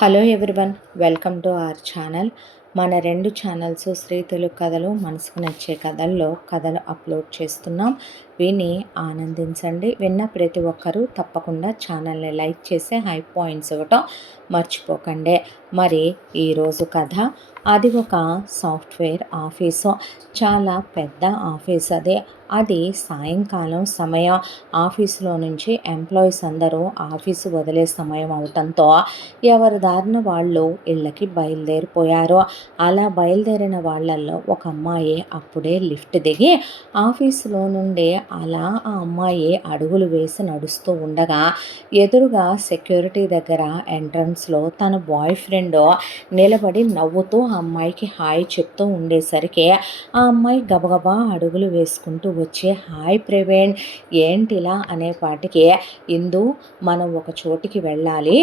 Hello everyone, welcome to our channel. మన రెండు channels Shri Telugu కథలు, మనసుకు నచ్చే కథల్లో కథలు అప్లోడ్ చేస్తున్నాం. విని ఆనందించండి. విన్న ప్రతి ఒక్కరూ తప్పకుండా ఛానల్ని లైక్ చేసి హై పాయింట్స్ ఇవ్వటం మర్చిపోకండి. మరి ఈరోజు కథ, అది ఒక సాఫ్ట్వేర్ ఆఫీసు. చాలా పెద్ద ఆఫీస్ అది సాయంకాలం సమయం. ఆఫీసులో నుంచి ఎంప్లాయీస్ అందరూ ఆఫీసు వదిలే సమయం అవటంతో ఎవరి దారిన వాళ్ళు ఇళ్ళకి బయలుదేరిపోయారు. అలా బయలుదేరిన వాళ్ళల్లో ఒక అమ్మాయి అప్పుడే లిఫ్ట్ దిగి ఆఫీసులో నుండి అలా ఆ అమ్మాయి అడుగులు వేసి నడుస్తూ ఉండగా ఎదురుగా సెక్యూరిటీ దగ్గర ఎంట్రన్స్లో తన బాయ్ ఫ్రెండ్ నిలబడి నవ్వుతూ ఆ అమ్మాయికి హాయ్ చెప్తూ ఉండేసరికి ఆ అమ్మాయి గబగబా అడుగులు వేసుకుంటూ వచ్చి, హాయ్ ప్రవీణ్, ఏంటిలా అనేపాటికి, ఇందు మనం ఒక చోటికి వెళ్ళాలి,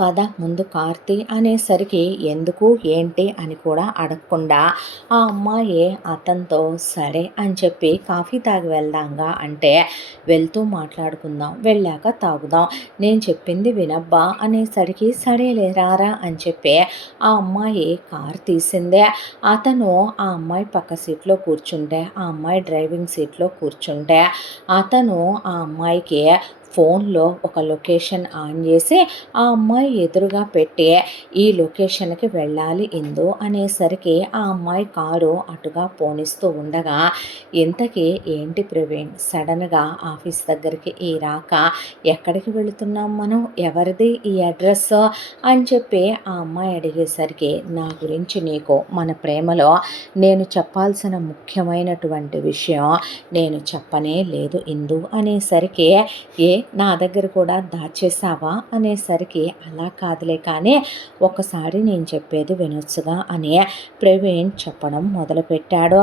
పద ముందు కార్తీ అనేసరికి ఎందుకు ఏంటి అని కూడా అడగకుండా ఆ అమ్మాయి అతనితో సరే అని చెప్పి కాఫీ తాగి వెళ్దాంగా అంటే, వెళ్తూ మాట్లాడుకుందాం, వెళ్ళాక తాగుదాం, నేను చెప్పింది వినబ్బా అనేసరికి సరేలే రారా అని చెప్పి ఆ అమ్మాయి కార్ తీసిందే. అతను ఆ అమ్మాయి పక్క సీట్లో కూర్చుంటే, ఆ అమ్మాయి డ్రైవింగ్ సీట్లో కూర్చుంటే అతను ఆ అమ్మాయికి ఫోన్లో ఒక లొకేషన్ ఆన్ చేసి ఆ అమ్మాయి ఎదురుగా పెట్టి, ఈ లొకేషన్కి వెళ్ళాలి ఇందు అనేసరికి ఆ అమ్మాయి కారు అటుగా పోనిస్తూ ఉండగా, ఇంతకీ ఏంటి ప్రవీణ్ సడన్గా ఆఫీస్ దగ్గరికి ఈ రాక, ఎక్కడికి వెళుతున్నాం మనం, ఎవరిది ఈ అడ్రస్ అని చెప్పి ఆ అమ్మాయి అడిగేసరికి, నా గురించి నీకు మన ప్రేమలో నేను చెప్పాల్సిన ముఖ్యమైనటువంటి విషయం నేను చెప్పనే లేదు ఇందు అనేసరికి, ఏ నా దగ్గర కూడా దాచేసావా అనేసరికి, అలా కాదులే కానీ ఒకసారి నేను చెప్పేది వినొచ్చుగా అని ప్రవీణ్ చెప్పడం మొదలుపెట్టాడు.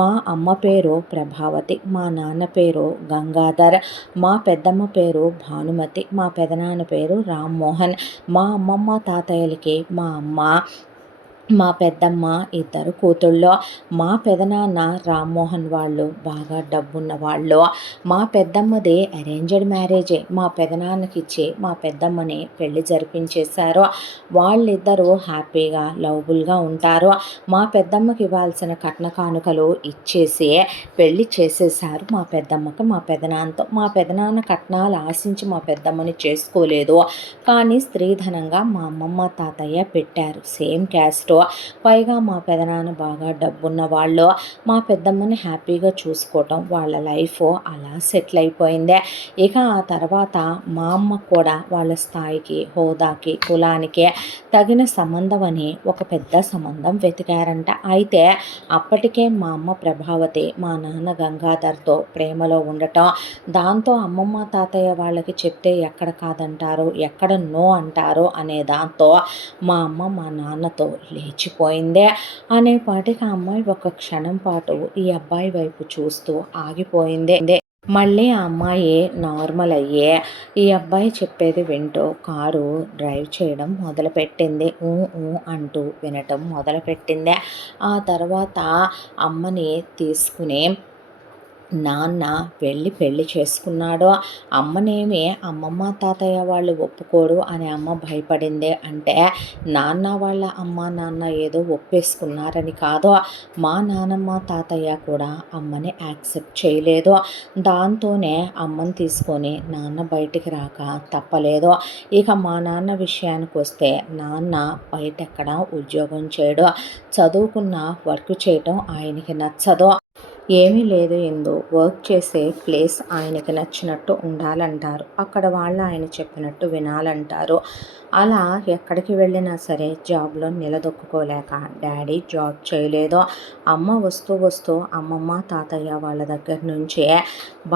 మా అమ్మ పేరు ప్రభావతి, మా నాన్న పేరు గంగాధర్, మా పెద్దమ్మ పేరు భానుమతి, మా పెదనాన్న పేరు రామ్మోహన్, మా అమ్మమ్మ తాతయ్యలకి మా పెద్దమ్మ ఇద్దరు కూతుళ్ళు. మా పెదనాన్న రామ్మోహన్ వాళ్ళు బాగా డబ్బున్న వాళ్ళు. మా పెద్దమ్మది అరేంజ్డ్ మ్యారేజే. మా పెదనాన్నకి ఇచ్చి మా పెద్దమ్మని పెళ్లి జరిపించేశారు. వాళ్ళిద్దరూ హ్యాపీగా లవబుల్గా ఉంటారు. మా పెద్దమ్మకి ఇవ్వాల్సిన కట్న కానుకలు ఇచ్చేసి పెళ్లి చేసేశారు మా పెద్దమ్మకి మా పెదనాన్నతో. మా పెదనాన్న కట్నాలు ఆశించి మా పెద్దమ్మని చేసుకోలేదు, కానీ స్త్రీధనంగా మా అమ్మమ్మ తాతయ్య పెట్టారు, సేమ్ క్యాస్ట్. పైగా మా పెదనాన్న బాగా డబ్బున్న వాళ్ళు. మా పెద్దమ్మని హ్యాపీగా చూసుకోవటం వాళ్ళ లైఫ్ అలా సెటిల్ అయిపోయింది. ఇక ఆ తర్వాత మా అమ్మ కూడా వాళ్ళ స్థాయికి, హోదాకి, కులానికి తగిన సంబంధం అని ఒక పెద్ద సంబంధం వెతికారంట. అయితే అప్పటికే మా అమ్మ ప్రభావతి మా నాన్న గంగాధర్తో ప్రేమలో ఉండటం, దాంతో అమ్మమ్మ తాతయ్య వాళ్ళకి చెప్తే ఎక్కడ కాదంటారు, ఎక్కడ నో అంటారు అనే దాంతో మా అమ్మ మా నాన్నతో లేచిపోయిందే. అనేపాటికి ఆ అమ్మాయి ఒక క్షణం పాటు ఈ అబ్బాయి వైపు చూస్తూ ఆగిపోయింది. మళ్ళీ ఆ అమ్మాయి నార్మల్ అయ్యే ఈ అబ్బాయి చెప్పేది వింటూ కారు డ్రైవ్ చేయడం మొదలుపెట్టింది. అంటూ వినటం మొదలుపెట్టింది. ఆ తర్వాత అమ్మని తీసుకుని నాన్న వెళ్ళి పెళ్లి చేసుకున్నాడు. అమ్మనేమి అమ్మమ్మ తాతయ్య వాళ్ళు ఒప్పుకోరు అని అమ్మ భయపడింది. అంటే నాన్న వాళ్ళ అమ్మ నాన్న ఏదో ఒప్పేసుకున్నారని కాదు, మా నానమ్మ తాతయ్య కూడా అమ్మని యాక్సెప్ట్ చేయలేదు. దాంతోనే అమ్మని తీసుకొని నాన్న బయటికి రాక తప్పలేదు. ఇక మా నాన్న విషయానికి వస్తే, నాన్న బయటెక్కడ ఉద్యోగం చేయడు, చదువుకున్న వర్క్ చేయటం ఆయనకి నచ్చదు. ఏమీ లేదు ఇందు, వర్క్ చేసే ప్లేస్ ఆయనకి నచ్చినట్టు ఉండాలంటారు, అక్కడ వాళ్ళు ఆయన చెప్పినట్టు వినాలంటారు. అలా ఎక్కడికి వెళ్ళినా సరే జాబ్లో నిలదొక్కుకోలేక డాడీ జాబ్ చేయలేదు. అమ్మ వస్తూ వస్తూ అమ్మమ్మ తాతయ్య వాళ్ళ దగ్గర నుంచే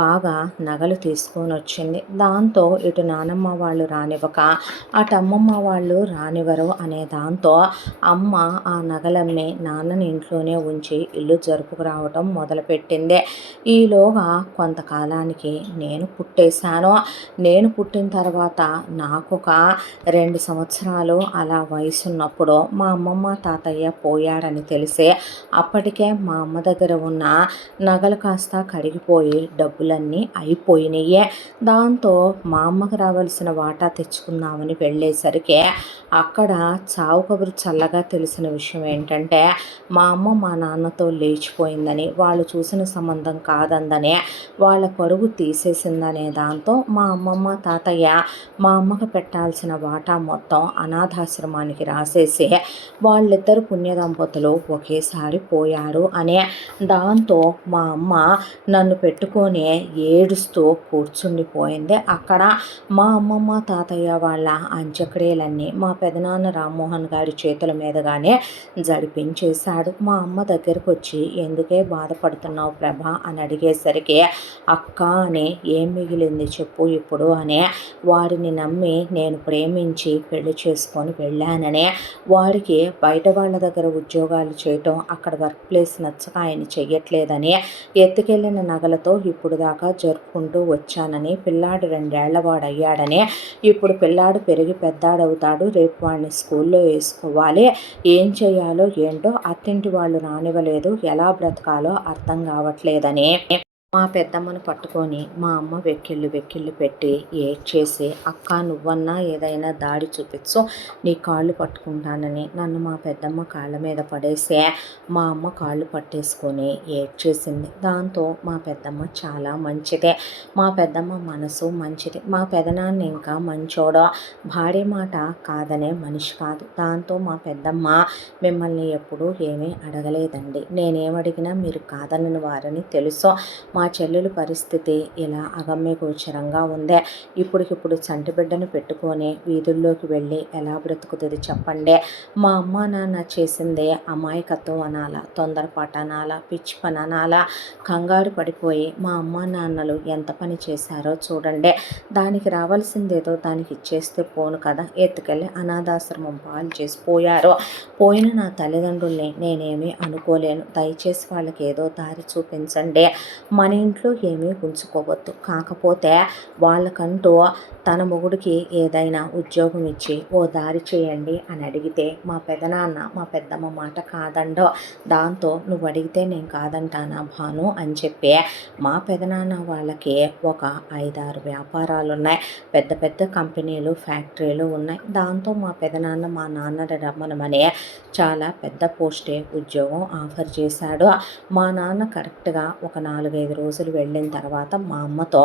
బాగా నగలు తీసుకొని వచ్చింది. దాంతో ఇటు నానమ్మ వాళ్ళు రానివ్వక అటు అమ్మమ్మ వాళ్ళు రానివ్వరు అనే దాంతో అమ్మ ఆ నగలమ్మి నాన్నని ఇంట్లోనే ఉంచి ఇల్లు జరుపుకు రావటం మొదలుపెట్టింది. ఈలోగా కొంతకాలానికి నేను పుట్టేశాను. నేను పుట్టిన తర్వాత నాకు ఒక 2 సంవత్సరాలు అలా వయసున్నప్పుడు మా అమ్మమ్మ తాతయ్య పోయాడని తెలిసి, అప్పటికే మా అమ్మ దగ్గర ఉన్న నగలు కాస్త కరిగిపోయి డబ్బులన్నీ అయిపోయినాయి. దాంతో మా అమ్మకు రావాల్సిన వాటా తెచ్చుకుందామని వెళ్ళేసరికి అక్కడ చావు కబురు చల్లగా తెలిసిన విషయం ఏంటంటే మా అమ్మ మా నాన్నతో లేచిపోయిందని, వాళ్ళు చూసిన సంబంధం కాదందని, వాళ్ళ పరువు తీసేసిందనే దాంతో మా అమ్మమ్మ తాతయ్య మా అమ్మకు పెట్టాల్సిన వాటా మొత్తం అనాథాశ్రమానికి రాసేసి వాళ్ళిద్దరు పుణ్య దంపతులు ఒకేసారి పోయారు అనే దాంతో మా అమ్మ నన్ను పెట్టుకొని ఏడుస్తూ కూర్చుండిపోయింది. అక్కడ మా అమ్మమ్మ తాతయ్య వాళ్ళ అంత్యక్రియలన్నీ మా పెదనాన్న రామ్మోహన్ గారి చేతుల మీదుగానే జరిపించేశాడు. మా అమ్మ దగ్గరకు వచ్చి ఎందుకే బాధపడుతున్నావు ప్రభా అని అడిగేసరికి అక్క అని ఏం మిగిలింది చెప్పు ఇప్పుడు అనే వారిని నమ్మి నేను ప్రేమించి పెళ్లి చేసుకొని వెళ్ళాననే వారికి బయట వాళ్ళ దగ్గర ఉద్యోగాలు చేయటం అక్కడ వర్క్ ప్లేస్ నచ్చక ఆయన చెయ్యట్లేదని ఎత్తుకెళ్ళిన నగలతో ఇప్పుడు దాకా జరుపుకుంటూ వచ్చానని పిల్లాడు 2 ఏళ్ల వాడయ్యాడని ఇప్పుడు పిల్లాడు పెరిగి పెద్దాడవుతాడు రేపు వాడిని స్కూల్లో వేసుకోవాలి ఏం చేయాలో ఏంటో అత్తింటి వాళ్ళు రానివ్వలేదు ఎలా బ్రతకాలో అర్థం కావట్లేదని మా పెద్దమ్మను పట్టుకొని మా అమ్మ వెక్కిళ్ళు పెట్టి ఏడ్చేసి అక్క నువ్వన్నా ఏదైనా దారి చూపించు నీ కాళ్ళు పట్టుకుంటానని నన్ను మా పెద్దమ్మ కాళ్ళ మీద పడేసే మా అమ్మ కాళ్ళు పట్టేసుకొని ఏడ్చేసింది. దాంతో మా పెద్దమ్మ చాలా మంచిదే, మా పెద్దమ్మ మనసు మంచిది, మా పెదనాన్న ఇంకా మంచోడు, భార్య మాట కాదనే మనిషి కాదు. దాంతో మా పెద్దమ్మ మిమ్మల్ని ఎప్పుడూ ఏమీ అడగలేదండి, నేనేమడిగినా మీరు కాదనని వారని తెలుసు. మా చెల్లెలు పరిస్థితి ఇలా అగమ్యగోచరంగా ఉందే, ఇప్పటికిప్పుడు చంటి బిడ్డను పెట్టుకొని వీధుల్లోకి వెళ్ళి ఎలా బ్రతుకుతుంది చెప్పండి. మా అమ్మ నాన్న చేసిందే అమాయకత్వం అనాలా, తొందరపాటు అనాలా, పిచ్చి పని అనాలా, కంగారు పడిపోయి మా అమ్మ నాన్నలు ఎంత పని చేశారో చూడండి. దానికి రావాల్సిందేదో దానికి ఇచ్చేస్తే పోను కదా, ఎత్తుకెళ్ళి అనాథాశ్రమం పాలు చేసి పోయారు. పోయిన నా తల్లిదండ్రుల్ని నేనేమీ అనుకోలేను, దయచేసి వాళ్ళకి ఏదో దారి చూపించండి, మన ఇంట్లో ఏమీ ఉంచుకోవద్దు, కాకపోతే వాళ్ళకంటూ తన మొగుడికి ఏదైనా ఉద్యోగం ఇచ్చి ఓ దారి చేయండి అని అడిగితే మా పెదనాన్న మా పెద్దమ్మ మాట కాదండో. దాంతో నువ్వు అడిగితే నేను కాదంటానా భాను అని చెప్పి మా పెదనాన్న వాళ్ళకి ఒక 5-6 వ్యాపారాలు ఉన్నాయి, పెద్ద పెద్ద కంపెనీలు ఫ్యాక్టరీలు ఉన్నాయి. దాంతో మా పెదనాన్న మా నాన్నని రమ్మనమని చాలా పెద్ద పోస్టే ఉద్యోగం ఆఫర్ చేశాడు. మా నాన్న కరెక్ట్గా ఒక 4-5 రోజులు వెళ్ళిన తర్వాత మా అమ్మతో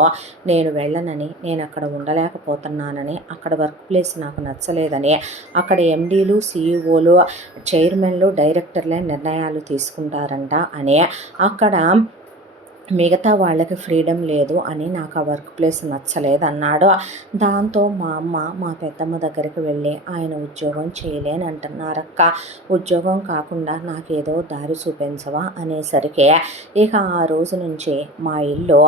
నేను వెళ్ళనని, నేను అక్కడ ఉండలేకపోతున్నానని, అక్కడ వర్క్ ప్లేస్ నాకు నచ్చలేదని, అక్కడ ఎండీలు సిఈఓలు చైర్మన్లు డైరెక్టర్లే నిర్ణయాలు తీసుకుంటారంట అని, అక్కడ మిగతా వాళ్ళకి ఫ్రీడమ్ లేదు అని, నాకు ఆ వర్క్ ప్లేస్ నచ్చలేదన్నాడు. దాంతో మా అమ్మ మా పెద్దమ్మ దగ్గరికి వెళ్ళి ఆయన ఉద్యోగం చేయలేనంటున్నారక్క, ఉద్యోగం కాకుండా నాకేదో దారి చూపించవా అనేసరికి ఇక ఆ రోజు నుంచి మా ఇల్లు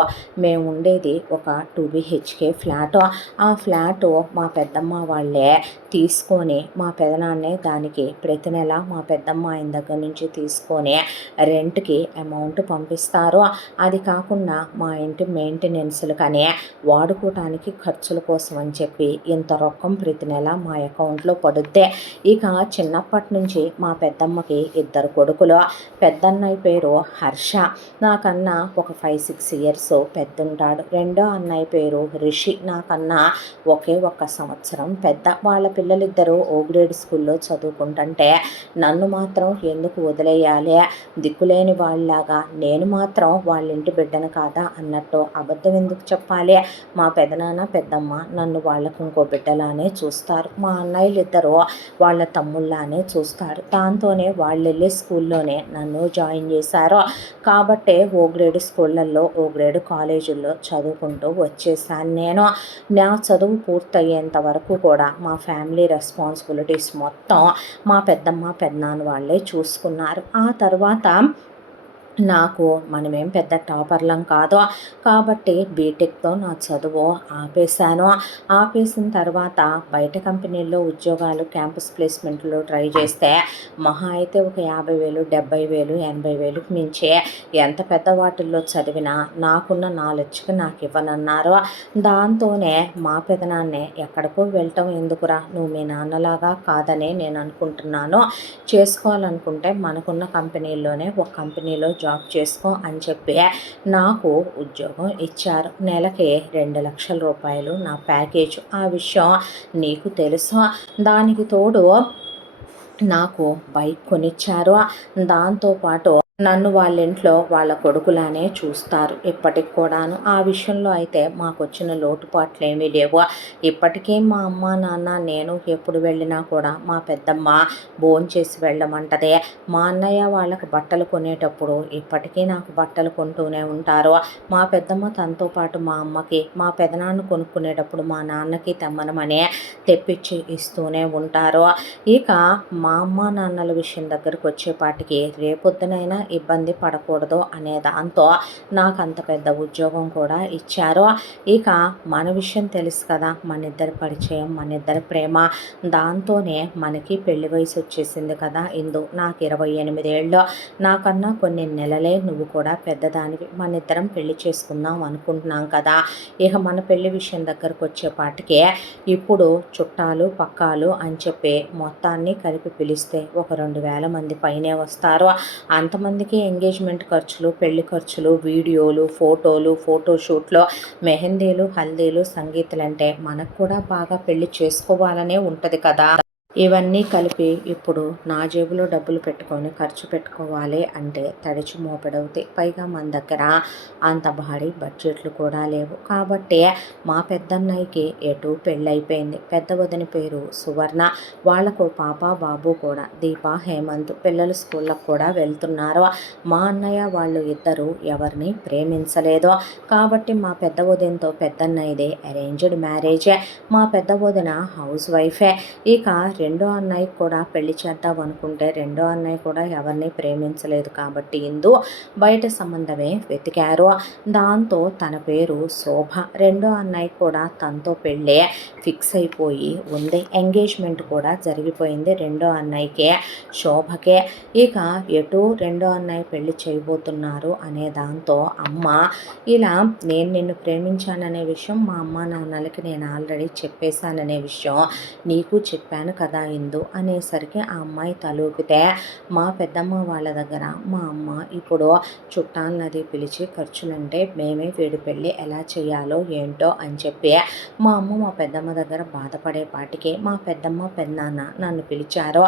మేము ఉండేది ఒక 2 BHK ఫ్లాట్. ఆ ఫ్లాటు మా పెద్దమ్మ వాళ్ళే తీసుకొని మా పెదనాన్నే దానికి ప్రతి నెల మా పెద్దమ్మ ఆయన దగ్గర నుంచి తీసుకొని రెంట్కి అమౌంట్ పంపిస్తారు. అది కాకుండా మా ఇంటి మెయింటెనెన్స్లు కానీ వాడుకోవటానికి ఖర్చుల కోసం అని చెప్పి ఇంత రొక్కం ప్రతి నెల మా అకౌంట్లో పడుద్ది. ఇక చిన్నప్పటి నుంచి మా పెద్దమ్మకి 2 కొడుకులు, పెద్దన్నయ్య పేరు హర్ష, నాకన్నా ఒక 5-6 ఇయర్స్ పెద్దుంటాడు. రెండో అన్నయ్య పేరు రిషి, నాకన్నా ఒకే 1 సంవత్సరం పెద్ద. వాళ్ళ పిల్లలిద్దరూ ఓ గ్రేడ్ స్కూల్లో చదువుకుంటుంటే నన్ను మాత్రం ఎందుకు వదిలేయాలి, దిక్కులేని వాళ్ళలాగా నేను మాత్రం వాళ్ళ ఇంటి బిడ్డను కాదా అన్నట్టు అబద్ధం ఎందుకు చెప్పాలి. మా పెదనాన్న పెద్దమ్మ నన్ను వాళ్ళకు ఇంకో బిడ్డలానే చూస్తారు, మా అన్నయ్యలు ఇద్దరు వాళ్ళ తమ్ముళ్ళలానే చూస్తారు. దాంతోనే వాళ్ళు వెళ్ళే స్కూల్లోనే నన్ను జాయిన్ చేశారు. కాబట్టే ఓ గ్రేడ్ స్కూళ్ళల్లో ఓ గ్రేడ్ కాలేజీల్లో చదువుకుంటూ వచ్చేసాను నేను. నా చదువు పూర్తయ్యేంత వరకు కూడా మా ఫ్యామిలీ రెస్పాన్సిబిలిటీస్ మొత్తం మా పెద్దమ్మ పెదనాన్న వాళ్ళే చూసుకున్నారు. ఆ తర్వాత నాకు మనమేం పెద్ద టాపర్లం కాదు కాబట్టి బీటెక్తో నా చదువు ఆపేశాను. ఆపేసిన తర్వాత బయట కంపెనీల్లో ఉద్యోగాలు క్యాంపస్ ప్లేస్మెంట్లో ట్రై చేస్తే మహా అయితే ఒక 50,000 70,000 80,000కి మించి ఎంత పెద్ద వాటిల్లో చదివినా నాకున్న నాలెడ్జ్కి నాకు ఇవ్వనన్నారు. దాంతోనే మా పెదనాన్నే ఎక్కడికో వెళ్ళటం ఎందుకురా, నువ్వు మీ నాన్నలాగా కాదనే నేను అనుకుంటున్నాను, చేసుకోవాలనుకుంటే మనకున్న కంపెనీల్లోనే ఒక కంపెనీలో జాబ్ చేసుకో అని చెప్పి నాకు ఉద్యోగం ఇచ్చారు. నెలకి 2,00,000 రూపాయలు నా ప్యాకేజ్. ఆ విషయం నీకు తెలుసు. దానికి తోడు నాకు బైక్ కొనిచ్చారు. దాంతోపాటు నన్ను వాళ్ళ ఇంట్లో వాళ్ళ కొడుకులానే చూస్తారు ఇప్పటికి కూడాను. ఆ విషయంలో అయితే మాకొచ్చిన లోటుపాట్లు ఏమీ లేవు. ఇప్పటికీ మా అమ్మ నాన్న నేను ఎప్పుడు వెళ్ళినా కూడా మా పెద్దమ్మ భోంచేసి వెళ్ళమంటది. మా అన్నయ్య వాళ్ళకి బట్టలు కొనేటప్పుడు ఇప్పటికీ నాకు బట్టలు కొంటూనే ఉంటారు. మా పెద్దమ్మ తనతో పాటు మా అమ్మకి, మా పెదనాన్న కొనుక్కునేటప్పుడు మా నాన్నకి తెమ్మనమని తెప్పించి ఇస్తూనే ఉంటారు. ఇక మా అమ్మ నాన్నల విషయం దగ్గరకు వచ్చేపాటికి రేపొద్దునైనా ఇబ్బంది పడకూడదు అనే దాంతో నాకు అంత పెద్ద ఉద్యోగం కూడా ఇచ్చారు. ఇక మన విషయం తెలుసు కదా, మన ఇద్దరి పరిచయం, మన ఇద్దరి ప్రేమ. దాంతోనే మనకి పెళ్లి వయసు వచ్చేసింది కదా ఇందు. నాకు 28 ఏళ్ళు. నాకన్నా కొన్ని నెలలే నువ్వు కూడా పెద్దదానివి. మన ఇద్దరం పెళ్లి చేసుకుందాం అనుకుంటున్నాం కదా. ఇక మన పెళ్లి విషయం దగ్గరకు వచ్చేపాటికే ఇప్పుడు చుట్టాలు పక్కాలు అని చెప్పి మొత్తాన్ని కలిపి పిలిస్తే ఒక 2,000 మంది పైనే వస్తారు. అంతమందికి ఎంగేజ్మెంట్ ఖర్చులు, పెళ్లి ఖర్చులు, వీడియోలు, ఫోటోలు, ఫోటోషూట్లు, మెహందీలు, హల్దీలు, సంగీతులంటే మనకు కూడా బాగా పెళ్లి చేసుకోవాలనే ఉంటుంది కదా. ఇవన్నీ కలిపి ఇప్పుడు నా జేబులో డబ్బులు పెట్టుకొని ఖర్చు పెట్టుకోవాలి అంటే తడిచి మోపెడవుతాయి. పైగా మన దగ్గర అంత భారీ బడ్జెట్లు కూడా లేవు. కాబట్టి మా పెద్దన్నయ్యకి ఎటు పెళ్ళైపోయింది. పెద్ద వదిన పేరు సువర్ణ. వాళ్ళకు పాప బాబు కూడా దీప, హేమంత్. పిల్లలు స్కూళ్ళకు కూడా వెళ్తున్నారు. మా అన్నయ్య వాళ్ళు ఇద్దరు ఎవరిని ప్రేమించలేదు. కాబట్టి మా పెద్ద వదినతో పెద్దన్నయ్యదే అరేంజ్డ్ మ్యారేజే. మా పెద్ద వదిన హౌస్ వైఫే. ఇక రెండో అన్నయ్యకి కూడా పెళ్లి చేద్దాం అనుకుంటే రెండో అన్నయ్య కూడా ఎవరిని ప్రేమించలేదు. కాబట్టి ఇందు బయట సంబంధమే వెతికారు. దాంతో తన పేరు శోభ. రెండో అన్నయ్య కూడా తనతో పెళ్ళే ఫిక్స్ అయిపోయి ఉంది. ఎంగేజ్మెంట్ కూడా జరిగిపోయింది రెండో అన్నయ్యకే, శోభకే. ఇక ఎటు రెండో అన్నయ్య పెళ్లి చేయబోతున్నారు అనే దాంతో అమ్మ ఇలా నేను నిన్ను ప్రేమించాననే విషయం మా అమ్మ నాన్నలకి నేను ఆల్రెడీ చెప్పేశాననే విషయం నీకు చెప్పాను కదా ఇందు అనేసరికి ఆ అమ్మాయి తలూపితే మా పెద్దమ్మ వాళ్ళ దగ్గర మా అమ్మ ఇప్పుడు చుట్టాలనది పిలిచి ఖర్చులంటే మేమే వీడి పెళ్ళి ఎలా చేయాలో ఏంటో అని చెప్పి మా అమ్మ మా పెద్దమ్మ దగ్గర బాధపడేపాటికి మా పెద్దమ్మ పెద్దనాన్న నన్ను పిలిచారు.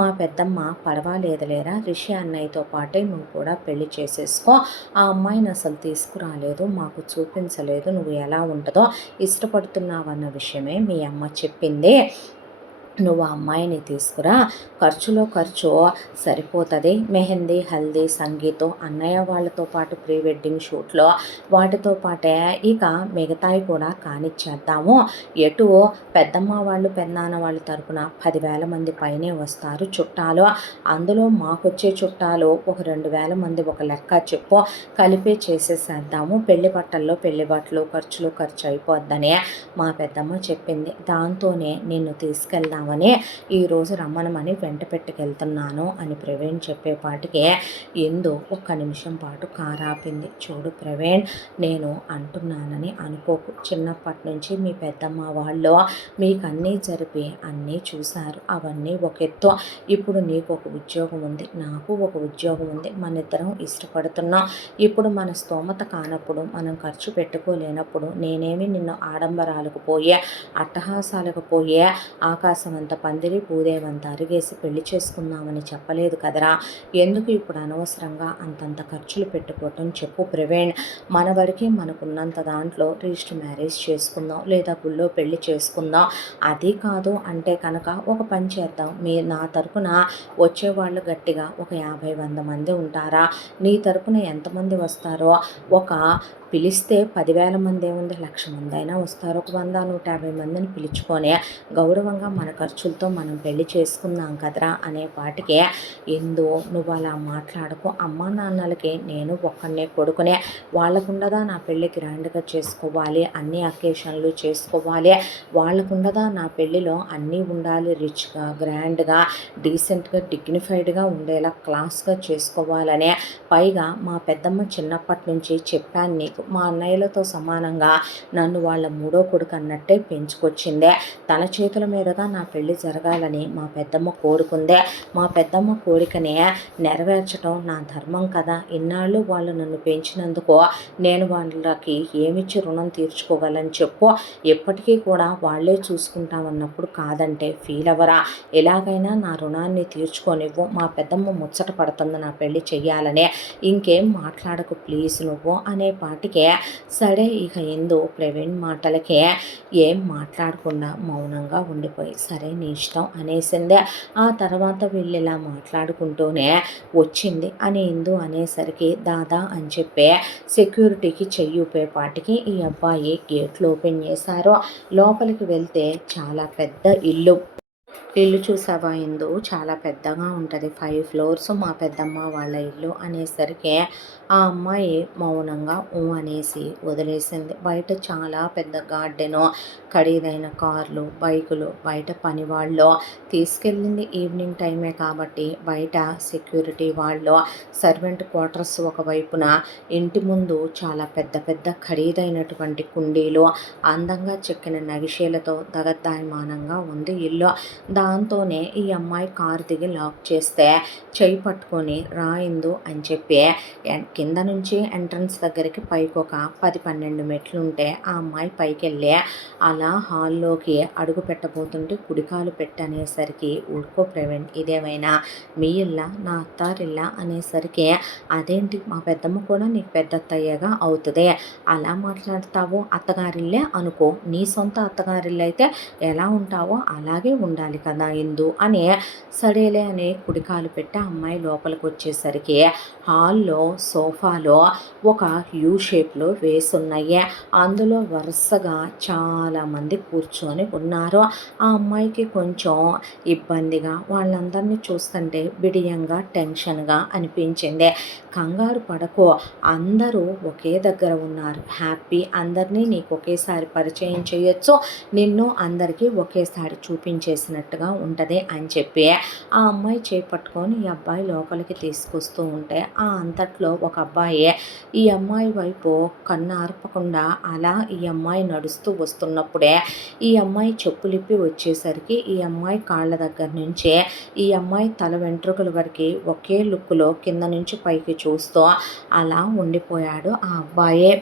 మా పెద్దమ్మ పర్వాలేదులేరా, రిషి అన్నయ్యతో పాటే నువ్వు కూడా పెళ్లి చేసేసుకో. ఆ అమ్మాయిని అసలు తీసుకురాలేదు, మాకు చూపించలేదు, నువ్వు ఎలా ఉంటుందో ఇష్టపడుతున్నావన్న విషయమే మీ అమ్మ చెప్పింది. నువ్వు ఆ అమ్మాయిని తీసుకురా, ఖర్చులో ఖర్చు సరిపోతుంది. మెహందీ, హల్దీ, సంగీతం, అన్నయ్య వాళ్ళతో పాటు ప్రీ వెడ్డింగ్ షూట్లో వాటితో పాటే ఇక మిగతాయి కూడా కానిచ్చేద్దాము. ఎటు పెద్దమ్మ వాళ్ళు పెద్దనాన్న వాళ్ళ తరపున 10,000 మంది పైనే వస్తారు చుట్టాలు. అందులో మాకొచ్చే చుట్టాలు ఒక 2,000 మంది ఒక లెక్క చెప్పు, కలిపే చేసేసేద్దాము. పెళ్లి బట్టల్లో పెళ్లి బట్టలు ఖర్చులు ఖర్చు అయిపోద్దని మా పెద్దమ్మ చెప్పింది. దాంతోనే నిన్ను తీసుకెళ్దామని ఈరోజు రమ్మనమని వెంట పెట్టుకెళ్తున్నాను అని ప్రవీణ్ చెప్పేపాటికే ఎందు ఒక్క నిమిషం పాటు కారాపింది. చూడు ప్రవీణ్, నేను అంటున్నానని అనుకోకు. చిన్నప్పటి నుంచి మీ పెద్దమ్మ వాళ్ళు మీకు అన్నీ జరిపి అన్నీ చూశారు. అవన్నీ ఒక ఎత్తు. ఇప్పుడు నీకు ఒక ఉద్యోగం ఉంది, నాకు ఒక ఉద్యోగం ఉంది. మన ఇద్దరం ఇష్టపడుతున్నాం. ఇప్పుడు మన స్తోమత కానప్పుడు, మనం ఖర్చు పెట్టుకోలేనప్పుడు నేనేమి నిన్ను ఆడంబరాలకు పోయే, అట్టహాసాలకు పోయే, ఆకాశం అంత పందిరి పూదేవంత అరిగేసి పెళ్లి చేసుకుందామని చెప్పలేదు కదరా. ఎందుకు ఇప్పుడు అనవసరంగా అంతంత ఖర్చులు పెట్టుకోవటం చెప్పు ప్రవీణ్. మన వరకు మనకున్నంత దాంట్లో రిజిస్టర్ మ్యారేజ్ చేసుకుందాం, లేదా గుళ్ళో పెళ్లి చేసుకుందాం. అది కాదు అంటే కనుక ఒక పని చేద్దాం. నా తరపున వచ్చేవాళ్ళు గట్టిగా ఒక 50-100 మంది ఉంటారా? నీ తరపున ఎంతమంది వస్తారో ఒక పిలిస్తే 10,000 మంది ఏముంది, 1,00,000 మంది అయినా వస్తారు. ఒక 100-150 మందిని పిలుచుకొని గౌరవంగా మన ఖర్చులతో మనం పెళ్లి చేసుకుందాం కదరా అనే పాటికే ఎందు నువ్వు అలా మాట్లాడుకో. అమ్మా నాన్నలకి నేను ఒక్కనే కొడుకునే, వాళ్ళకుండదా నా పెళ్ళి గ్రాండ్గా చేసుకోవాలి, అన్ని అకేషన్లు చేసుకోవాలి, వాళ్ళకుండదా నా పెళ్ళిలో అన్నీ ఉండాలి, రిచ్గా, గ్రాండ్గా, డీసెంట్గా, డిగ్నిఫైడ్గా ఉండేలా క్లాస్గా చేసుకోవాలనే. పైగా మా పెద్దమ్మ చిన్నప్పటి నుంచి చెప్పాను నీకు, కొడుకు, మా అన్నయ్యలతో సమానంగా నన్ను వాళ్ళ మూడో కొడుకు అన్నట్టే పెంచుకొచ్చిందే. తన చేతుల మీదుగా నా పెళ్లి జరగాలని మా పెద్దమ్మ కోరుకుందే. మా పెద్దమ్మ కోరికనే నెరవేర్చడం నా ధర్మం కదా. ఇన్నాళ్ళు వాళ్ళు నన్ను పెంచినందుకు నేను వాళ్ళకి ఏమిచ్చి రుణం తీర్చుకోగలని చెప్పు. ఎప్పటికీ కూడా వాళ్ళే చూసుకుంటామన్నప్పుడు కాదంటే ఫీల్ అవ్వరా? ఎలాగైనా నా రుణాన్ని తీర్చుకోనివ్వు. మా పెద్దమ్మ ముచ్చట పడుతుంది నా పెళ్లి చెయ్యాలనే. ఇంకేం మాట్లాడకు ప్లీజ్ నువ్వు అనే పాటికే సరే ఇక ఎందు ప్రవీణ్ మాటలకే ఏం మాట్లాడకుండా మౌనంగా ఉండిపోయి సరే నీ ఇష్టం అనేసిందే. ఆ తర్వాత వీళ్ళు ఇలా మాట్లాడుకుంటూనే వచ్చింది అని ఎందు అనేసరికి దాదా అని చెప్పే సెక్యూరిటీకి చెయ్యి ఊపేపాటికి ఈ అబ్బాయి గేట్లు ఓపెన్ చేశారు. లోపలికి వెళ్తే చాలా పెద్ద ఇల్లు. ఇల్లు చూసావా ఇందు, చాలా పెద్దగా ఉంటుంది, 5 ఫ్లోర్స్ మా పెద్దమ్మ వాళ్ళ ఇల్లు అనేసరికి ఆ అమ్మాయి మౌనంగా అనేసి వదిలేసింది. బయట చాలా పెద్ద గార్డెను, ఖరీదైన కార్లు, బైకులు, బయట పని వాళ్ళు తీసుకెళ్ళింది ఈవినింగ్ టైమే కాబట్టి బయట సెక్యూరిటీ వాళ్ళు, సర్వెంట్ క్వార్టర్స్ ఒకవైపున, ఇంటి ముందు చాలా పెద్ద పెద్ద ఖరీదైనటువంటి కుండీలు, అందంగా చెక్కిన నగిషేలతో దగద్దాయమానంగా ఉంది ఇల్లు. దాంతోనే ఈ అమ్మాయి కారు దిగి లాక్ చేస్తే చెయ్యి పట్టుకొని రాయిందు అని చెప్పి కింద నుంచి ఎంట్రన్స్ దగ్గరికి పైకి ఒక 10-12 మెట్లు ఉంటే ఆ అమ్మాయి పైకి వెళ్ళి అలా హాల్లోకి అడుగు పెట్టబోతుంటే కుడికాలు పెట్టనేసరికి ఊరుకో ప్రవీణ్, ఇదేమైనా మీ ఇల్లా నా అత్తారిల్లా అనేసరికి అదేంటి మా పెద్దమ్మ కూడా నీకు పెద్ద అత్తయ్యగా అవుతుంది, అలా మాట్లాడతావు, అత్తగారిల్లే అనుకో, నీ సొంత అత్తగారిల్లు అయితే ఎలా ఉంటావో అలాగే ఉండాలి కదా ఇందు అని సడేలే అని కుడికాలు పెట్టి అమ్మాయి లోపలికి వచ్చేసరికి హాల్లో సోఫాలో ఒక యూ షేప్లో వేసున్నాయి. అందులో వరుసగా చాలామంది కూర్చొని ఉన్నారు. ఆ అమ్మాయికి కొంచెం ఇబ్బందిగా, వాళ్ళందరినీ చూస్తుంటే బిడియంగా టెన్షన్గా అనిపించింది. కంగారు పడకు, అందరూ ఒకే దగ్గర ఉన్నారు, హ్యాపీ, అందరినీ నీకు ఒకేసారి పరిచయం చేయొచ్చు, నిన్ను అందరికీ ఒకేసారి చూపించేసినట్టుగా ఉంటుంది అని చెప్పి ఆ అమ్మాయి చేపట్టుకొని ఈ అబ్బాయి లోపలికి తీసుకొస్తూ ఉంటే ఆ అంతట్లో ఒక అబ్బాయి ఈ అమ్మాయి వైపు కన్ను ఆర్పకుండా అలా ఈ అమ్మాయి నడుస్తూ వస్తున్నప్పుడే ఈ అమ్మాయి చెప్పులిప్పి వచ్చేసరికి ఈ అమ్మాయి కాళ్ళ దగ్గర నుంచే ఈ అమ్మాయి తల వెంట్రుకల వరకు ఒకే లుక్లో కింద నుంచి పైకి చూస్తూ అలా ఉండిపోయాడు ఆ అబ్బాయే.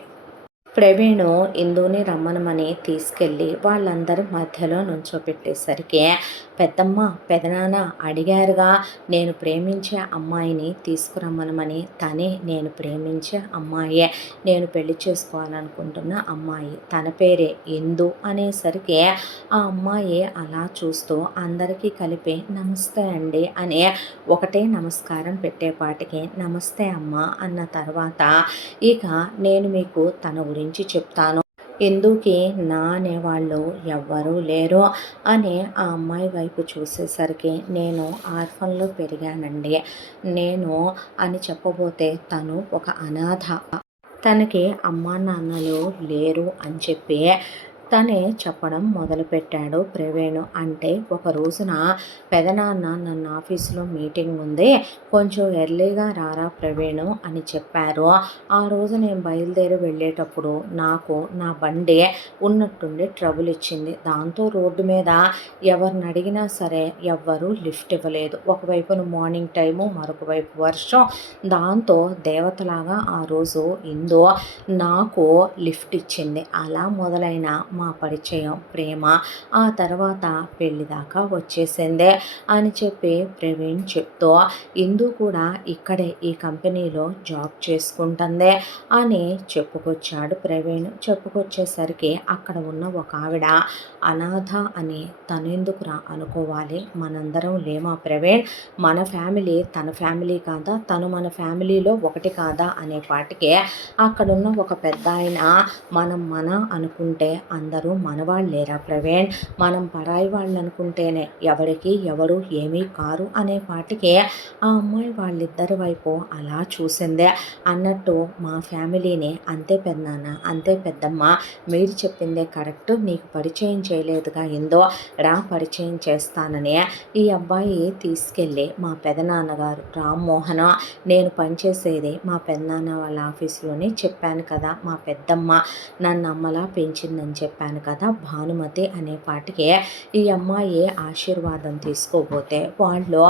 ప్రవీణు ఇందుని రమ్మనమని తీసుకెళ్ళి వాళ్ళందరి మధ్యలో నుంచోపెట్టేసరికి పెద్దమ్మ పెదనాన్న అడిగారుగా నేను ప్రేమించే అమ్మాయిని తీసుకురమ్మనమని, తనే నేను ప్రేమించే అమ్మాయే, నేను పెళ్లి చేసుకోవాలనుకుంటున్న అమ్మాయి, తన పేరే ఇందు అనేసరికి ఆ అమ్మాయి అలా చూస్తూ అందరికీ కలిపి నమస్తే అండి అని ఒకటే నమస్కారం పెట్టేపాటికి నమస్తే అమ్మ అన్న తర్వాత ఇక నేను మీకు తన గురించి చెప్తాను, ఎందుకే నా అనేవాళ్ళు ఎవ్వరూ లేరు అని ఆ అమ్మాయి వైపు చూసేసరికి నేను ఆర్ఫన్లో పెరిగానండి, నేను అని చెప్పబోతే తను ఒక అనాథ, తనకి అమ్మా నాన్నలు లేరు అని చెప్పి తనే చెప్పడం మొదలుపెట్టాడు ప్రవీణ్. అంటే ఒక రోజున పెదనాన్న నన్ను ఆఫీసులో మీటింగ్ ఉంది, కొంచెం ఎర్లీగా రారా ప్రవీణ్ అని చెప్పారు. ఆ రోజు నేను బయలుదేరి వెళ్ళేటప్పుడు నాకు నా బండి ఉన్నట్టుండి ట్రబుల్ ఇచ్చింది. దాంతో రోడ్డు మీద ఎవరిని అడిగినా సరే ఎవ్వరూ లిఫ్ట్ ఇవ్వలేదు. ఒకవైపున మార్నింగ్ టైము, మరొక వైపు వర్షం. దాంతో దేవతలాగా ఆ రోజు ఇందో నాకు లిఫ్ట్ ఇచ్చింది. అలా మొదలైన మా పరిచయం, ప్రేమ ఆ తర్వాత పెళ్లి దాకా వచ్చేసిందే అని చెప్పి ప్రవీణ్ చెప్తూ ఇందు కూడా ఇక్కడే ఈ కంపెనీలో జాబ్ చేసుకుంటుందే అని చెప్పుకొచ్చాడు ప్రవీణ్. చెప్పుకొచ్చేసరికి అక్కడ ఉన్న ఒక ఆవిడ అనాథ అని తనెందుకురా అనుకోవాలి, మనందరం లేమా ప్రవీణ్, మన ఫ్యామిలీ తన ఫ్యామిలీ కాదా, తను మన ఫ్యామిలీలో ఒకటి కాదా అనే పాటికే అక్కడున్న ఒక పెద్ద ఆయన మనం అనుకుంటే అందరూ మనవాళ్ళేరా ప్రవీణ్, మనం పరాయి వాళ్ళు అనుకుంటేనే ఎవరికి ఎవరు ఏమీ కారు అనే పాటికే ఆ అమ్మాయి వాళ్ళిద్దరి వైపు అలా చూసిందే. అన్నట్టు మా ఫ్యామిలీని అంతే పెద్దనాన్న, అంతే పెద్దమ్మ, మీరు చెప్పిందే కరెక్ట్, నీకు పరిచయం చేయలేదుగా ఏందో రా పరిచయం చేస్తానని ఈ అబ్బాయి తీసుకెళ్ళి మా పెదనాన్నగారు రామ్మోహన, నేను పనిచేసేది మా పెదనాన్న వాళ్ళ ఆఫీస్లోనే చెప్పాను కదా, మా పెద్దమ్మ నన్ను అమ్మలా పెంచిందని చెప్పాను కదా భానుమతి అనే పాటికి ఈ అమ్మాయి ఆశీర్వాదం తీసుకోపోతే వాళ్ళు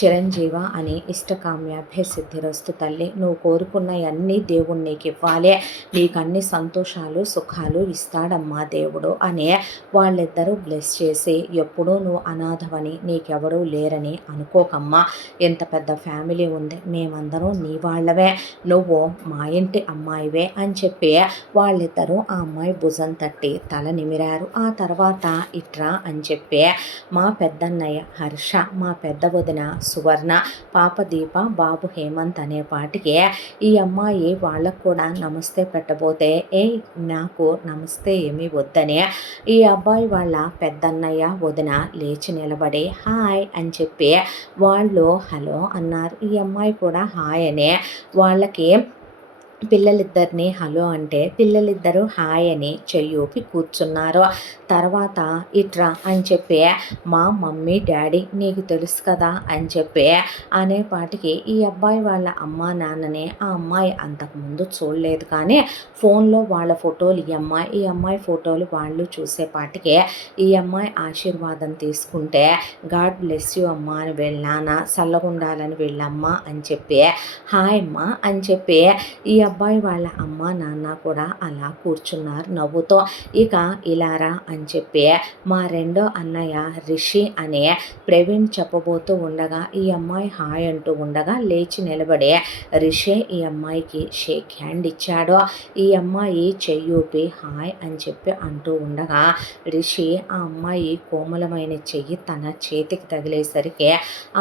చిరంజీవ అని ఇష్టకామ్యాభ్య సిద్ధిరస్తు తల్లి, నువ్వు కోరుకున్నవన్నీ దేవుడు నీకు ఇవ్వాలి, నీకు అన్ని సంతోషాలు సుఖాలు ఇస్తాడమ్మా దేవుడు అని వాళ్ళిద్దరూ బ్లెస్ చేసి, ఎప్పుడూ నువ్వు అనాథవని నీకెవరూ లేరని అనుకోకమ్మా, ఎంత పెద్ద ఫ్యామిలీ ఉంది, మేమందరం నీ వాళ్ళవే, నువ్వు మా ఇంటి అమ్మాయివే అని చెప్పి వాళ్ళిద్దరూ ఆ అమ్మాయి భుజం తట్టి తల నిమిరారు. ఆ తర్వాత ఇట్రా అని చెప్పి మా పెద్దన్నయ్య హర్ష, మా పెద్ద వదిన సువర్ణ, పాప దీప, బాబు హేమంత్ అనే పాటికి ఈ అమ్మాయి వాళ్ళకు కూడా నమస్తే పెట్టబోతే నాకు నమస్తే ఏమీ వద్దని ఈ అబ్బాయి వాళ్ళ పెద్దన్నయ్య వదిన లేచి నిలబడి హాయ్ అని చెప్పి వాళ్ళు హలో అన్నారు. ఈ అమ్మాయి కూడా హాయ్ అనే వాళ్ళకి పిల్లలిద్దరిని హలో అంటే పిల్లలిద్దరూ హాయ్ అని చెయ్యూపి కూర్చున్నారు. తర్వాత ఇట్రా అని చెప్పి మా మమ్మీ డాడీ నీకు తెలుసు కదా అని చెప్పి అనేపాటికి ఈ అబ్బాయి వాళ్ళ అమ్మా నాన్నని ఆ అమ్మాయి అంతకుముందు చూడలేదు, కానీ ఫోన్లో వాళ్ళ ఫోటోలు ఈ అమ్మాయి ఫోటోలు వాళ్ళు చూసేపాటికి ఈ అమ్మాయి ఆశీర్వాదం తీసుకుంటే గాడ్ బ్లెస్ యూ అమ్మ అని వెళ్ళాన, చల్లగుండాలని వెళ్ళమ్మ అని చెప్పి హాయ్ అమ్మ అని చెప్పి ఈ అబ్బాయి వాళ్ళ అమ్మ నాన్న కూడా అలా కూర్చున్నారు నవ్వుతో. ఇక ఇలారా అని చెప్పి మా రెండో అన్నయ్య రిషి అనే ప్రవీణ్ చెప్పబోతూ ఉండగా ఈ అమ్మాయి హాయ్ అంటూ ఉండగా లేచి నిలబడి రిషి ఈ అమ్మాయికి షేక్ హ్యాండ్ ఇచ్చాడు. ఈ అమ్మాయి చెయ్యూపి హాయ్ అని చెప్పి అంటూ ఉండగా రిషి ఆ అమ్మాయి కోమలమైన చెయ్యి తన చేతికి తగిలేసరికి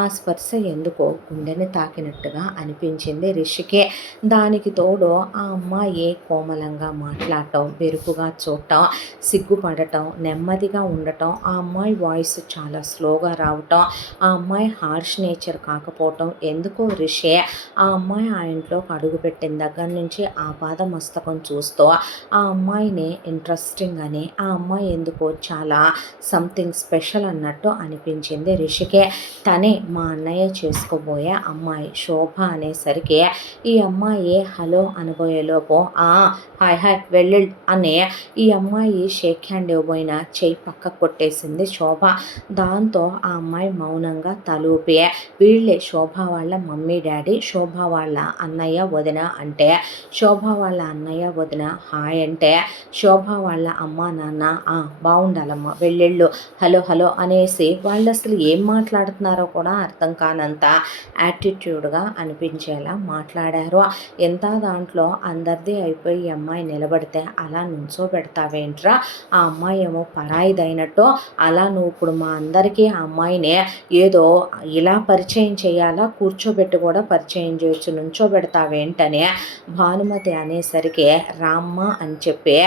ఆ స్పర్శ ఎందుకో గుండెని తాకినట్టుగా అనిపించింది రిషికి. దానికి తోడు ఆ అమ్మాయి కోమలంగా మాట్లాడటం, బెరుకుగా చూడటం, సిగ్గుపడటం, నెమ్మదిగా ఉండటం, ఆ అమ్మాయి వాయిస్ చాలా స్లోగా రావటం, ఆ అమ్మాయి హార్ష్ నేచర్ కాకపోవటం ఎందుకో రిషి ఆ అమ్మాయి ఆ ఇంట్లోకి అడుగుపెట్టిన దగ్గర నుంచి ఆ పాద మస్తకం చూస్తూ ఆ అమ్మాయిని ఇంట్రెస్టింగ్ అని, ఆ అమ్మాయి ఎందుకో చాలా సంథింగ్ స్పెషల్ అన్నట్టు అనిపించింది రిషికే. తనే మా అన్నయ్య చేసుకోబోయే అమ్మాయి శోభ అనేసరికి ఈ అమ్మాయి హలో అనబోయేలోపు హాయ్ హాయ్ వెళ్ళి అని ఈ అమ్మాయి షేక్ హ్యాండ్ ఇవ్వబోయిన చెయ్యి పక్క కొట్టేసింది శోభ. దాంతో ఆ అమ్మాయి మౌనంగా తలూపి వీళ్ళే శోభ వాళ్ళ మమ్మీ డాడీ, శోభ వాళ్ళ అన్నయ్య వదిన అంటే శోభ వాళ్ళ అన్నయ్య వదిన హాయ్ అంటే శోభ వాళ్ళ అమ్మ నాన్న బాగుండాలమ్మ వెళ్ళెళ్ళు హలో హలో అనేసి వాళ్ళు అసలు ఏం మాట్లాడుతున్నారో కూడా అర్థం కానంత యాటిట్యూడ్గా అనిపించేలా మాట్లాడారు. ఎంత దాంట్లో అందరిది అయిపోయి ఈ అమ్మాయి నిలబడితే అలా నుంచోబెడతావేంట్రా, ఆ అమ్మాయి ఏమో పరాయిదైనట్టు అలా నువ్వు ఇప్పుడు మా అందరికీ ఆ అమ్మాయిని ఏదో ఇలా పరిచయం చేయాలా, కూర్చోబెట్టి కూడా పరిచయం చేయొచ్చు, నుంచోబెడతావేంటని భానుమతి అనేసరికి రామ్మ అని చెప్పి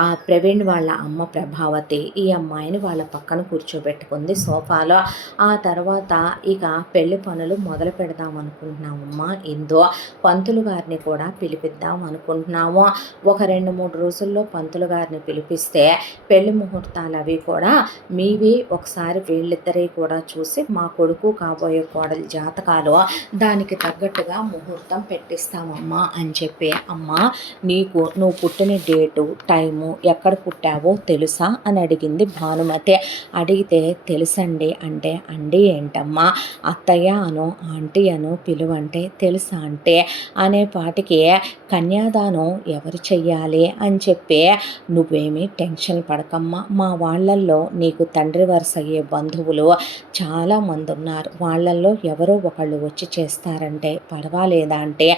ఆ ప్రవీణ్ వాళ్ళ అమ్మ ప్రభావతి ఈ అమ్మాయిని వాళ్ళ పక్కన కూర్చోబెట్టుకుంది సోఫాలో. ఆ తర్వాత ఇక పెళ్లి పనులు మొదలు పెడదాం అనుకుంటున్నామమ్మా, ఇందో పంతులు గారిని కూడా పిలిపిద్దాం అనుకుంటున్నాము. ఒక 2-3 రోజుల్లో పంతులు గారిని పిలిపిస్తే పెళ్లి ముహూర్తాలు అవి కూడా మీవి ఒకసారి వీళ్ళిద్దరే కూడా చూసి మా కొడుకు కాబోయే కోడలి జాతకాలు దానికి తగ్గట్టుగా ముహూర్తం పెట్టిస్తామమ్మా అని చెప్పి అమ్మ నువ్వు పుట్టిన డేటు టైము ఎక్కడ పుట్టావో తెలుసా అని అడిగింది భానుమతి. అడిగితే తెలుసండి అంటే అండి ఏంటమ్మా అత్తయ్య అను ఆంటీ అను పిలువంటే తెలుసా అంటే అనేపాటికి కన్యాదానం ఎవరు చెయ్యాలి అని చెప్పి నువ్వేమీ టెన్షన్ పడకమ్మా, మా వాళ్ళల్లో నీకు తండ్రి వరుస అయ్యే బంధువులు చాలామంది ఉన్నారు, వాళ్ళల్లో ఎవరో ఒకళ్ళు వచ్చి చేస్తారంటే పర్వాలేదా అంటే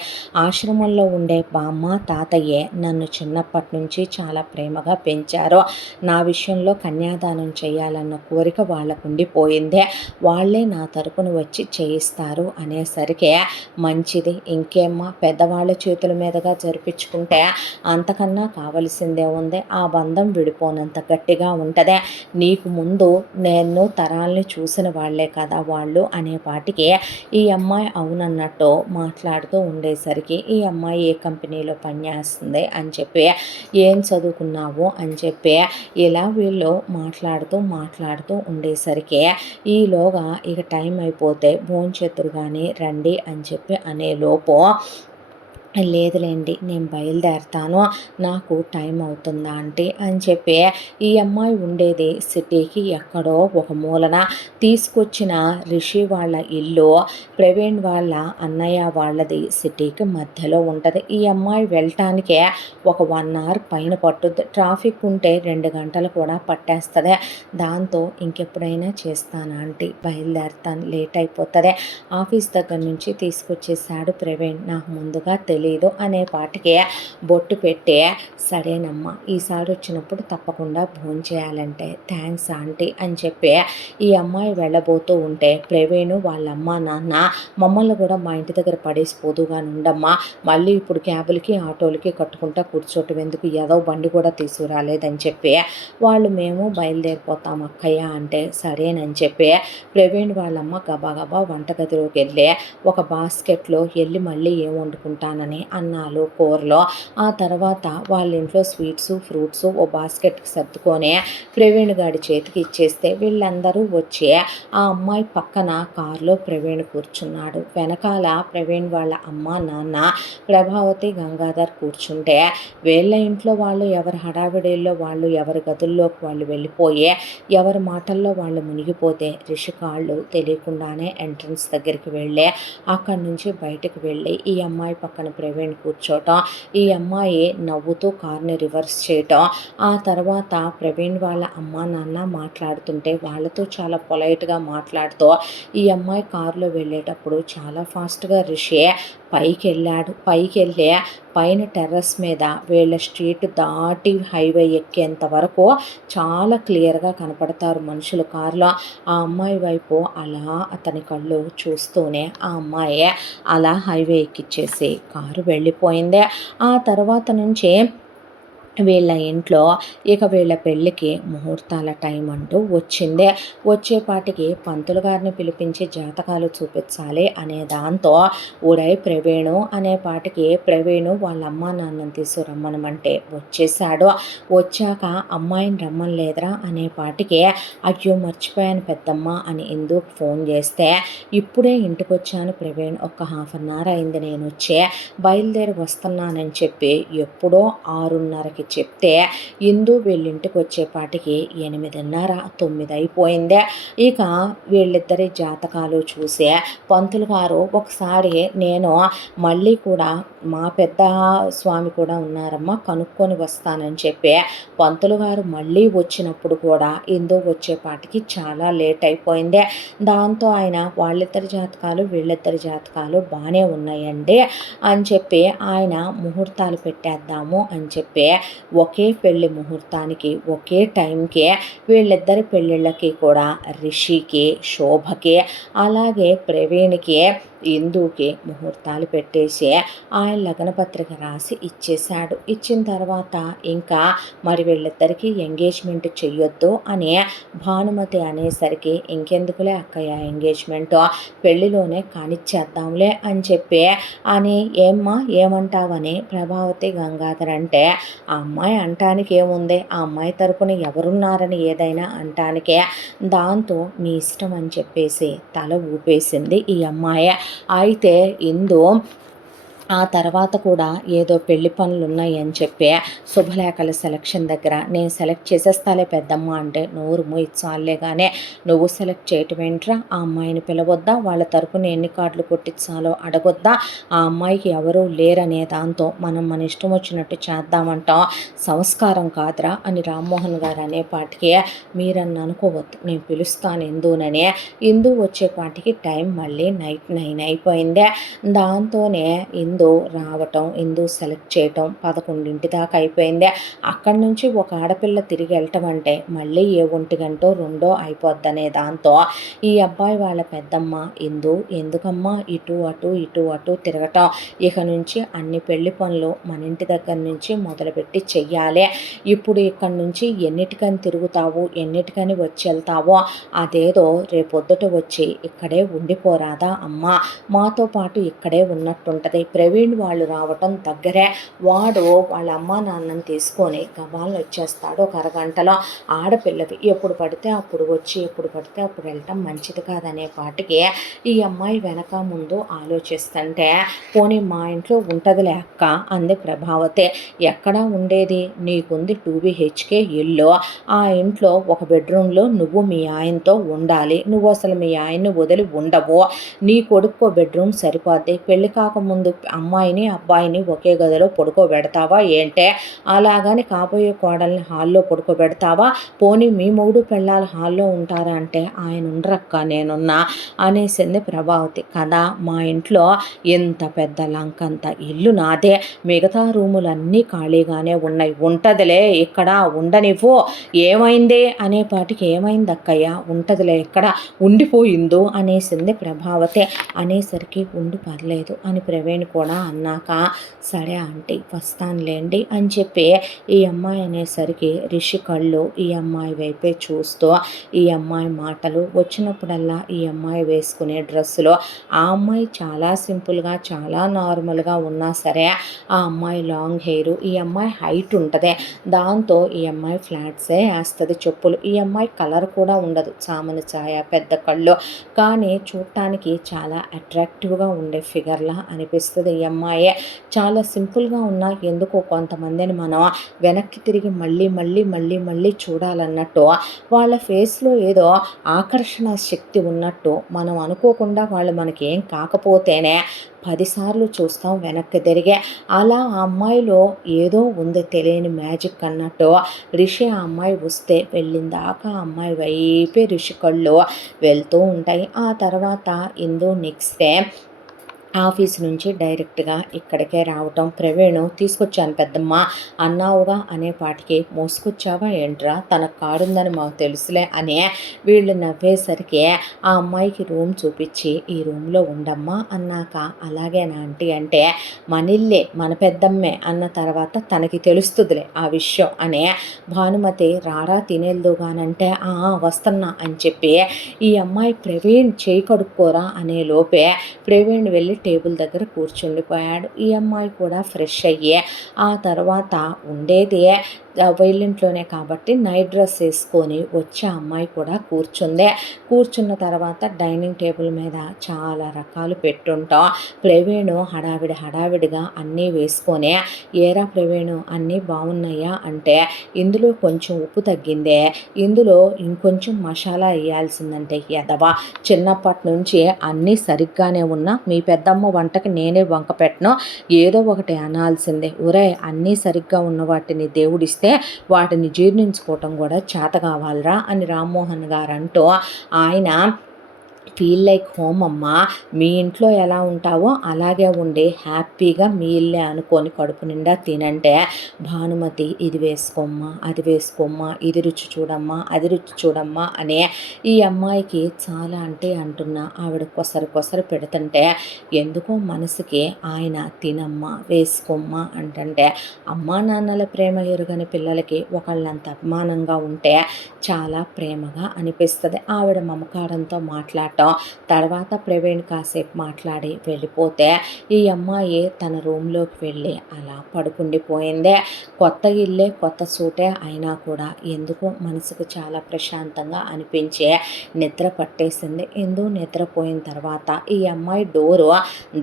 ఆశ్రమంలో ఉండే బామ్మ తాతయ్యే నన్ను చిన్నప్పటి నుంచి చాలా ప్రేమగా పెంచారో, నా విషయంలో కన్యాదానం చేయాలన్న కోరిక వాళ్ళకుండిపోయిందే, వాళ్ళే నా తరపున వచ్చి చేయిస్తారు అనేసరికి మంచిది, ఇంకేమ్మా పెద్దవాళ్ళ చేతుల మీదుగా జరిపించుకుంటే అంతకన్నా కావలసిందే ఉంది, ఆ బంధం విడిపోనంత గట్టిగా ఉంటదే, నీకు ముందు నేను తరాల్ని చూసిన వాళ్ళే కదా వాళ్ళు అనేపాటికి ఈ అమ్మాయి అవునన్నట్టు మాట్లాడుతూ ఉండేసరికి, ఈ అమ్మాయి ఏ కంపెనీలో పనిచేస్తుంది అని చెప్పి, ఏం చదువుకున్నావు అని చెప్పి ఇలా వీళ్ళు మాట్లాడుతూ ఉండేసరికి ఈలోగా ఇక టైం అయిపోతే భోంచేతురు కానీ రండి అని చెప్పి అనేలోపు, లేదులేండి నేను బయలుదేరతాను, నాకు టైం అవుతుందా ఆంటీ అని చెప్పి, ఈ అమ్మాయి ఉండేది సిటీకి ఎక్కడో ఒక మూలన, తీసుకొచ్చిన రిషి వాళ్ళ ఇల్లు ప్రవీణ్ వాళ్ళ అన్నయ్య వాళ్ళది సిటీకి మధ్యలో ఉంటుంది. ఈ అమ్మాయి వెళ్ళటానికే ఒక 1 అవర్ పైన పట్టుద్ది, ట్రాఫిక్ ఉంటే 2 గంటలు కూడా పట్టేస్తుంది. దాంతో ఇంకెప్పుడైనా చేస్తాను ఆంటీ, బయలుదేరుతాను, లేట్ అయిపోతుంది, ఆఫీస్ దగ్గర నుంచి తీసుకొచ్చేసాడు ప్రవీణ్, నాకు ముందుగా తెలీదు అనేపాటికి బొట్టు పెట్టి, సరేనమ్మా ఈసారి వచ్చినప్పుడు తప్పకుండా భోంచేయాలంటే థ్యాంక్స్ ఆంటీ అని చెప్పి ఈ అమ్మాయి వెళ్ళబోతూ ఉంటే, ప్రవీణు వాళ్ళ అమ్మ నాన్న మమ్మల్ని కూడా మా ఇంటి దగ్గర పడేసిపోదుగా ఉండమ్మా, మళ్ళీ ఇప్పుడు క్యాబులకి ఆటోలకి కట్టుకుంటా కూర్చోటం ఎందుకు, ఏదో బండి కూడా తీసుకురాలేదని చెప్పి వాళ్ళు, మేము బయలుదేరిపోతాం అక్కయ్య అంటే సరేనని చెప్పి ప్రవీణ్ వాళ్ళమ్మ గబా వంటగదిలోకి వెళ్ళి ఒక బాస్కెట్లో వెళ్ళి మళ్ళీ ఏం వండుకుంటానని అన్నాలు కూరలో, ఆ తర్వాత వాళ్ళ ఇంట్లో స్వీట్స్ ఫ్రూట్స్ ఓ బాస్కెట్కి సర్దుకొని ప్రవీణ్ గారి చేతికి ఇచ్చేస్తే, వీళ్ళందరూ వచ్చి ఆ అమ్మాయి పక్కన కారులో ప్రవీణ్ కూర్చున్నాడు, వెనకాల ప్రవీణ్ వాళ్ళ అమ్మ నాన్న ప్రభావతి గంగాధర్ కూర్చుంటే, వీళ్ళ ఇంట్లో వాళ్ళు ఎవరి హడావిడిల్లో వాళ్ళు ఎవరి గదుల్లోకి వాళ్ళు వెళ్ళిపోయి ఎవరి మాటల్లో వాళ్ళు మునిగిపోతే, రిషి కాళ్ళు తెలియకుండానే ఎంట్రన్స్ దగ్గరికి వెళ్ళి అక్కడి నుంచి బయటకు వెళ్ళి ఈ అమ్మాయి పక్కన ప్రవీణ్ కూర్చోటం, ఈ అమ్మాయి నవ్వుతూ కార్ని రివర్స్ చేయటం, ఆ తర్వాత ప్రవీణ్ వాళ్ళ అమ్మ నాన్న మాట్లాడుతుంటే వాళ్ళతో చాలా పొలైట్గా మాట్లాడుతూ ఈ అమ్మాయి కారులో వెళ్ళేటప్పుడు చాలా ఫాస్ట్గా రిషి పైకి వెళ్ళి పైన టెర్రస్ మీద వీళ్ళ స్ట్రీట్ దాటి హైవే ఎక్కేంత వరకు చాలా క్లియర్గా కనపడతారు మనుషులు కారులో. ఆ అమ్మాయి వైపు అలా అతని కళ్ళు చూస్తూనే ఆ అమ్మాయి అలా హైవే ఎక్కిచ్చేసి కారు వెళ్ళిపోయింది. ఆ తర్వాత నుంచి వీళ్ళ ఇంట్లో ఇక వీళ్ళ పెళ్ళికి ముహూర్తాల టైం అంటూ వచ్చిందే, వచ్చేపాటికి పంతులు గారిని పిలిపించి జాతకాలు చూపించాలి అనే దాంతో ప్రవీణు అనేపాటికి ప్రవీణు వాళ్ళ అమ్మ నాన్నని తీసుకురమ్మనమంటే వచ్చేసాడు. వచ్చాక అమ్మాయిని రమ్మనలేదురా అనేపాటికి, అయ్యో మర్చిపోయాను పెద్దమ్మ అని ఎందుకు ఫోన్ చేస్తే, ఇప్పుడే ఇంటికి వచ్చాను ప్రవీణ్, ఒక 1/2 అవర్ అయింది నేను వచ్చే, బయలుదేరి వస్తున్నానని చెప్పి ఎప్పుడో 6:30కి చెప్తే, ఇందు వీళ్ళింటికి వచ్చేపాటికి 8:30 9 అయిపోయిందే. ఇక వీళ్ళిద్దరి జాతకాలు చూసే పంతులు గారు ఒకసారి నేను మళ్ళీ కూడా మా పెద్ద స్వామి కూడా ఉన్నారమ్మా కనుక్కొని వస్తానని చెప్పి పంతులు గారు మళ్ళీ వచ్చినప్పుడు కూడా ఇందు వచ్చేపాటికి చాలా లేట్ అయిపోయింది. దాంతో ఆయన వాళ్ళిద్దరి జాతకాలు వీళ్ళిద్దరి జాతకాలు బాగానే ఉన్నాయండి అని చెప్పి ఆయన ముహూర్తాలు పెట్టేద్దాము అని చెప్పి ఒకే పెళ్లి ముహూర్తానికి ఒకే టైంకి వీళ్ళిద్దరి పెళ్ళిళ్ళకి కూడా రిషికి శోభకి అలాగే ప్రవీణ్కి ఇందుకి ముహూర్తాలు పెట్టేసి ఆయన లగ్నపత్రిక రాసి ఇచ్చేశాడు. ఇచ్చిన తర్వాత ఇంకా మరి వీళ్ళిద్దరికీ ఎంగేజ్మెంట్ చెయ్యొద్దు అని భానుమతి అనేసరికి, ఇంకెందుకులే అక్కయ్య ఎంగేజ్మెంట్, పెళ్ళిలోనే కానిచ్చేద్దాంలే అని చెప్పి అని, ఏమ్మా ఏమంటావని ప్రభావతి గంగాధర్ అంటే, ఆ అమ్మాయి అంటానికి ఏముంది, ఆ అమ్మాయి తరపున ఎవరున్నారని ఏదైనా అంటానికే, దాంతో మీ ఇష్టం అని చెప్పేసి తల ఊపేసింది ఈ అమ్మాయి. అయితే ఇందు ఆ తర్వాత కూడా ఏదో పెళ్లి పనులు ఉన్నాయి అని చెప్పి శుభలేఖల సెలక్షన్ దగ్గర, నేను సెలెక్ట్ చేసేస్తాలే పెద్దమ్మ అంటే, నోరు మూయి చాలే కానీ నువ్వు సెలెక్ట్ చేయటం ఏంట్రా, ఆ అమ్మాయిని పిలవద్దా, వాళ్ళ తరపున ఎన్ని కార్డులు కొట్టించాలో అడగొద్దా, ఆ అమ్మాయికి ఎవరూ లేరనే దాంతో మనం మన ఇష్టం వచ్చినట్టు చేద్దామంటాం, సంస్కారం కాదురా అని రామ్మోహన్ గారు అనేపాటికి, మీరన్న అనుకోవద్దు నేను పిలుస్తాను ఇందునని, ఇందు వచ్చేపాటికి టైం మళ్ళీ నైట్ 9 అయిపోయిందే. దాంతోనే ఇందు రావటం, ఇందు సెలెక్ట్ చేయటం 11 దాకా అయిపోయింది. అక్కడి నుంచి ఒక ఆడపిల్ల తిరిగి వెళ్ళటం అంటే మళ్ళీ ఏ 1 గంటో 2 అయిపోద్దనే దాంతో ఈ అబ్బాయి వాళ్ళ పెద్దమ్మ ఇందు ఎందుకమ్మా ఇటు అటు ఇటు అటు తిరగటం, ఇక నుంచి అన్ని పెళ్లి పనులు మన ఇంటి దగ్గర నుంచి మొదలుపెట్టి చెయ్యాలి. ఇప్పుడు ఇక్కడి నుంచి ఎన్నిటికని తిరుగుతావు, ఎన్నిటికని వచ్చి వెళ్తావో అదేదో రేపొద్దుట వచ్చి ఇక్కడే ఉండిపోరాదా అమ్మా, మాతో పాటు ఇక్కడే ఉన్నట్టుంటుంది. ప్రవీణ్ వాళ్ళు రావటం దగ్గరే, వాడు వాళ్ళ అమ్మా నాన్నని తీసుకొని గబాలను వచ్చేస్తాడు ఒక అరగంటలో. ఆడపిల్లవి ఎప్పుడు పడితే అప్పుడు వచ్చి ఎప్పుడు పడితే అప్పుడు వెళ్ళటం మంచిది కాదనే పాటికి ఈ అమ్మాయి వెనక ముందు ఆలోచిస్తుంటే, పోనీ మా ఇంట్లో ఉంటుందిలే అక్క అంది ప్రభావతి. ఎక్కడా ఉండేది, నీకుంది 2 BHK ఇల్లు, ఆ ఇంట్లో ఒక బెడ్రూమ్లో నువ్వు మీ ఆయనతో ఉండాలి, నువ్వు అసలు మీ ఆయన్ని వదిలి ఉండవు, నీ కొడుకు బెడ్రూమ్ సరిపోద్ది, పెళ్లి కాకముందు అమ్మాయిని అబ్బాయిని ఒకే గదిలో పడుకోబెడతావా ఏంటే, అలాగని కాబోయే కోడల్ని హాల్లో పడుకోబెడతావా, పోనీ మీ మూడు పెళ్ళాలు హాల్లో ఉంటారా అంటే ఆయన ఉండరక్క నేనున్నా అనేసింది ప్రభావతి. కదా మా ఇంట్లో ఎంత పెద్ద లంకంత ఇల్లు నాదే, మిగతా రూములన్నీ ఖాళీగానే ఉన్నాయి, ఉంటదిలే ఇక్కడ ఉండనివ్వు, ఏమైంది అనేపాటికి ఏమైంది అక్కయ్య ఉంటదిలే ఇక్కడ ఉండిపోయిందో అనేసింది ప్రభావతి. అనేసరికి ఉండు పర్లేదు అని ప్రవీణ్ కూడా అన్నాక, సరే ఆంటీ వస్తానులేండి అని చెప్పి ఈ అమ్మాయి అనేసరికి రిషి కళ్ళు ఈ అమ్మాయి వైపే చూస్తూ, ఈ అమ్మాయి మాటలు వచ్చినప్పుడల్లా ఈ అమ్మాయి వేసుకునే డ్రెస్సులో, ఆ అమ్మాయి చాలా సింపుల్గా చాలా నార్మల్గా ఉన్నా సరే ఆ అమ్మాయి లాంగ్ హెయిర్, ఈ అమ్మాయి హైట్ ఉంటుంది, దాంతో ఈ అమ్మాయి ఫ్లాట్సే వేస్తుంది చెప్పులు, ఈ అమ్మాయి కలర్ కూడా ఉండదు, చామన ఛాయ పెద్ద కళ్ళు, కానీ చూడటానికి చాలా అట్రాక్టివ్గా ఉండే ఫిగర్లా అనిపిస్తుంది. ఈ అమ్మాయి చాలా సింపుల్గా ఉన్నా ఎందుకో కొంతమందిని మనం వెనక్కి తిరిగి మళ్ళీ మళ్ళీ మళ్ళీ మళ్ళీ చూడాలన్నట్టు, వాళ్ళ ఫేస్లో ఏదో ఆకర్షణ శక్తి ఉన్నట్టు, మనం అనుకోకుండా వాళ్ళు మనకేం కాకపోతేనే 10 సార్లు చూస్తాం వెనక్కి తిరిగే, అలా ఆ అమ్మాయిలో ఏదో ఉంది తెలియని మ్యాజిక్ అన్నట్టు. రిషి ఆ అమ్మాయి వస్తే వెళ్ళిందాకా ఆ అమ్మాయి వైపే రిషి కళ్ళు వెళ్తూ ఉంటాయి. ఆ తర్వాత ఇందు నెక్స్ట్ డే ఆఫీస్ నుంచి డైరెక్ట్గా ఇక్కడికే రావటం, ప్రవీణ్ తీసుకొచ్చాను పెద్దమ్మ అన్నావుగా అనేపాటికి, మోసుకొచ్చావా ఏంట్రా, తన కారుందని మాకు తెలుసులే అనే వీళ్ళు నవ్వేసరికి ఆ అమ్మాయికి రూమ్ చూపించి ఈ రూమ్లో ఉండమ్మా అన్నాక, అలాగేనా ఆంటీ అంటే, మనిల్లే మన పెద్దమ్మే అన్న తర్వాత తనకి తెలుస్తుందిలే ఆ విషయం అనే భానుమతి రారా తినేల్దుగానంటే వస్తున్నా అని చెప్పి ఈ అమ్మాయి ప్రవీణ్ చేయి కడుక్కోరా అనే లోపే ప్రవీణ్ వెళ్ళి టేబుల్ దగ్గర కూర్చుండిపోయాడు. ఈ అమ్మాయి కూడా ఫ్రెష్ అయ్యి ఆ తర్వాత ఉండేది వీళ్ళింట్లోనే కాబట్టి నైట్ డ్రెస్ వేసుకొని వచ్చే అమ్మాయి కూడా కూర్చుంది. కూర్చున్న తర్వాత డైనింగ్ టేబుల్ మీద చాలా రకాలు పెట్టుంటాం. ప్రవీణు హడావిడిగా అన్నీ వేసుకొని, ఏరా ప్రవీణు అన్నీ బాగున్నాయా అంటే, ఇందులో కొంచెం ఉప్పు తగ్గిందే, ఇందులో ఇంకొంచెం మసాలా వేయాల్సిందంటే, ఎదవా చిన్నప్పటి నుంచి అన్నీ సరిగ్గానే ఉన్నా మీ పెద్దమ్మ వంటకి నేనే వంక పెట్టను, ఏదో ఒకటి అనాల్సిందే, ఒరే అన్నీ సరిగ్గా ఉన్న వాటిని దేవుడిస్తే వాటిని జీర్ణించుకోవటం కూడా చేత కావాలరా అని రామ్మోహన్ గారు అంటూ, ఆయన ఫీల్ లైక్ హోమ్ అమ్మా, మీ ఇంట్లో ఎలా ఉంటావో అలాగే ఉండి హ్యాపీగా మీ ఇల్లే అనుకొని కడుపు నిండా తినంటే, భానుమతి ఇది వేసుకోమ్మా అది వేసుకోమ్మా, ఇది రుచి చూడమ్మా అది రుచి చూడమ్మా అనే ఈ అమ్మాయికి చాలా అంటే అంటున్నా ఆవిడ కొసరు పెడుతుంటే, ఎందుకో మనసుకి ఆయన తినమ్మా వేసుకోమ్మా అంటుంటే, అమ్మా నాన్నల ప్రేమ ఎరుగని పిల్లలకి ఒకళ్ళంత అభిమానంగా ఉంటే చాలా ప్రేమగా అనిపిస్తుంది. ఆవిడ మమకారంతో మాట్లాడటం, తర్వాత ప్రవీణ్ కాసేపు మాట్లాడి వెళ్ళిపోతే ఈ అమ్మాయి తన రూమ్లోకి వెళ్ళి అలా పడుకుండిపోయింది. కొత్త ఇల్లే కొత్త సూటే అయినా కూడా ఎందుకో మనసుకు చాలా ప్రశాంతంగా అనిపించే నిద్ర పట్టేసింది. నిద్రపోయిన తర్వాత ఈ అమ్మాయి డోరు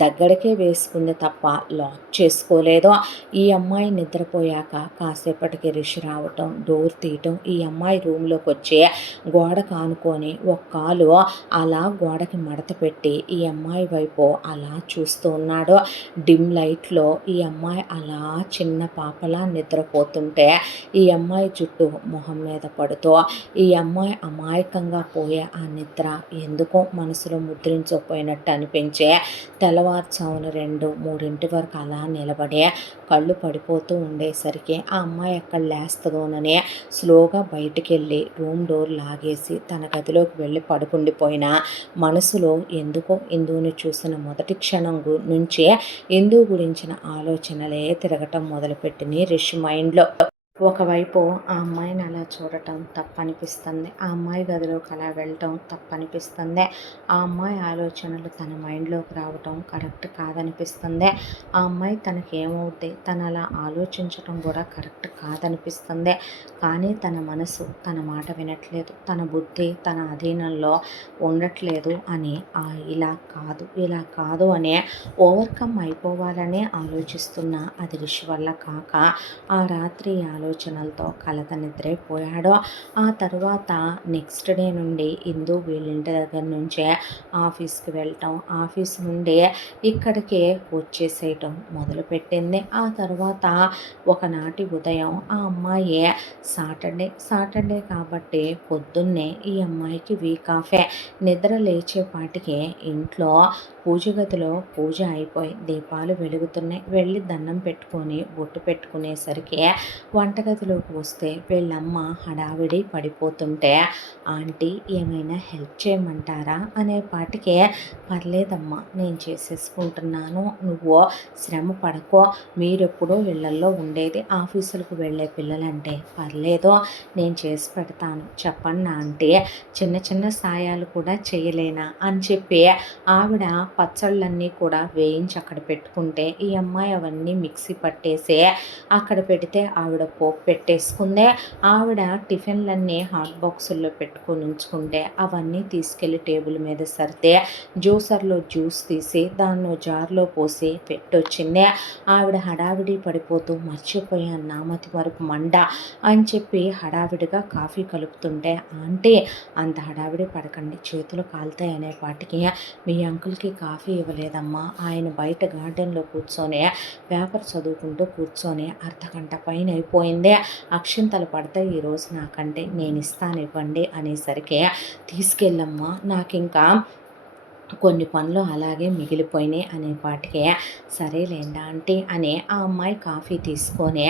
దగ్గరికే వేసుకుంది తప్ప లాక్ చేసుకోలేదు. ఈ అమ్మాయి నిద్రపోయాక కాసేపటికి రిషి రావటం, డోర్ తీయటం, ఈ అమ్మాయి రూమ్లోకి వచ్చి గోడ కానుకొని ఒక కాలు అలా గోడకి మడత పెట్టి ఈ అమ్మాయి వైపు అలా చూస్తూ ఉన్నాడు. డిమ్ లైట్లో ఈ అమ్మాయి అలా చిన్న పాపలా నిద్రపోతుంటే ఈ అమ్మాయి జుట్టు మొహం మీద పడుతూ ఈ అమ్మాయి అమాయకంగా పోయే ఆ నిద్ర ఎందుకో మనసులో ముద్రించకపోయినట్టు అనిపించే తెల్లవారుజామున 2-3 వరకు అలా నిలబడి కళ్ళు పడిపోతూ ఉండేసరికి ఆ అమ్మాయి ఎక్కడ లేస్తుందోనని స్లోగా బయటికి వెళ్ళి రూమ్ డోర్ లాగేసి తన గదిలోకి వెళ్ళి పడుకుండిపోయిన మనసులో ఎందుకో ఇందుని చూసిన మొదటి క్షణం నుంచే ఇందు గురించిన ఆలోచనలే తిరగటం మొదలుపెట్టినాయి రిషి మైండ్లో. ఒకవైపు ఆ అమ్మాయిని అలా చూడటం తప్పనిపిస్తుంది, ఆ అమ్మాయి గదిలోకి అలా వెళ్ళటం తప్పనిపిస్తుంది, ఆ అమ్మాయి ఆలోచనలు తన మైండ్లోకి రావటం కరెక్ట్ కాదనిపిస్తుంది, ఆ అమ్మాయి తనకి ఏమవుద్ది తను అలా ఆలోచించటం కూడా కరెక్ట్ కాదనిపిస్తుంది. కానీ తన మనసు తన మాట వినట్లేదు, తన బుద్ధి తన అధీనంలో ఉండట్లేదు అని ఇలా కాదు అనే ఓవర్కమ్ అయిపోవాలనే ఆలోచిస్తున్నా అది రిషి వల్ల కాక ఆ రాత్రి ఆలోచనలతో కలత నిద్రైపోయాడు. ఆ తర్వాత నెక్స్ట్ డే నుండి ఇందు వీళ్ళింటి దగ్గర నుంచే ఆఫీస్కి వెళ్ళటం, ఆఫీస్ నుండి ఇక్కడికే వచ్చేసేయటం మొదలుపెట్టింది. ఆ తర్వాత ఒకనాటి ఉదయం ఆ అమ్మాయి సాటర్డే కాబట్టి పొద్దున్నే ఈ అమ్మాయికి వీక్ ఆఫే. నిద్ర లేచేపాటికి ఇంట్లో పూజ గదిలో పూజ అయిపోయి దీపాలు వెలుగుతున్నాయి. వెళ్ళి దండం పెట్టుకొని బొట్టు పెట్టుకునేసరికి వంటగదిలోకి వస్తే వీళ్ళమ్మ హడావిడి పడిపోతుంటే ఆంటీ ఏమైనా హెల్ప్ చేయమంటారా అనేపాటికే పర్లేదమ్మా నేను చేసేసుకుంటున్నాను, నువ్వు శ్రమ పడకో, మీరెప్పుడో ఇళ్లల్లో ఉండేది ఆఫీసులకు వెళ్ళే పిల్లలంటే పర్లేదు నేను చేసి పెడతాను చెప్పండి ఆంటీ, చిన్న చిన్న సాయాలు కూడా చేయలేనా అని చెప్పి ఆవిడ పచ్చళ్ళన్నీ కూడా వేయించి అక్కడ పెట్టుకుంటే ఈ అమ్మాయి అవన్నీ మిక్సీ పట్టేసి అక్కడ పెడితే ఆవిడ పోపు పెట్టేసుకుందే. ఆవిడ టిఫిన్లన్నీ హాట్ బాక్సుల్లో పెట్టుకొని ఉంచుకుంటే అవన్నీ తీసుకెళ్ళి టేబుల్ మీద సరితే జ్యూసర్లో జ్యూస్ తీసి దాన్ని జార్లో పోసి పెట్టొచ్చిందే. ఆవిడ హడావిడి పడిపోతూ మర్చిపోయాను నామతి వరకు మండ అని చెప్పి హడావిడిగా కాఫీ కలుపుతుంటే ఆంటీ అంత హడావిడి పడకండి చేతులు కాలుతాయి అనేపాటికి మీ అంకుల్కి కాఫీ ఇవ్వలేదమ్మా, ఆయన బయట గార్డెన్లో కూర్చొని పేపర్ చదువుకుంటూ కూర్చొని అర్ధగంట పైన అయిపోయిందే, అక్షింతలు పడతాయి ఈరోజు నాకంటే నేను ఇస్తాను ఇవ్వండి అనేసరికి తీసుకెళ్ళమ్మా నాకు ఇంకా కొన్ని పనులు అలాగే మిగిలిపోయినాయి అనేపాటికే సరేలేండి ఆంటీ అని ఆ అమ్మాయి కాఫీ తీసుకొని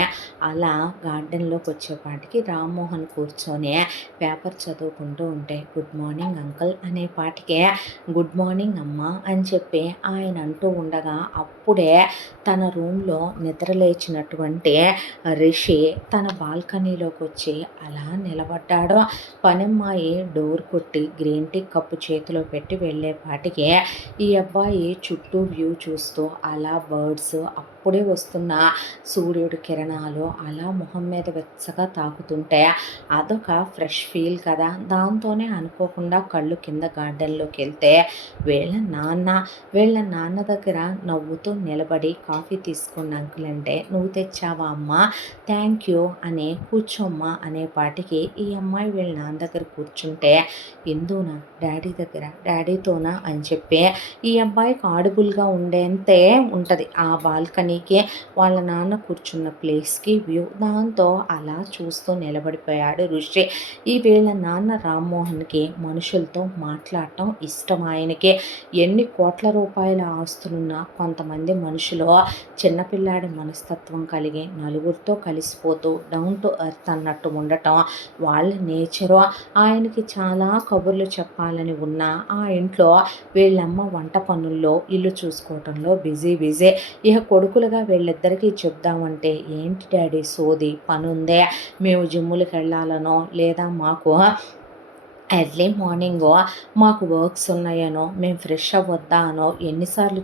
అలా గార్డెన్లోకి వచ్చేపాటికి రామ్మోహన్ కూర్చొని పేపర్ చదువుకుంటూ ఉంటే గుడ్ మార్నింగ్ అంకుల్ అనేపాటికే గుడ్ మార్నింగ్ అమ్మ అని చెప్పి ఆయన అంటూ ఉండగా అప్పుడే తన రూమ్లో నిద్రలేచినటువంటి రిషి తన బాల్కనీలోకి వచ్చి అలా నిలబడ్డాడు. పనమ్మాయి డోర్ కొట్టి గ్రీన్ టీ కప్పు చేతిలో పెట్టి వెళ్ళేపాటికి ఈ అబ్బాయి చుట్టూ వ్యూ చూస్తూ అలా బర్డ్స్ అప్పుడే వస్తున్న సూర్యుడి కిరణాలు అలా మొహం మీద వెచ్చగా తాకుతుంటే అదొక ఫ్రెష్ ఫీల్ కదా. దాంతోనే అనుకోకుండా కళ్ళు కింద గార్డెన్లోకి వెళ్తే వీళ్ళ నాన్న దగ్గర నవ్వుతూ నిలబడి కాఫీ తీసుకున్న అంకుల్ అంటే నువ్వు తెచ్చావా అమ్మా, థ్యాంక్ యూ అని కూర్చోమ్మా అనేపాటికి ఈ అమ్మాయి వీళ్ళ నాన్న దగ్గర కూర్చుంటే ఎందునా డాడీ దగ్గర డాడీతోనా అని చెప్పి ఈ అబ్బాయికి ఆడిబుల్గా ఉండేంతే ఉంటుంది ఆ బాల్కనీకి వాళ్ళ నాన్న కూర్చున్న ప్లేస్కి వ్యూ. దాంతో అలా చూస్తూ నిలబడిపోయాడు ఋషి. ఈ వీళ్ళ నాన్న రామ్మోహన్కి మనుషులతో మాట్లాడటం ఇష్టం. ఆయనకి ఎన్ని కోట్ల రూపాయల ఆస్తులున్నా కొంతమంది మనుషులు చిన్నపిల్లాడి మనస్తత్వం కలిగి నలుగురితో కలిసిపోతూ డౌన్ టు ఎర్త్ అన్నట్టు ఉండటం వాళ్ళ నేచరు. ఆయనకి చాలా కబుర్లు చెప్పాలని ఉన్నా ఆ ఇంట్లో వీళ్ళమ్మ వంట పనుల్లో ఇల్లు చూసుకోవటంలో బిజీ. ఇక కొడుకులుగా వీళ్ళిద్దరికీ చెప్దామంటే ఏంటి డాడీ సోది పనుందే, మేము జిమ్ములకు వెళ్ళాలనో లేదా మాకు ఎర్లీ మార్నింగ్ మాకు వర్క్స్ ఉన్నాయనో మేము ఫ్రెష్ అవ్వద్దా అనో ఎన్నిసార్లు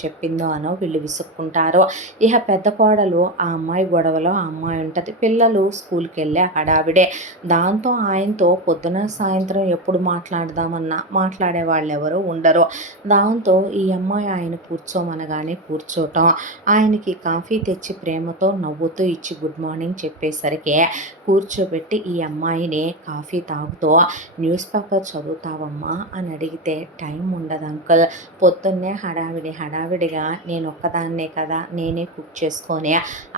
చెప్పిందో అనో వీళ్ళు విసుక్కుంటారు. ఇక పెద్ద కోడలు ఆ అమ్మాయి గొడవలో ఆ అమ్మాయి ఉంటుంది, పిల్లలు స్కూల్కి వెళ్ళే హడావిడే. దాంతో ఆయనతో పొద్దున సాయంత్రం ఎప్పుడు మాట్లాడదామన్నా మాట్లాడే వాళ్ళు ఎవరు ఉండరు. దాంతో ఈ అమ్మాయి ఆయన కూర్చోమనగానే కూర్చోటం, ఆయనకి కాఫీ తెచ్చి ప్రేమతో నవ్వుతూ ఇచ్చి గుడ్ మార్నింగ్ చెప్పేసరికి కూర్చోబెట్టి ఈ అమ్మాయిని కాఫీ తాగుతూ న్యూస్ పేపర్ చదువుతావమ్మా అని అడిగితే, టైం ఉండదు అంకుల్, పొద్దున్నే హడావిడిగా నేను ఒక్కదాన్నే కదా, నేనే కుక్ చేసుకొని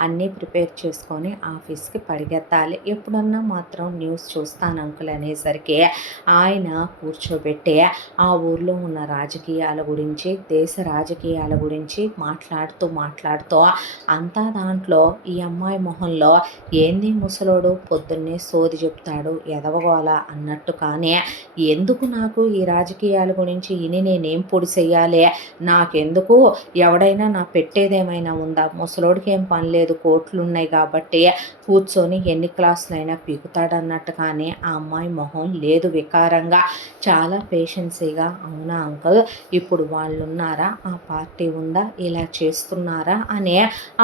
అన్నీ ప్రిపేర్ చేసుకొని ఆఫీస్కి పరిగెత్తాలి, ఎప్పుడన్నా మాత్రం న్యూస్ చూస్తాను అంకుల్ అనేసరికి ఆయన కూర్చోబెట్టి ఆ ఊర్లో ఉన్న రాజకీయాల గురించి, దేశ రాజకీయాల గురించి మాట్లాడుతూ అంతా దాంట్లో ఈ అమ్మాయి మొహంలో ఏంది ముసలోడు పొద్దున్నే సోది చెప్తాడు ఎదవగోల అన్నట్టు, కానీ ఎందుకు నాకు ఈ రాజకీయాల గురించి ఇని నేనేం పొడి చెయ్యాలి, నాకెందుకు, ఎవడైనా నా పెట్టేదేమైనా ఉందా, ముసలోడికి ఏం పని లేదు, కోట్లు ఉన్నాయి కాబట్టి కూర్చొని ఎన్ని క్లాసులైనా పీకుతాడన్నట్టు, కానీ ఆ అమ్మాయి మొహం లేదు వికారంగా, చాలా పేషెన్సీగా, అవునా అంకుల్, ఇప్పుడు వాళ్ళు ఉన్నారా, ఆ పార్టీ ఉందా, ఇలా చేస్తున్నారా అని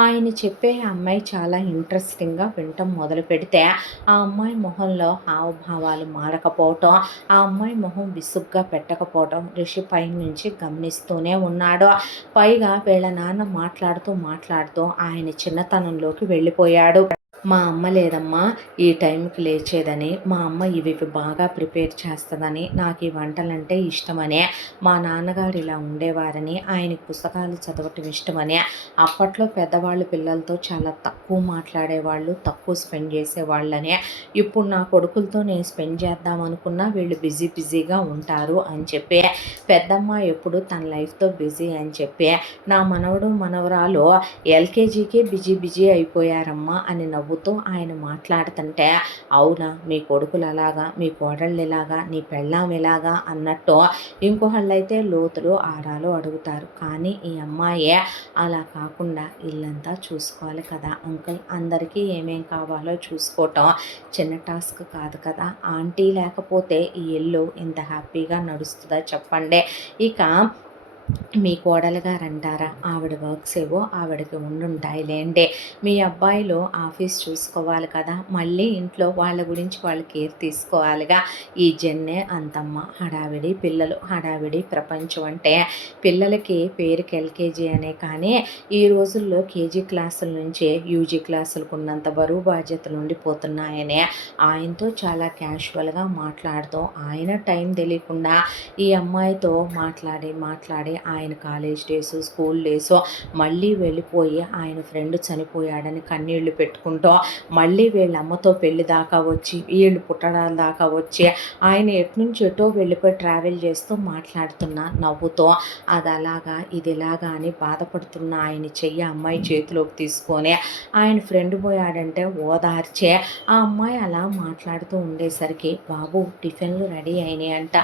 ఆయన చెప్పే అమ్మాయి చాలా ఇంట్రెస్టింగ్గా వినటం మొదలు పెడితే ఆ అమ్మాయి మొహంలో హావభావాలు మారకపోవటం, ఆ అమ్మాయి మొహం విసుగ్గా పెట్టకపోవటం రిషి పై నుంచి గమనిస్తూనే ఉన్నాడు. పైగా వీళ్ళ నాన్న మాట్లాడుతూ ఆయన చిన్నతనంలోకి వెళ్ళిపోయాడు. మా అమ్మ లేదమ్మా ఈ టైంకి లేచేదని, మా అమ్మ ఇవి బాగా ప్రిపేర్ చేస్తుందని, నాకు ఈ వంటలంటే ఇష్టమని, మా నాన్నగారు ఇలా ఉండేవారని, ఆయనకి పుస్తకాలు చదవటం ఇష్టమని, అప్పట్లో పెద్దవాళ్ళు పిల్లలతో చాలా తక్కువ మాట్లాడేవాళ్ళు, తక్కువ స్పెండ్ చేసేవాళ్ళని, ఇప్పుడు నా కొడుకులతో నేను స్పెండ్ చేద్దాం అనుకున్నా వీళ్ళు బిజీగా ఉంటారు అని చెప్పి, పెద్దమ్మ ఎప్పుడు తన లైఫ్తో బిజీ అని చెప్పి, నా మనవడు మనవరాలు ఎల్కేజీకే బిజీ అయిపోయారమ్మా అని నవ్వుతూ ఆయన మాట్లాడుతుంటే, అవునా మీ కొడుకులు అలాగా, మీ కోడళ్ళు ఇలాగా, నీ పెళ్ళాం ఇలాగా అన్నట్టు ఇంకొకళ్ళైతే లోతులు ఆరాలు అడుగుతారు, కానీ ఈ అమ్మాయి అలా కాకుండా ఇల్లంతా చూసుకోవాలి కదా అంకుల్, అందరికీ ఏమేం కావాలో చూసుకోవటం చిన్న టాస్క్ కాదు కదా, ఆంటీ లేకపోతే ఈ ఇల్లు ఇంత హ్యాపీగా నడుస్తుందా చెప్పండి, ఇక మీ కోడలు గారు అంటారా, ఆవిడ వర్క్స్ ఏవో ఆవిడకి ఉండుంటాయి లేండి, మీ అబ్బాయిలు ఆఫీస్ చూసుకోవాలి కదా, మళ్ళీ ఇంట్లో వాళ్ళ గురించి వాళ్ళు కేర్ తీసుకోవాలిగా, ఈ జన్నే అంతమ్మ, హడావిడి పిల్లలు, హడావిడి ప్రపంచం అంటే పిల్లలకి పేరుకి ఎల్కేజీ అనే, కానీ ఈ రోజుల్లో కేజీ క్లాసుల నుంచి యూజీ క్లాసులకు ఉన్నంత బరువు బాధ్యతలు ఉండిపోతున్నాయని ఆయనతో చాలా క్యాజువల్గా మాట్లాడుతూ, ఆయన టైం తెలియకుండా ఈ అమ్మాయితో మాట్లాడి ఆయన కాలేజ్ డేస్, స్కూల్ డేస్, మళ్ళీ వెళ్ళిపోయి ఆయన ఫ్రెండ్ చనిపోయాడని కన్నీళ్లు పెట్టుకుంటూ, మళ్ళీ వీళ్ళ అమ్మతో పెళ్లి దాకా వచ్చి, వీళ్ళు పుట్టడాల దాకా వచ్చి, ఆయన ఎట్నుంచి ఎటో వెళ్ళిపోయి ట్రావెల్ చేస్తూ మాట్లాడుతున్నా నవ్వుతూ, అది అలాగా ఇది ఇలాగా అని బాధపడుతున్న ఆయన చెయ్యి అమ్మాయి చేతిలోకి తీసుకొని ఆయన ఫ్రెండ్ పోయాడంటే ఓదార్చే ఆ అమ్మాయి అలా మాట్లాడుతూ ఉండేసరికి, బాబు టిఫిన్లు రెడీ అయినాయి అంట,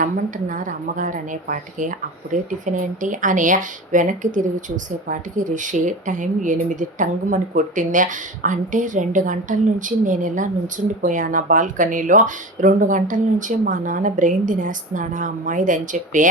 రమ్మంటున్నారు అమ్మగారు అనే పాటికి, అప్పుడే టిఫిన్ ఏంటి అని వెనక్కి తిరిగి చూసేపాటికి రిషి టైం 8 టంగుమని కొట్టింది, అంటే 2 గంటల నుంచి నేను ఇలా నుంచుండిపోయాను ఆ బాల్కనీలో, 2 గంటల నుంచి మా నాన్న బ్రెయిన్ తినేస్తున్నాడు ఆ అమ్మాయిది అని చెప్పి,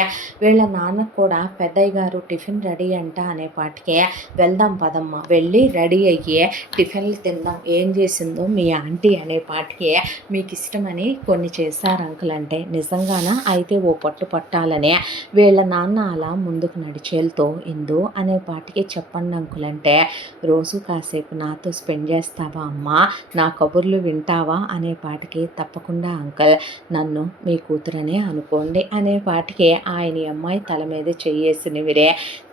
వీళ్ళ నాన్నకు కూడా పెద్దయ్య గారు టిఫిన్ రెడీ అంట అనేపాటికి, వెళ్దాం పదమ్మ, వెళ్ళి రెడీ అయ్యి టిఫిన్లు తిందాం, ఏం చేసిందో మీ ఆంటీ అనేపాటికి, మీకు ఇష్టమని కొన్ని చేశారు అంకుల్ అంటే, నిజంగానా, అయితే ఓ పట్టు పట్టాలనే వీళ్ళ నాన్న అలా ముందుకు నడిచేళ్తూ, ఇందు అనే పాటికి, చెప్పండి అంకుల్ అంటే, రోజు కాసేపు నాతో స్పెండ్ చేస్తావా అమ్మా, నా కబుర్లు వింటావా అనే పాటికి, తప్పకుండా అంకుల్, నన్ను మీ కూతురనే అనుకోండి అనే పాటికి ఆయన అమ్మాయి తల మీద చెయ్యేసి నివిరే,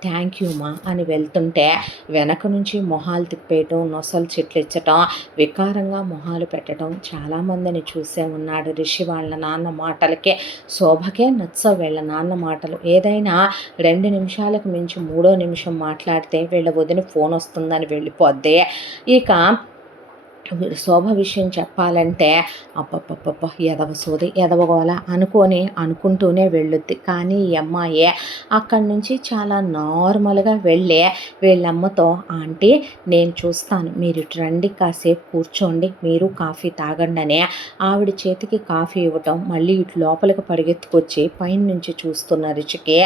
థ్యాంక్ యూ మా అని వెళ్తుంటే వెనక నుంచి మొహాలు తిప్పేయటం, నొసలు చెట్లిచ్చటం, వికారంగా మొహాలు పెట్టడం చాలామందిని చూసే ఉన్నాడు రిషి వాళ్ళ నాన్న మాటలకే. శోభకే నచ్చవు వీళ్ళ నాన్న మాటలు, ఏదైనా 2 నిమిషాలకు మించి 3వ నిమిషం మాట్లాడితే వీళ్ళ వదిన ఫోన్ వస్తుందని వెళ్ళిపోద్ది. ఇక శోభ విషయం చెప్పాలంటే, అబ్బబ్బబ్బబ్బ ఎదవ సోది ఎదవగోల అనుకుంటూనే వెళ్ళుద్ది, కానీ ఈ అమ్మాయి అక్కడి నుంచి చాలా నార్మల్గా వెళ్ళి వీళ్ళమ్మతో, ఆంటీ నేను చూస్తాను, మీరు ఇటు రండి, కాసేపు కూర్చోండి, మీరు కాఫీ తాగండి అని ఆవిడ చేతికి కాఫీ ఇవ్వటం, మళ్ళీ ఇటు లోపలికి పరిగెత్తుకొచ్చి పైన నుంచి చూస్తున్న రుచికి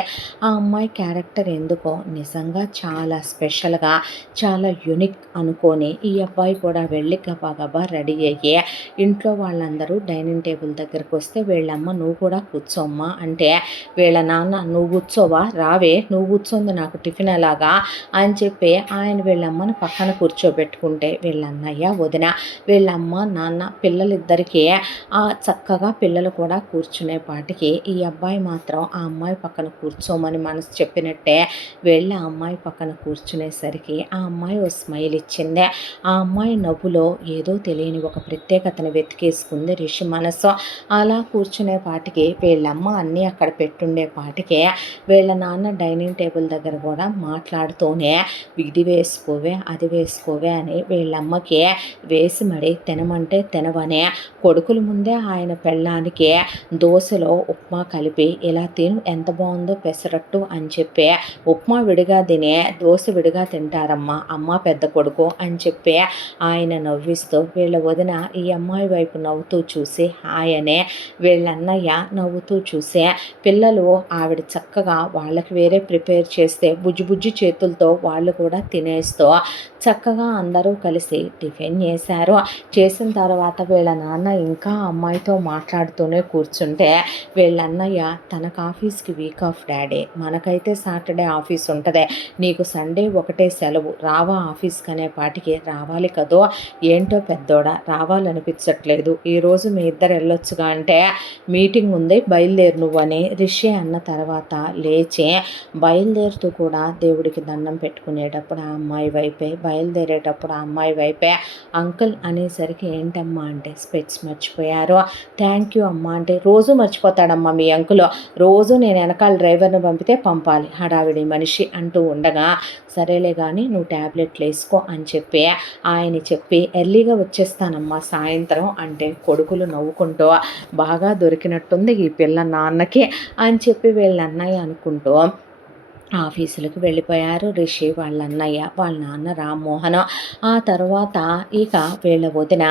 ఆ అమ్మాయి క్యారెక్టర్ ఎందుకో నిజంగా చాలా స్పెషల్గా, చాలా యునిక్ అనుకొని ఈ అబ్బాయి కూడా వెళ్ళి గబగబా రెడీ అయ్యి ఇంట్లో వాళ్ళందరూ డైనింగ్ టేబుల్ దగ్గరకు వస్తే వీళ్ళమ్మ నువ్వు కూడా కూర్చోమ్మా అంటే వీళ్ళ నాన్న నువ్వు కూర్చోవా రావే నువ్వు కూర్చోంది నాకు టిఫిన్ ఎలాగా అని చెప్పి ఆయన వీళ్ళమ్మని పక్కన కూర్చోబెట్టుకుంటే వీళ్ళ అన్నయ్య వదిన వీళ్ళమ్మ నాన్న పిల్లలిద్దరికీ చక్కగా పిల్లలు కూడా కూర్చునేపాటికి ఈ అబ్బాయి మాత్రం ఆ అమ్మాయి పక్కన కూర్చోమని మనసు చెప్పినట్టే వెళ్ళి ఆ అమ్మాయి పక్కన కూర్చునేసరికి ఆ అమ్మాయి ఓ స్మైల్ ఇచ్చింది. ఆ అమ్మాయి నవ్వులో ఏదో తెలియని ఒక ప్రత్యేకతను వెతికేసుకుంది రిషి మనసు. అలా కూర్చునేపాటికి వీళ్ళమ్మ అన్నీ అక్కడ పెట్టుండే పాటికి వీళ్ళ నాన్న డైనింగ్ టేబుల్ దగ్గర కూడా మాట్లాడుతూనే ఇది వేసుకోవే అది వేసుకోవే అని వీళ్ళమ్మకి వేసి మడి తినమంటే తినవనే కొడుకుల ముందే ఆయన పెళ్ళానికి దోశలో ఉప్మా కలిపి ఇలా తిను ఎంత బాగుందో పెసరట్టు అని చెప్పి ఉప్మా విడిగా తినే దోశ విడిగా తింటారమ్మా అమ్మ పెద్ద కొడుకు అని చెప్పి ఆయన నవ్విస్తూ వీళ్ళ వదిన ఈ అమ్మాయి వైపు నవ్వుతూ చూసి హాయనే వీళ్ళన్నయ్య నవ్వుతూ చూసే పిల్లలు ఆవిడ చక్కగా వాళ్ళకి వేరే ప్రిపేర్ చేస్తే బుజ్జి బుజ్జి చేతులతో వాళ్ళు కూడా తినేస్తూ చక్కగా అందరూ కలిసి టిఫిన్ చేశారు. చేసిన తర్వాత వీళ్ళ నాన్న ఇంకా అమ్మాయితో మాట్లాడుతూనే కూర్చుంటే వీళ్ళన్నయ్య తనకు ఆఫీస్కి వీక్ ఆఫ్ డాడీ మనకైతే సాటర్డే ఆఫీస్ ఉంటుంది నీకు సండే ఒకటే సెలవు రావా ఆఫీస్కి అనే పాటికి రావాలి కదో ఏంటో పెద్దోడా రావాలనిపించట్లేదు ఈరోజు మీ ఇద్దరు వెళ్ళొచ్చుగా అంటే మీటింగ్ ఉంది బయలుదేరు నువ్వని రిషి అన్న తర్వాత లేచి బయలుదేరుతూ కూడా దేవుడికి దండం పెట్టుకునేటప్పుడు ఆ అమ్మాయి వైపే బయలుదేరేటప్పుడు ఆ అమ్మాయి వైపే అంకుల్ అనేసరికి ఏంటమ్మా అంటే స్పెట్స్ మర్చిపోయారు థ్యాంక్ యూ అమ్మ అంటే రోజు మర్చిపోతాడమ్మా మీ అంకుల్ రోజు నేను వెనకాల డ్రైవర్ని పంపితే పంపాలి హడావిడి మనిషి అంటూ ఉండగా సరేలే కానీ నువ్వు ట్యాబ్లెట్లు వేసుకో అని చెప్పి ఆయన చెప్పి ఎర్లీగా వచ్చేస్తానమ్మా సాయంత్రం అంటే కొడుకులు నవ్వుకుంటూ బాగా దొరికినట్టుంది ఈ పిల్ల నాన్నకి అని చెప్పి వీళ్ళ అన్నయ్య అనుకుంటూ ఆఫీసులకు వెళ్ళిపోయారు రిషి వాళ్ళ అన్నయ్య వాళ్ళ నాన్న రామ్మోహన్. ఆ తర్వాత ఇక వీళ్ళ వదిన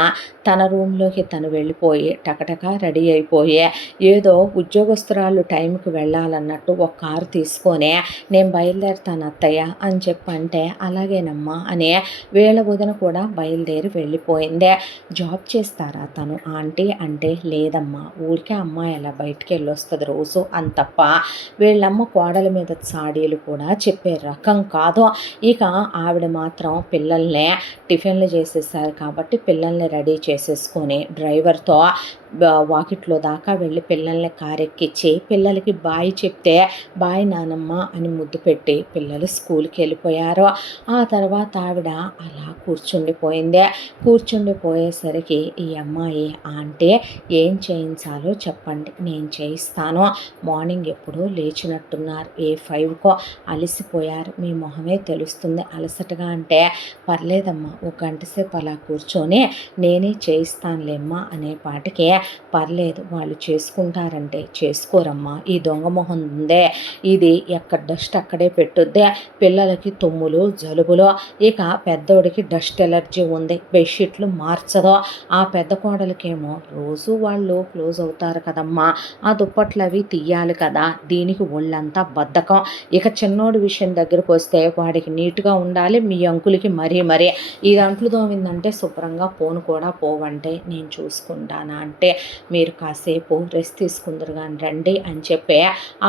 తన రూమ్లోకి తను వెళ్ళిపోయి టకటక రెడీ అయిపోయి ఏదో ఉద్యోగస్తురాలు టైంకి వెళ్ళాలన్నట్టు ఒక కారు తీసుకొని నేను బయలుదేరుతాను అత్తయ్య అని చెప్పంటే అలాగేనమ్మా అని వీళ్ళ వదిన కూడా బయలుదేరి వెళ్ళిపోయింది. జాబ్ చేస్తారా తను ఆంటీ అంటే లేదమ్మా ఊరికే అమ్మాయి అలా బయటికి వెళ్ళి వస్తుంది రోజు అని తప్ప వీళ్ళమ్మ కోడల మీద సాడీలు కూడా చెప్పే రకం కాదు. ఇక ఆవిడ మాత్రం పిల్లల్ని టిఫిన్లు చేసేసారు కాబట్టి పిల్లల్ని రెడీ చేసేసుకొని డ్రైవర్తో వాకిట్లో దాకా వెళ్ళి పిల్లల్ని కారెక్కించి పిల్లలకి బాయ్ చెప్తే బాయ్ నానమ్మ అని ముద్దు పెట్టి పిల్లలు స్కూల్కి వెళ్ళిపోయారు. ఆ తర్వాత ఆవిడ అలా కూర్చుండిపోయేసరికి ఈ అమ్మాయి అంటే ఏం చేయించాలో చెప్పండి నేను చేయిస్తాను మార్నింగ్ ఎప్పుడో లేచినట్టున్నారు 5కో అలసిపోయారు మీ మొహమే తెలుస్తుంది అలసటగా అంటే పర్లేదమ్మా ఒక గంట సేపు అలా కూర్చొని నేనే చేయిస్తానులేమ్మా అనే పాటికి పర్లేదు వాళ్ళు చేసుకుంటారంటే చేసుకోరమ్మా ఈ దొంగ మొహం ఉందే ఇది ఎక్కడ డస్ట్ అక్కడే పెట్టుద్దే పిల్లలకి తుమ్ములు జలుబులు ఇక పెద్దోడికి డస్ట్ ఎలర్జీ ఉంది బెడ్షీట్లు మార్చదో ఆ పెద్ద కోడలకేమో రోజు వాళ్ళు క్లోజ్ అవుతారు కదమ్మా ఆ దుప్పట్లు అవి తీయాలి కదా దీనికి ఒళ్ళంతా బద్ధకం ఇక చిన్నోడి విషయం దగ్గరకు వస్తే వాడికి నీట్గా ఉండాలి మీ అంకులకి మరీ ఈ అంట్లు తోమిందంటే శుభ్రంగా పోను కూడా పోవంటే నేను చూసుకుంటానా అంటే మీరు కాసేపు రెస్ట్ తీసుకుందరు కానీ రండి అని చెప్పి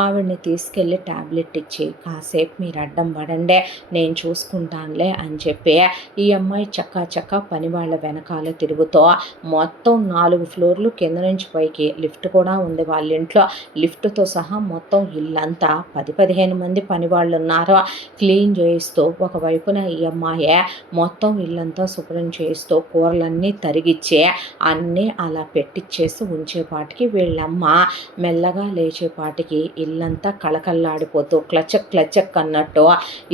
ఆవిడ్ని తీసుకెళ్ళి ట్యాబ్లెట్ ఇచ్చి కాసేపు మీరు అడ్డం పడండి నేను చూసుకుంటానులే అని చెప్పి ఈ అమ్మాయి చక్కా పని వాళ్ళ వెనకాల తిరుగుతూ మొత్తం 4 ఫ్లోర్లు కింద నుంచి పైకి లిఫ్ట్ కూడా ఉంది వాళ్ళ ఇంట్లో లిఫ్ట్తో సహా మొత్తం ఇల్లంతా 10-15 మంది పని వాళ్ళు ఉన్నారు క్లీన్ చేయిస్తూ ఒకవైపున ఈ అమ్మాయి మొత్తం ఇల్లంతా శుభ్రం చేస్తూ కూరలన్నీ తరిగిచ్చి అన్నీ అలా పెట్టిచ్చేసి ఉంచేపాటికి వీళ్ళమ్మ మెల్లగా లేచేపాటికి ఇల్లంతా కళకళలాడిపోతూ క్లచక్ అన్నట్టు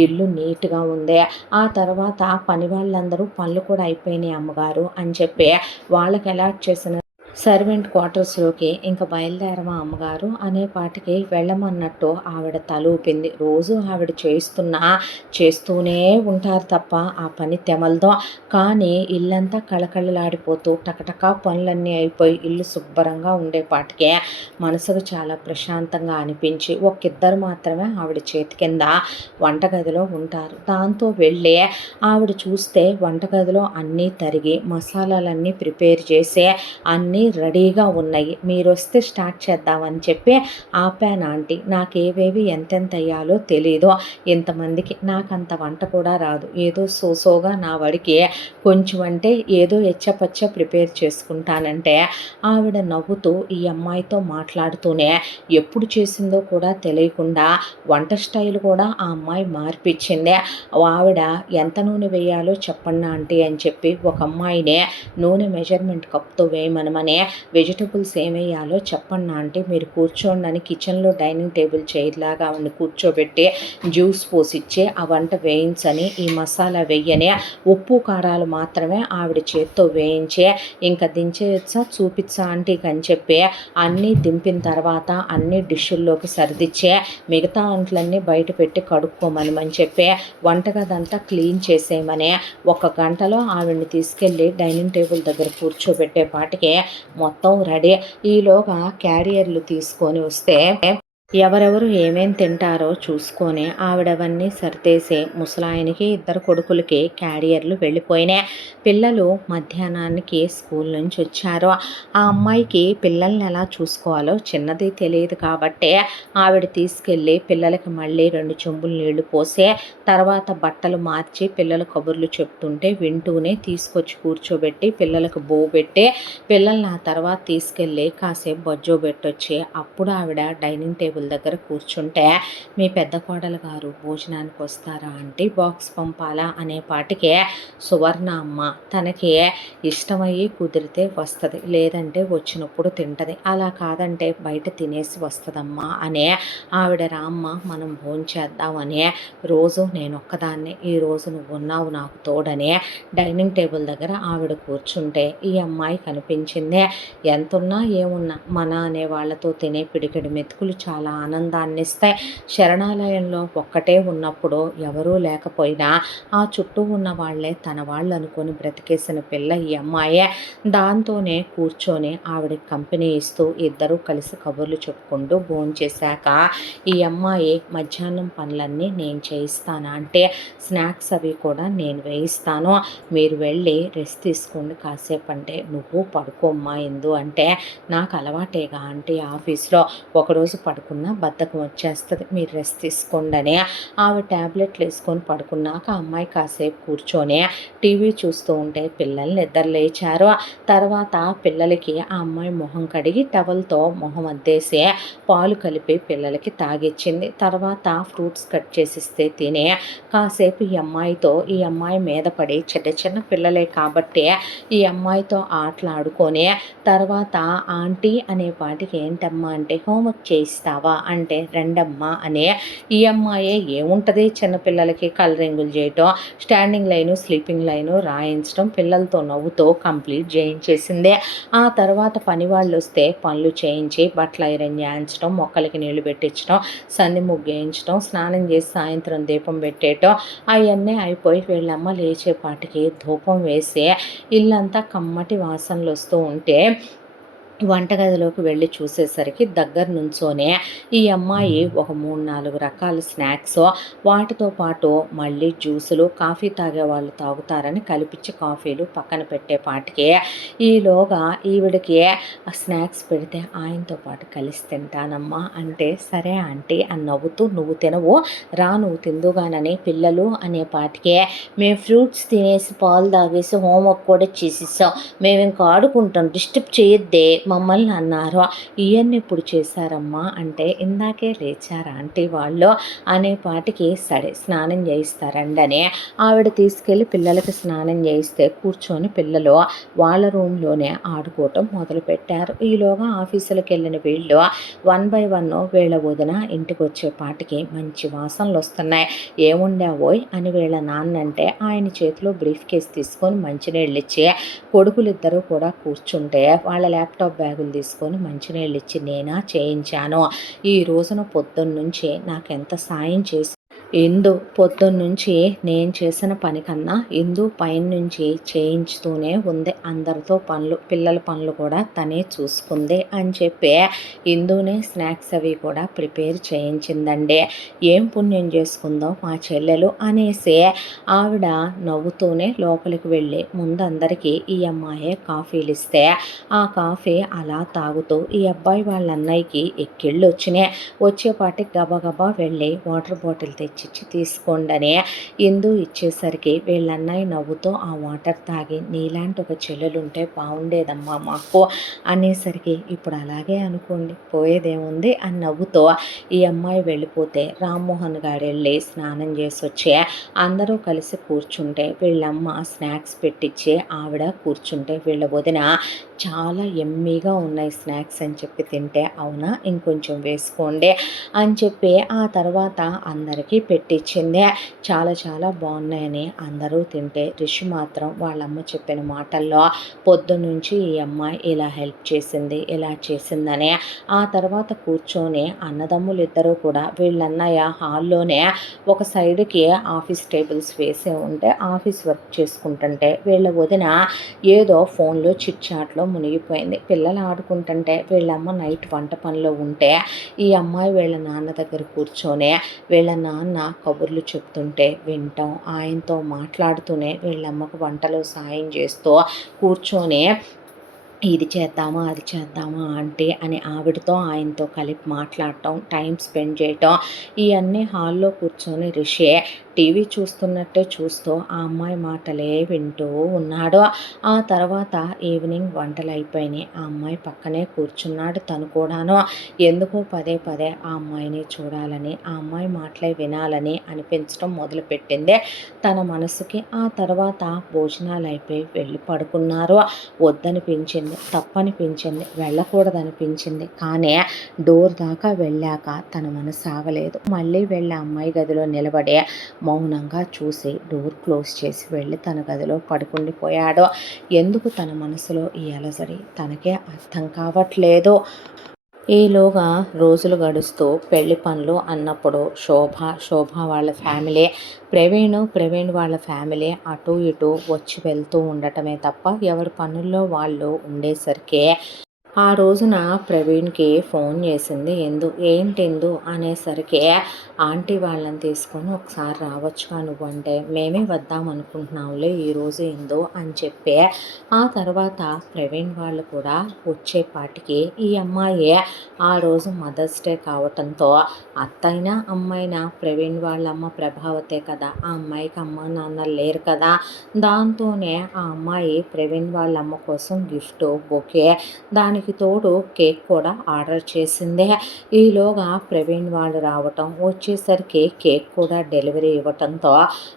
ఇల్లు నీట్గా ఉంది. ఆ తర్వాత పని వాళ్ళందరూ పనులు కూడా అయిపోయినాయి అమ్మగారు అని చెప్పి వాళ్ళకి అలాట్ చేసిన సర్వెంట్ క్వార్టర్స్‌లోకి ఇంక బయలుదేరమా అమ్మగారు అనేపాటికి వెళ్ళమన్నట్టు ఆవిడ తలూపింది. రోజు ఆవిడ చేస్తూనే ఉంటారు తప్ప ఆ పని తెమలదు. కానీ ఇల్లంతా కళకళలాడిపోతూ టకటకా పనులన్నీ అయిపోయి ఇల్లు శుభ్రంగా ఉండేపాటికే మనసుకు చాలా ప్రశాంతంగా అనిపించి ఒకిద్దరు మాత్రమే ఆవిడ చేతి కింద వంటగదిలో ఉంటారు. దాంతో వెళ్ళి ఆవిడ చూస్తే వంటగదిలో అన్నీ తరిగి మసాలాలన్నీ ప్రిపేర్ చేసి అన్నీ రెడీగా ఉన్నాయి. మీరొస్తే స్టార్ట్ చేద్దామని చెప్పి ఆపాను ఆంటీ. నాకేవేవి ఎంతెంత ఎయ్యాలో తెలీదు. ఇంతమందికి నాకంత వంట కూడా రాదు. ఏదో సోగా నా వాడికి కొంచెం అంటే ఏదో ఎచ్చపచ్చ ప్రిపేర్ చేసుకుంటానంటే ఆవిడ నవ్వుతూ ఈ అమ్మాయితో మాట్లాడుతూనే ఎప్పుడు చేసిందో కూడా తెలియకుండా వంట స్టైల్ కూడా ఆ అమ్మాయి మార్పిచ్చింది. ఆవిడ ఎంత నూనె వేయాలో చెప్పండి ఆంటీ అని చెప్పి ఒక అమ్మాయిని నూనె మెజర్మెంట్ కప్తో వేయమనమని వెజిటబుల్స్ ఏమేయాలో చెప్పండి ఆంటీ మీరు కూర్చోండి అని కిచెన్లో డైనింగ్ టేబుల్ చైర్లాగా ఆవిడని కూర్చోబెట్టి జ్యూస్ పోసిచ్చి ఆ వంట వేయించని ఈ మసాలా వెయ్యని ఉప్పు కారాలు మాత్రమే ఆవిడ చేత్తో వేయించి ఇంకా దించేయచ్చా చూపించా ఆంటీకి అని చెప్పి అన్నీ దింపిన తర్వాత అన్ని డిష్షుల్లోకి సర్దిచ్చే మిగతా అంట్లన్నీ బయట పెట్టి కడుక్కోమని చెప్పి వంటగదంతా క్లీన్ చేసేయమని ఒక గంటలో ఆవిడని తీసుకెళ్ళి డైనింగ్ టేబుల్ దగ్గర కూర్చోబెట్టేపాటికి మొత్తం రెడీ. ఈలోగా క్యారియర్లు తీసుకొని వస్తే ఎవరెవరు ఏమేం తింటారో చూసుకొని ఆవిడవన్నీ సర్దేసి ముసలాయనకి ఇద్దరు కొడుకులకి క్యారియర్లు వెళ్ళిపోయినాయి. పిల్లలు మధ్యాహ్నానికి స్కూల్ నుంచి వచ్చారు. ఆ అమ్మాయికి పిల్లల్ని ఎలా చూసుకోవాలో చిన్నది తెలియదు కాబట్టి ఆవిడ తీసుకెళ్ళి పిల్లలకి మళ్ళీ 2 చెంబులు నీళ్లు పోసి తర్వాత బట్టలు మార్చి పిల్లలు కబుర్లు చెప్తుంటే వింటూనే తీసుకొచ్చి కూర్చోబెట్టి పిల్లలకు పెట్టి పిల్లల్ని ఆ తర్వాత తీసుకెళ్ళి కాసేపు బజ్జో పెట్టొచ్చి అప్పుడు ఆవిడ డైనింగ్ టేబుల్ దగ్గర కూర్చుంటే మీ పెద్ద కోడలు గారు భోజనానికి వస్తారా అంటే బాక్స్ పంపాలా అనేపాటికే సువర్ణ అమ్మ తనకి ఇష్టమయ్యి కుదిరితే వస్తుంది లేదంటే వచ్చినప్పుడు తింటది అలా కాదంటే బయట తినేసి వస్తుందమ్మా అనే ఆవిడ రామ్మ మనం భోంచేద్దామని రోజు నేను ఒక్కదాన్ని ఈరోజు నువ్వు ఉన్నావు నాకు తోడనే డైనింగ్ టేబుల్ దగ్గర ఆవిడ కూర్చుంటే ఈ అమ్మాయి కనిపించిందే ఎంతున్నా ఏమున్నా మన అనే వాళ్ళతో తినే పిడికెడు మెతుకులు చాలా ఆనందాన్ని ఇస్తాయి. శరణాలయంలో ఒక్కటే ఉన్నప్పుడు ఎవరూ లేకపోయినా ఆ చుట్టూ ఉన్న వాళ్ళే తన వాళ్ళు అనుకొని బ్రతికేసిన పిల్ల ఈ అమ్మాయే. దాంతోనే కూర్చొని ఆవిడకి కంపెనీ ఇస్తూ ఇద్దరూ కలిసి కబుర్లు చెప్పుకుంటూ భోంచేశాక ఈ అమ్మాయి మధ్యాహ్నం పనులన్నీ నేను చేయిస్తాను అంటే స్నాక్స్ అవి కూడా నేను వేయిస్తాను మీరు వెళ్ళి రెస్ట్ తీసుకోండి కాసేపు అంటే నువ్వు పడుకోమ్మా ఎందు అంటే నాకు అలవాటేగా అంటే ఆఫీస్లో ఒకరోజు పడుకున్నా బద్ధకం వచ్చేస్తుంది మీరు రెస్ట్ తీసుకోండి అని ఆవిడ ట్యాబ్లెట్లు వేసుకొని పడుకున్నాక అమ్మాయి కాసేపు కూర్చొని టీవీ చూస్తూ ఉంటే పిల్లల్ని నిద్ర లేచారు. తర్వాత పిల్లలకి ఆ అమ్మాయి మొహం కడిగి టవల్తో మొహం అద్దేసి పాలు కలిపి పిల్లలకి తాగిచ్చింది. తర్వాత ఫ్రూట్స్ కట్ చేసిస్తే తినే కాసేపు ఈ అమ్మాయి మీద పడి చిన్న పిల్లలే కాబట్టి ఈ అమ్మాయితో ఆటలాడుకొని తర్వాత ఆంటీ అనే పాటికి ఏంటమ్మా అంటే హోంవర్క్ చేయిస్తావా అంటే రెండమ్మా అనే ఈ అమ్మాయే ఏముంటుంది చిన్నపిల్లలకి కలరింగులు చేయటం స్టాండింగ్ లైను స్లీపింగ్ లైను రాయించడం పిల్లలతో నవ్వుతో కంప్లీట్ చేయించేసిందే. ఆ తర్వాత పని వాళ్ళు వస్తే పనులు చేయించి బట్టలు ఐరన్ చేయించడం మొక్కలకి నీళ్లు పెట్టించడం సంధి ముగ్గేయించడం స్నానం చేసి సాయంత్రం దీపం పెట్టేయటం అవన్నీ అయిపోయి వీళ్ళమ్మ లేచేపాటికి ధూపం వేసి ఇల్లంతా కమ్మటి వాసనలు వస్తూ ఉంటే వంటగదిలోకి వెళ్ళి చూసేసరికి దగ్గర నుంచోనే ఈ అమ్మాయి ఒక 3-4 రకాల స్నాక్స్ వాటితో పాటు మళ్ళీ జ్యూసులు కాఫీ తాగే వాళ్ళు తాగుతారని కలిపించి కాఫీలు పక్కన పెట్టేపాటికి ఈలోగా ఈవిడికి ఆ స్నాక్స్ పెడితే ఆయనతో పాటు కలిసి తింటానమ్మా అంటే సరే ఆంటీ అని నవ్వుతూ నువ్వు తినవు రా నువ్వు తిందుగానని పిల్లలు అనేపాటికే మేము ఫ్రూట్స్ తినేసి పాలు తాగేసి హోంవర్క్ కూడా చేసేసాం మేము ఇంకా ఆడుకుంటాం డిస్టర్బ్ చేయొద్దే మమ్మల్ని అన్నారు, "ఇయన్నీ ఇప్పుడు చేశారమ్మా" అంటే, "ఇందాకే లేచారు ఆంటీ వాళ్ళు" అనే పాటికి సరే స్నానం చేయిస్తారండని ఆవిడ తీసుకెళ్ళి పిల్లలకి స్నానం చేయిస్తే కూర్చొని పిల్లలు వాళ్ళ రూమ్‌లోనే ఆడుకోవటం మొదలుపెట్టారు. ఈలోగా ఆఫీసులకి వెళ్ళిన వీళ్ళు వన్ బై వన్ వీళ్ళ వదిన ఇంటికొచ్చేపాటికి మంచి వాసనలొస్తున్నాయి. "ఏముండావోయ్" అని వీళ్ళ నాన్నంటే ఆయన చేతిలో బ్రీఫ్ కేస్ తీసుకొని మంచినీళ్ళిచ్చి కొడుకులిద్దరూ కూడా కూర్చుంటే వాళ్ళ ల్యాప్టాప్ బ్యాగులు తీసుకొని మంచినీళ్ళిచ్చి నేనా చేయించాను. ఈ రోజున పొద్దున్నుంచి నాకెంత సాయం చేసి ఇందు పొద్దున్నుంచి నేను చేసిన పని కన్నా ఇందు పైనుంచి చేయించుతూనే ఉంది అందరితో పనులు. పిల్లల పనులు కూడా తనే చూసుకుంది అని చెప్పి ఇందునే స్నాక్స్ అవి కూడా ప్రిపేర్ చేయించిందండి. ఏం పుణ్యం చేసుకుందో మా చెల్లెలు అనేసి ఆవిడ నవ్వుతూనే లోపలికి వెళ్ళి ముందు అందరికీ ఈ అమ్మాయే కాఫీలు ఇస్తే ఆ కాఫీ అలా తాగుతూ ఈ అబ్బాయి వాళ్ళ అన్నయ్యకి ఎక్కిళ్ళు వచ్చినాయి. వచ్చేపాటికి గబగబా వెళ్ళి వాటర్ బాటిల్ తెచ్చిచ్చి తీసుకోండని ఇందు ఇచ్చేసరికి వీళ్ళ అన్నయ్య నవ్వుతూ ఆ వాటర్ తాగి నీలాంటి ఒక చెల్లెలుంటే బాగుండేదమ్మా మాకు అనేసరికి ఇప్పుడు అలాగే అనుకోండి పోయేదేముంది అని నవ్వుతూ ఈ అమ్మాయి వెళ్ళిపోతే రామ్మోహన్ గారు వెళ్ళి స్నానం చేసి వచ్చి అందరూ కలిసి కూర్చుంటే వీళ్ళమ్మ స్నాక్స్ పెట్టించి ఆవిడ కూర్చుంటే వీళ్ళ వదిన చాలా ఎమ్మీగా ఉన్నాయి స్నాక్స్ అని చెప్పి తింటే, అవునా ఇంకొంచెం వేసుకోండి అని చెప్పి ఆ తర్వాత అందరికీ పెట్టించింది. చాలా చాలా బాగున్నాయని అందరూ తింటే రిషి మాత్రం వాళ్ళమ్మ చెప్పిన మాటల్లో పొద్దునుంచి ఈ అమ్మాయి ఇలా హెల్ప్ చేసింది ఇలా చేసిందని ఆ తర్వాత కూర్చొని అన్నదమ్ములు ఇద్దరూ కూడా వీళ్ళన్నయ్య హాల్లోనే ఒక సైడ్కి ఆఫీస్ టేబుల్స్ వేసే ఉంటే ఆఫీస్ వర్క్ చేసుకుంటుంటే వీళ్ళ వదిన ఏదో ఫోన్లో చిట్ చాట్లో మునిగిపోయింది. పిల్లలు ఆడుకుంటుంటే వీళ్ళమ్మ నైట్ వంట పనిలో ఉంటే ఈ అమ్మాయి వీళ్ళ నాన్న దగ్గర కూర్చొని వీళ్ళ నాన్న కబుర్లు చెప్తుంటే వింటాం ఆయనతో మాట్లాడుతూనే వీళ్ళమ్మకు వంటలో సాయం చేస్తూ కూర్చొని ఇది చేద్దామా అది చేద్దామా ఆంటీ అని ఆవిడతో ఆయనతో కలిపి మాట్లాడటం టైం స్పెండ్ చేయటం ఇవన్నీ హాల్లో కూర్చొని రిషి టీవీ చూస్తున్నట్టే చూస్తూ ఆ అమ్మాయి మాటలే వింటూ ఉన్నాడు. ఆ తర్వాత ఈవినింగ్ వంటలు అయిపోయినాయి. ఆ అమ్మాయి పక్కనే కూర్చున్నాడు తను కూడాను. ఎందుకో పదే పదే ఆ అమ్మాయిని చూడాలని ఆ అమ్మాయి మాటలే వినాలని అనిపించడం మొదలుపెట్టింది తన మనసుకి. ఆ తర్వాత భోజనాలు అయిపోయి వెళ్ళి పడుకున్నారు. వద్దనిపించింది, తప్పనిపించింది, వెళ్ళకూడదనిపించింది. కానీ డోర్ దాకా వెళ్ళాక తన మనసు ఆగలేదు. మళ్ళీ వెళ్ళి అమ్మాయి గదిలో నిలబడి మౌనంగా చూసి డోర్ క్లోజ్ చేసి వెళ్ళి తన గదిలో పడుకుండిపోయాడు. ఎందుకు తన మనసులో ఈ అలజడి తనకే అర్థం కావట్లేదు. ఈలోగా రోజులు గడుస్తూ పెళ్లి పనులు అన్నప్పుడు శోభ వాళ్ళ ఫ్యామిలీ, ప్రవీణ్ వాళ్ళ ఫ్యామిలీ అటు ఇటు వచ్చి వెళ్తూ ఉండటమే తప్ప ఎవరి పనుల్లో వాళ్ళు ఉండేసరికి ఆ రోజున ప్రవీణ్కి ఫోన్ చేసింది ఇందు. ఏంటి ఇందు అనేసరికి ఆంటీ వాళ్ళని తీసుకొని ఒకసారి రావచ్చుగా నువ్వు అంటే, మేమే వద్దాం అనుకుంటున్నాంలే ఈరోజు ఇందు అని చెప్పి ఆ తర్వాత ప్రవీణ్ వాళ్ళు కూడా వచ్చేపాటికి ఈ అమ్మాయి ఆ రోజు మదర్స్ డే కావటంతో అత్తైనా అమ్మాయినా ప్రవీణ్ వాళ్ళ అమ్మ ప్రభావతే కదా, ఆ అమ్మాయికి అమ్మ నాన్న లేరు కదా. దాంతోనే ఆ అమ్మాయి ప్రవీణ్ వాళ్ళ అమ్మ కోసం గిఫ్ట్ బొకే దానికి తోడు కేక్ కూడా ఆర్డర్ చేసిందే. ఈలోగా ప్రవీణ్ వాళ్ళు రావటం వచ్చేసరికి కేక్ కూడా డెలివరీ ఇవ్వటంతో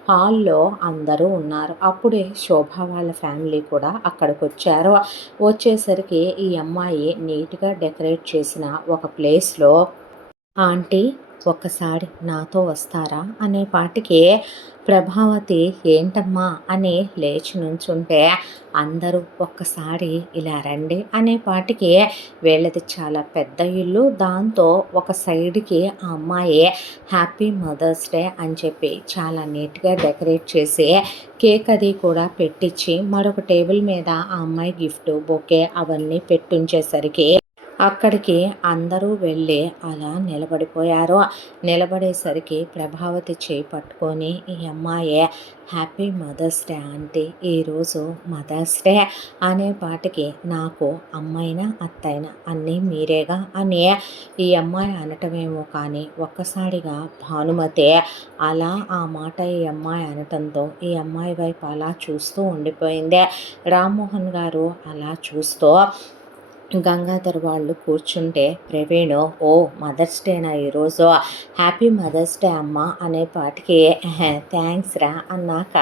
హాల్లో అందరూ ఉన్నారు. అప్పుడే శోభ వాళ్ళ ఫ్యామిలీ కూడా అక్కడికి వచ్చారు. వచ్చేసరికి ఈ అమ్మాయి నీట్గా డెకరేట్ చేసిన ఒక ప్లేస్లో ఆంటీ ఒక్కసారి నాతో వస్తారా అనే పాటికి ప్రభావతి ఏంటమ్మా అని లేచి నుంచుంటే అందరూ ఒక్కసారి ఇలా రండి అనే పాటికి వీళ్ళది చాలా పెద్ద ఇల్లు. దాంతో ఒక సైడ్కి ఆ అమ్మాయి హ్యాపీ మదర్స్ డే అని చెప్పి చాలా నీట్గా డెకరేట్ చేసి కేక్ అది కూడా పెట్టించి మరొక టేబుల్ మీద ఆ అమ్మాయి గిఫ్ట్ బొకే అవన్నీ పెట్టుంచేసరికి అక్కడికి అందరూ వెళ్ళి అలా నిలబడిపోయారు. నిలబడేసరికి ప్రభావతి చేయి పట్టుకొని ఈ అమ్మాయి హ్యాపీ మదర్స్ డే ఆంటీ, ఈరోజు మదర్స్ డే అనే పాటికి నాకు అమ్మైనా అత్తైనా అన్నీ మీరేగా అని ఈ అమ్మాయి అనటమేమో కానీ ఒక్కసారిగా భానుమతి అలా ఆ మాట ఈ అమ్మాయి అనటంతో ఈ అమ్మాయి వైపు అలా చూస్తూ ఉండిపోయింది. రామ్మోహన్ గారు అలా చూస్తూ గంగాధర్ వాళ్ళు కూర్చుంటే ప్రవీణ్, ఓ మదర్స్ డేనా ఈరోజు, హ్యాపీ మదర్స్ డే అమ్మ అనే పాటికి థ్యాంక్స్ రా అన్నాక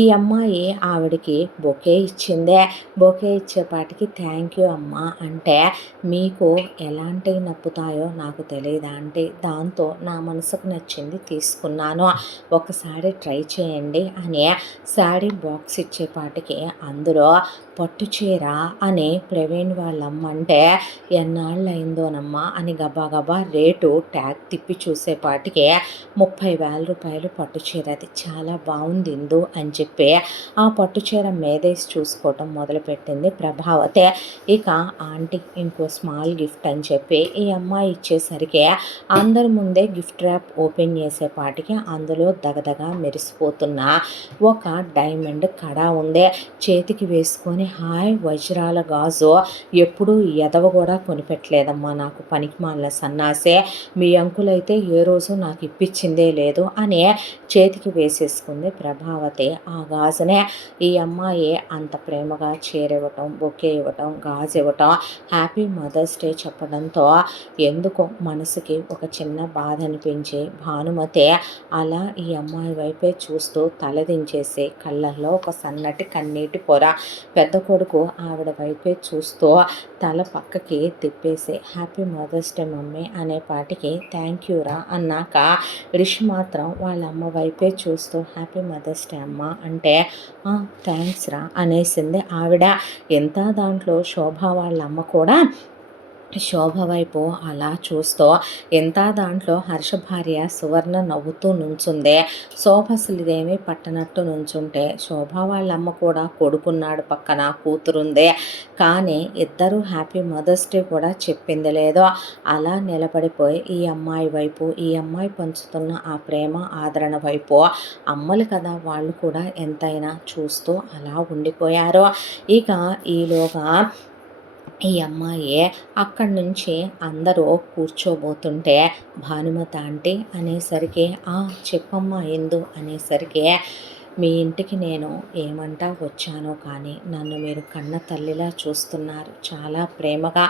ఈ అమ్మాయి ఆవిడకి బొకే ఇచ్చిందే. బొకే ఇచ్చేపాటికి థ్యాంక్ యూ అమ్మ అంటే, మీకు ఎలాంటివి నప్పుతాయో నాకు తెలియదా అంటే, దాంతో నా మనసుకు నచ్చింది తీసుకున్నాను, ఒకసారి ట్రై చేయండి అని శారీ బాక్స్ ఇచ్చేపాటికి అందులో పట్టు చీర అని ప్రవీణ్ వాళ్ళమ్మ అంటే, ఎన్నాళ్ళయిందోనమ్మా అని గబా గబా రేటు ట్యాగ్ తిప్పి చూసేపాటికి 30,000 రూపాయలు పట్టు చీర, అది చాలా బాగుంది ఇందు అని చెప్పి ఆ పట్టు చీర మీదేసి చూసుకోవటం మొదలుపెట్టింది ప్రభావతి. ఇక ఆంటీ ఇంకో స్మాల్ గిఫ్ట్ అని చెప్పి ఈ అమ్మాయి ఇచ్చేసరికి అందరి ముందే గిఫ్ట్ ర్యాప్ ఓపెన్ చేసేపాటికి అందులో దగదగా మెరిసిపోతున్న ఒక డైమండ్ కడ ఉంది. చేతికి వేసుకొని హాయ్ వజ్రాల గాజు, ఎప్పుడూ ఎదవ కూడా కొనిపెట్టలేదమ్మా నాకు, పనికి మాలిన సన్నాసే, మీ అంకులైతే ఏ రోజు నాకు ఇప్పించిందే లేదు అని చేతికి వేసేసుకుంది ప్రభావతి. ఆ గాజునే ఈ అమ్మాయి అంత ప్రేమగా చేరివ్వటం, బొకే ఇవ్వటం, గాజు ఇవ్వటం, హ్యాపీ మదర్స్ డే చెప్పడంతో ఎందుకో మనసుకి ఒక చిన్న బాధ అనిపించి భానుమతి అలా ఈ అమ్మాయి వైపే చూస్తూ తలదించేసి కళ్ళల్లో ఒక సన్నటి కన్నీటి పొర. పెద్ద కొడుకు ఆవిడ వైపే చూస్తూ తల పక్కకి తిప్పేసి హ్యాపీ మదర్స్ డే మమ్మీ అనే పాటికి థ్యాంక్ యూ రా అన్నాక రిషి మాత్రం వాళ్ళ అమ్మ వైపే చూస్తూ హ్యాపీ మదర్స్ డే అమ్మ అంటే థ్యాంక్స్ రా అనేసింది ఆవిడ. ఎంత దాంట్లో శోభ వాళ్ళ అమ్మ కూడా శోభ వైపు అలా చూస్తూ, ఎంత దాంట్లో హర్ష భార్య సువర్ణ నవ్వుతూ నుంచుందే. శోభ అసలు ఇదేమీ పట్టనట్టు నుంచుంటే శోభ వాళ్ళమ్మ కూడా కొడుకున్నాడు పక్కన, కూతురుందే, కానీ ఇద్దరు హ్యాపీ మదర్స్ డే కూడా చెప్పింది లేదో. అలా నిలబడిపోయి ఈ అమ్మాయి వైపు, ఈ అమ్మాయి పంచుతున్న ఆ ప్రేమ ఆదరణ వైపు అమ్మలు కదా వాళ్ళు కూడా ఎంతైనా చూస్తూ అలా ఉండిపోయారు. ఇక ఈలోగా ఈ అమ్మాయి అక్కడి నుంచి అందరూ కూర్చోబోతుంటే భానుమతి ఆంటీ అనేసరికి చెప్పమ్మా ఎందు అనేసరికి, మీ ఇంటికి నేను ఏమంటా వచ్చానో కానీ నన్ను మీరు కన్న తల్లిలా చూస్తున్నారు, చాలా ప్రేమగా.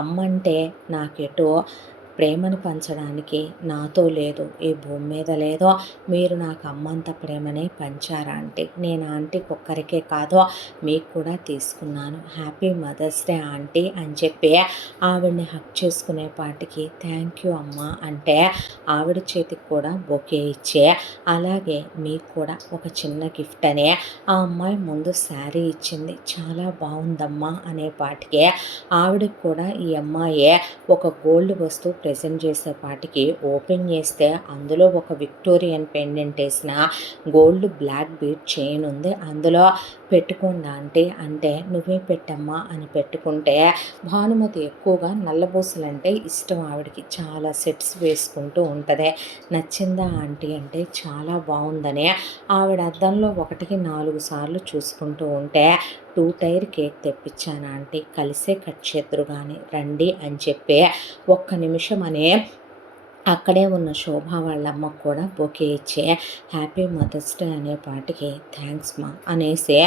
అమ్మంటే నాకెటో ప్రేమను పంచడానికి నాతో లేదు, ఈ భూమి మీద లేదో, మీరు నాకు అమ్మంత ప్రేమనే పంచారా ఆంటీ. నేను ఆంటీకి ఒక్కరికే కాదు మీకు కూడా తీసుకున్నాను, హ్యాపీ మదర్స్ డే ఆంటీ అని చెప్పి ఆవిడని హక్ చేసుకునేపాటికి థ్యాంక్ యూ అమ్మ అంటే ఆవిడ చేతికి కూడా బొకే ఇచ్చే, అలాగే మీకు కూడా ఒక చిన్న గిఫ్ట్ అనే ఆ అమ్మాయి ముందు శారీ ఇచ్చింది, చాలా బాగుందమ్మా అనేపాటికి ఆవిడకి కూడా ఈ అమ్మాయి ఒక గోల్డ్ వస్తువు ప్రెజెంట్ చేసేపాటికి ఓపెన్ చేస్తే అందులో ఒక విక్టోరియన్ పెండెంట్ వేసిన గోల్డ్ బ్లాక్ బీడ్ చైన్ ఉంది. అందులో పెట్టుకోండి ఆంటీ అంటే, నువ్వే పెట్టమ్మా అని పెట్టుకుంటే భానుమతి ఎక్కువగా నల్లబూసలు అంటే ఇష్టం ఆవిడకి, చాలా సెట్స్ వేసుకుంటూ ఉంటుంది. నచ్చిందా ఆంటీ అంటే చాలా బాగుందని ఆవిడ అద్దంలో 1కి 4 సార్లు చూసుకుంటూ ఉంటే 2 టైర్ కేక్ తెప్పించాను ఆంటీ, కలిసే కట్ చేద్దరు కానీ రండి అని చెప్పి ఒక్క నిమిషం అనే అక్కడే ఉన్న శోభ వాళ్ళమ్మకు కూడా బొకే ఇచ్చే హ్యాపీ మదర్స్ డే అనే పాటికి థ్యాంక్స్ మా అనేసి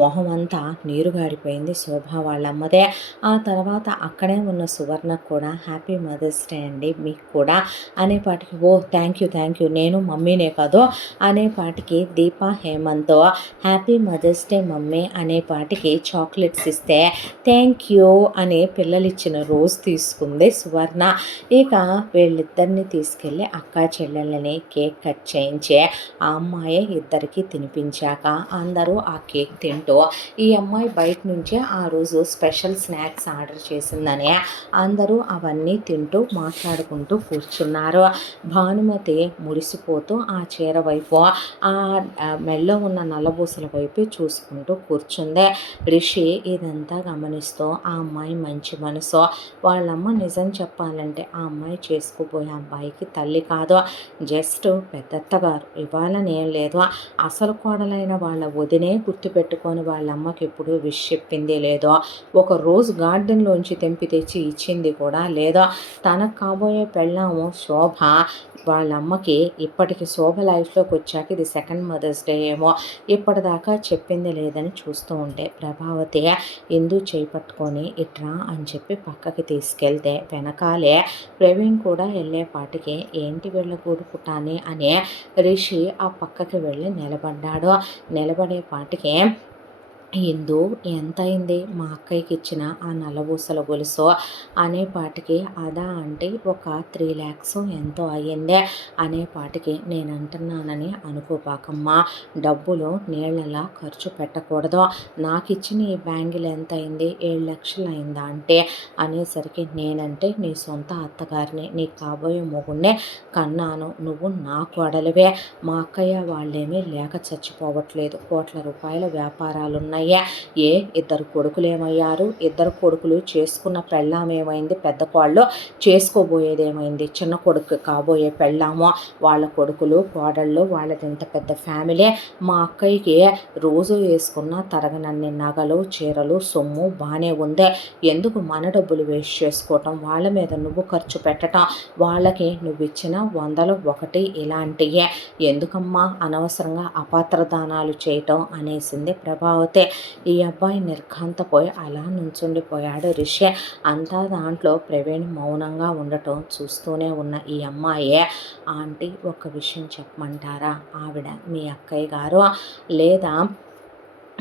మొహం అంతా నీరు గారిపోయింది శోభ వాళ్ళమ్మదే. ఆ తర్వాత అక్కడే ఉన్న సువర్ణకు కూడా హ్యాపీ మదర్స్ డే అండి మీకు కూడా అనేపాటికి థ్యాంక్ యూ నేను మమ్మీనే కాదు అనేపాటికి దీప హేమంత్తో హ్యాపీ మదర్స్ డే మమ్మీ అనేపాటికి చాక్లెట్స్ ఇస్తే థ్యాంక్ యూ అని పిల్లలు ఇచ్చిన రోజ్ తీసుకుంది సువర్ణ. ఇక వీళ్ళిద్దరిని తీసుకెళ్ళి అక్కా చెల్లెళ్ళని కేక్ కట్ చేయించే ఆ అమ్మాయి ఇద్దరికి తినిపించాక అందరూ ఆ కేక్ తింటూ, ఈ అమ్మాయి బయట నుంచే ఆ రోజు స్పెషల్ స్నాక్స్ ఆర్డర్ చేసిందని అందరూ అవన్నీ తింటూ మాట్లాడుకుంటూ కూర్చున్నారు. భానుమతి మురిసిపోతూ ఆ చీర వైపు, ఆ మెల్లో ఉన్న నల్లబూసల వైపు చూసుకుంటూ కూర్చుంది. రిషి ఇదంతా గమనిస్తూ ఆ అమ్మాయి మంచి మనసు, వాళ్ళమ్మ నిజం చెప్పాలంటే ఆ అమ్మాయి చేసుకోబోయే అబ్బాయికి తల్లి కాదు, జస్ట్ పెద్దత్తగారు. ఇవ్వాలని ఏం లేదు. అసలు కోడలైన వాళ్ళ వదినే గుర్తుపెట్టుకొని వాళ్ళ అమ్మకి ఎప్పుడూ విష్ చెప్పింది లేదో, ఒకరోజు గార్డెన్లోంచి తెంపి తెచ్చి ఇచ్చింది కూడా లేదో. తనకు కాబోయే పెళ్ళాము శోభ వాళ్ళ అమ్మకి ఇప్పటికి శోభ లైఫ్లోకి వచ్చాక ఇది సెకండ్ మదర్స్ డే ఏమో, ఇప్పటిదాకా చెప్పింది లేదని చూస్తూ ఉంటే ప్రభావతి ఇందు చేపట్టుకొని ఇట్రా అని చెప్పి పక్కకి తీసుకెళ్తే వెనకాలే ప్రవీణ్ కూడా వెళ్ళేపాటికి ఏంటి వీళ్ళ గూడు పుటాని అనే రిషి ఆ పక్కకి వెళ్ళి నిలబడ్డాడు. నిలబడేపాటికి ఇందు ఎంతయింది మా అక్కయ్యకి ఇచ్చిన ఆ నల్లబూసల గొలుసు అనేపాటికి అదా అంటే ఒక 3 lakhs ఎంతో అయ్యిందే అనేపాటికి నేను అంటున్నానని అనుకోపాకమ్మా, డబ్బులు నీళ్ళలా ఖర్చు పెట్టకూడదు. నాకు ఇచ్చిన ఈ బ్యాంగిల్ ఎంత అయింది, 7 లక్షలు అయిందా అంటే అనేసరికి నేనంటే నీ సొంత అత్తగారిని, నీకు కాబోయే మొగుడినే కన్నాను, నువ్వు నా కోడలివే. మా అక్కయ్య వాళ్ళేమీ లేక చచ్చిపోవట్లేదు, కోట్ల రూపాయల వ్యాపారాలున్నాయి. ఏ ఇద్దరు కొడుకులు ఏమయ్యారు, ఇద్దరు కొడుకులు చేసుకున్న పెళ్ళామేమైంది, పెద్ద కోళ్ళు చేసుకోబోయేదేమైంది, చిన్న కొడుకు కాబోయే పెళ్ళాము, వాళ్ళ కొడుకులు కోడళ్ళు, వాళ్ళది ఇంత పెద్ద ఫ్యామిలీ. మా అక్కయ్యకి రోజు వేసుకున్న తరగనన్ని నగలు చీరలు సొమ్ము బాగానే ఉంది, ఎందుకు మన డబ్బులు వేస్ట్ చేసుకోవటం, వాళ్ళ మీద నువ్వు ఖర్చు పెట్టడం, వాళ్ళకి నువ్వు ఇచ్చిన 100లో 1 ఇలాంటియే, ఎందుకమ్మా అనవసరంగా అపాత్రదానాలు చేయటం అనేసింది ప్రభావతి. ఈ అబ్బాయి నిర్ఘాంతపోయి అలా నుంచుండిపోయాడు రిషి. అంతా దాంట్లో ప్రవీణ్ మౌనంగా ఉండటం చూస్తూనే ఉన్న ఈ అమ్మాయి, ఆంటీ ఒక విషయం చెప్పమంటారా, ఆవిడ మీ అక్కయ్య గారు లేదా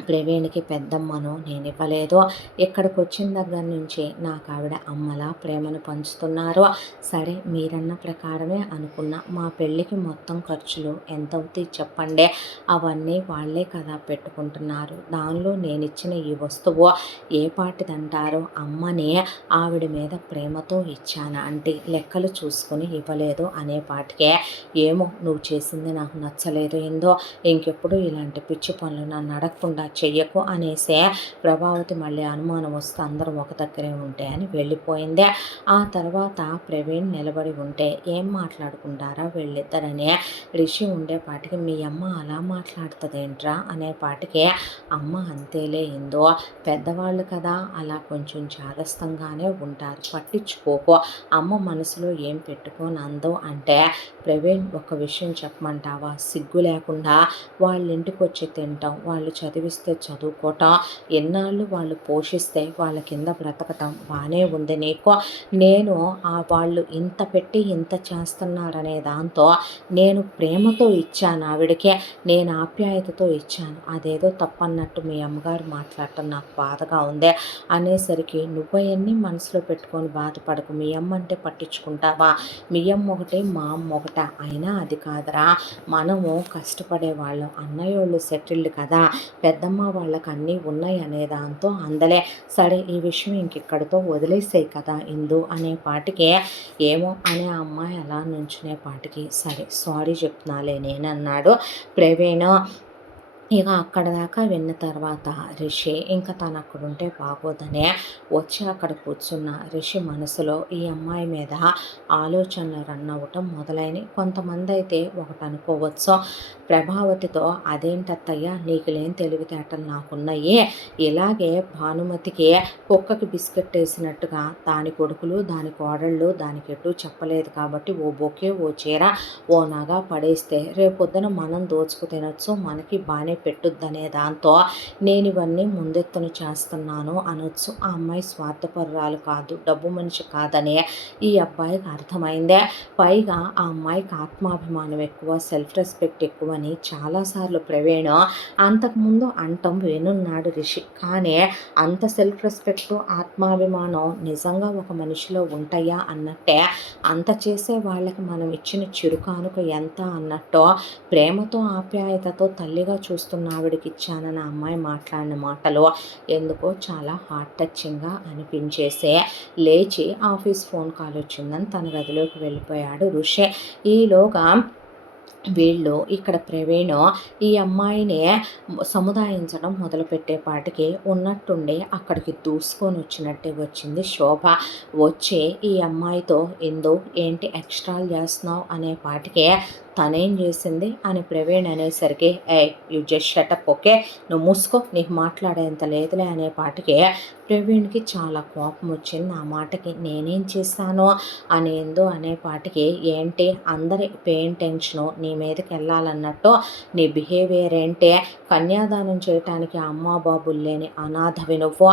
ప్రవీణ్కి పెద్దమ్మను నేను ఇవ్వలేదు, ఇక్కడికి వచ్చిన దగ్గర నుంచి నాకు ఆవిడ అమ్మలా ప్రేమను పంచుతున్నారు. సరే మీరన్న ప్రకారమే అనుకున్నా, మా పెళ్ళికి మొత్తం ఖర్చులు ఎంత అవుతాయి చెప్పండి, అవన్నీ వాళ్ళే కదా పెట్టుకుంటున్నారు, దానిలో నేను ఇచ్చిన ఈ వస్తువు ఏ పాటిదంటారు, అమ్మని ఆవిడ మీద ప్రేమతో ఇచ్చాను అంటే లెక్కలు చూసుకొని ఇవ్వలేదు అనేపాటికే, ఏమో నువ్వు చేసింది నాకు నచ్చలేదు ఏందో, ఇంకెప్పుడు ఇలాంటి పిచ్చి పనులు నన్ను అడగకుండా చెయ్యకు అనేసే ప్రభావతి మళ్ళీ అనుమానం వస్తే అందరం ఒక దగ్గరే ఉంటే అని వెళ్ళిపోయింది. ఆ తర్వాత ప్రవీణ్ నిలబడి ఉంటే ఏం మాట్లాడుకుంటారా వీళ్ళిద్దరనే రిషి ఉండేపాటికి మీ అమ్మ అలా మాట్లాడుతుందేంట్రా అనేపాటికి, అమ్మ అంతేలే ఇందో, పెద్దవాళ్ళు కదా అలా కొంచెం జాగ్రత్తగానే ఉంటారు, పట్టించుకోకు, అమ్మ మనసులో ఏం పెట్టుకోనందో అంటే, ప్రవీణ్ ఒక విషయం చెప్పమంటావా, సిగ్గు లేకుండా వాళ్ళ ఇంటికి వచ్చి తింటాం, వాళ్ళు చదివిస్తే చదువుకోవటం, ఎన్నాళ్ళు వాళ్ళు పోషిస్తే వాళ్ళ కింద బ్రతకటం బాగానే ఉంది నీకు, నేను వాళ్ళు ఇంత పెట్టి ఇంత చేస్తున్నారనే దాంతో నేను ప్రేమతో ఇచ్చాను ఆవిడకి, నేను ఆప్యాయతతో ఇచ్చాను, అదేదో తప్పన్నట్టు మీ అమ్మగారు మాట్లాడటం నాకు బాధగా ఉంది అనేసరికి, నువ్వన్నీ మనసులో పెట్టుకొని బాధపడకు, మీ అమ్మ అంటే పట్టించుకుంటావా, మీ అమ్మ ఒకటి మా అమ్మ ఒకట, అయినా అది కాదురా, మనము కష్టపడే వాళ్ళం, అన్నయ్యోళ్ళు సెటిల్డ్ కదా, పెద్దమ్మ వాళ్ళకి అన్నీ ఉన్నాయి అనే దాంతో అందలే, సరే ఈ విషయం ఇంకెక్కడితో వదిలేసాయి కదా ఇందు అనేపాటికి, ఏమో అనే అమ్మాయి అలా నుంచునే పాటికి, సరే సారీ చెప్తున్నాలే నేనన్నాడు ప్రవీణ్. ఇక అక్కడ దాకా విన్న తర్వాత రిషి ఇంకా తను అక్కడుంటే బాగోదనే వచ్చి అక్కడ కూర్చున్న రిషి మనసులో ఈ అమ్మాయి మీద ఆలోచనలు రన్ అవ్వటం మొదలైనవి. కొంతమంది అయితే ఒకటి అనుకోవచ్చు, ప్రభావతితో అదేంటత్తయ్య నీకు లేని తెలివితేటలు నాకున్నాయి, ఇలాగే భానుమతికి కుక్కకి బిస్కెట్ వేసినట్టుగా దాని కొడుకులు దాని కోడళ్ళు దానికి ఎటు చెప్పలేదు కాబట్టి ఓ బొకే ఓ చీర ఓ నగ పడేస్తే రేపొద్దున మనం దోచుకు తినొచ్చు, మనకి బాగానే పెట్టుద్దనే దాంతో నేను ఇవన్నీ ముందెత్తున చేస్తున్నాను అనొచ్చు. ఆ అమ్మాయి స్వార్థపరురాలు కాదు, డబ్బు మనిషి కాదనే ఈ అబ్బాయికి అర్థమైందే. పైగా ఆ అమ్మాయికి ఆత్మాభిమానం ఎక్కువ, సెల్ఫ్ రెస్పెక్ట్ ఎక్కువని చాలాసార్లు ప్రవీణ్ అంతకుముందు అంటం వినున్నాడు రిషి. కానీ అంత సెల్ఫ్ రెస్పెక్ట్ ఆత్మాభిమానం నిజంగా ఒక మనిషిలో ఉంటాయా అన్నట్టే, అంత చేసే వాళ్ళకి మనం ఇచ్చిన చిరుకానుక ఎంత అన్నట్టు ప్రేమతో ఆప్యాయతతో తల్లిగా చూస్తున్న ఆవిడకి ఇచ్చానని ఆ అమ్మాయి మాట్లాడిన మాటలు ఎందుకో చాలా హార్ట్ టచింగ్గా అనిపించేసే లేచి ఆఫీస్ ఫోన్ కాల్ వచ్చిందని తన గదిలోకి వెళ్ళిపోయాడు ఋషి. ఈలోగా వీళ్ళు ఇక్కడ ప్రవీణ్ ఈ అమ్మాయిని సముదాయించడం మొదలుపెట్టేపాటికి ఉన్నట్టుండి అక్కడికి దూసుకొని వచ్చినట్టే వచ్చింది శోభ. వచ్చి ఈ అమ్మాయితో ఇందు ఏంటి ఎక్స్ట్రాలు చేస్తున్నావు అనే పాటికే తనేం చేసింది అని ప్రవీణ్ అనేసరికి యు జస్ట్ షటప్ ఓకే, నువ్వు మూసుకో, నీకు మాట్లాడేంత లేదులే అనే పాటికే ప్రవీణ్కి చాలా కోపం వచ్చింది. ఆ మాటకి నేనేం చేశాను అనేందు అనేపాటికి ఏంటి అందరి పెయిన్ టెన్షను నీ మీదకి వెళ్ళాలన్నట్టు నీ బిహేవియర్ ఏంటి, కన్యాదానం చేయటానికి అమ్మా బాబులు లేని అనాథవి నువ్వు,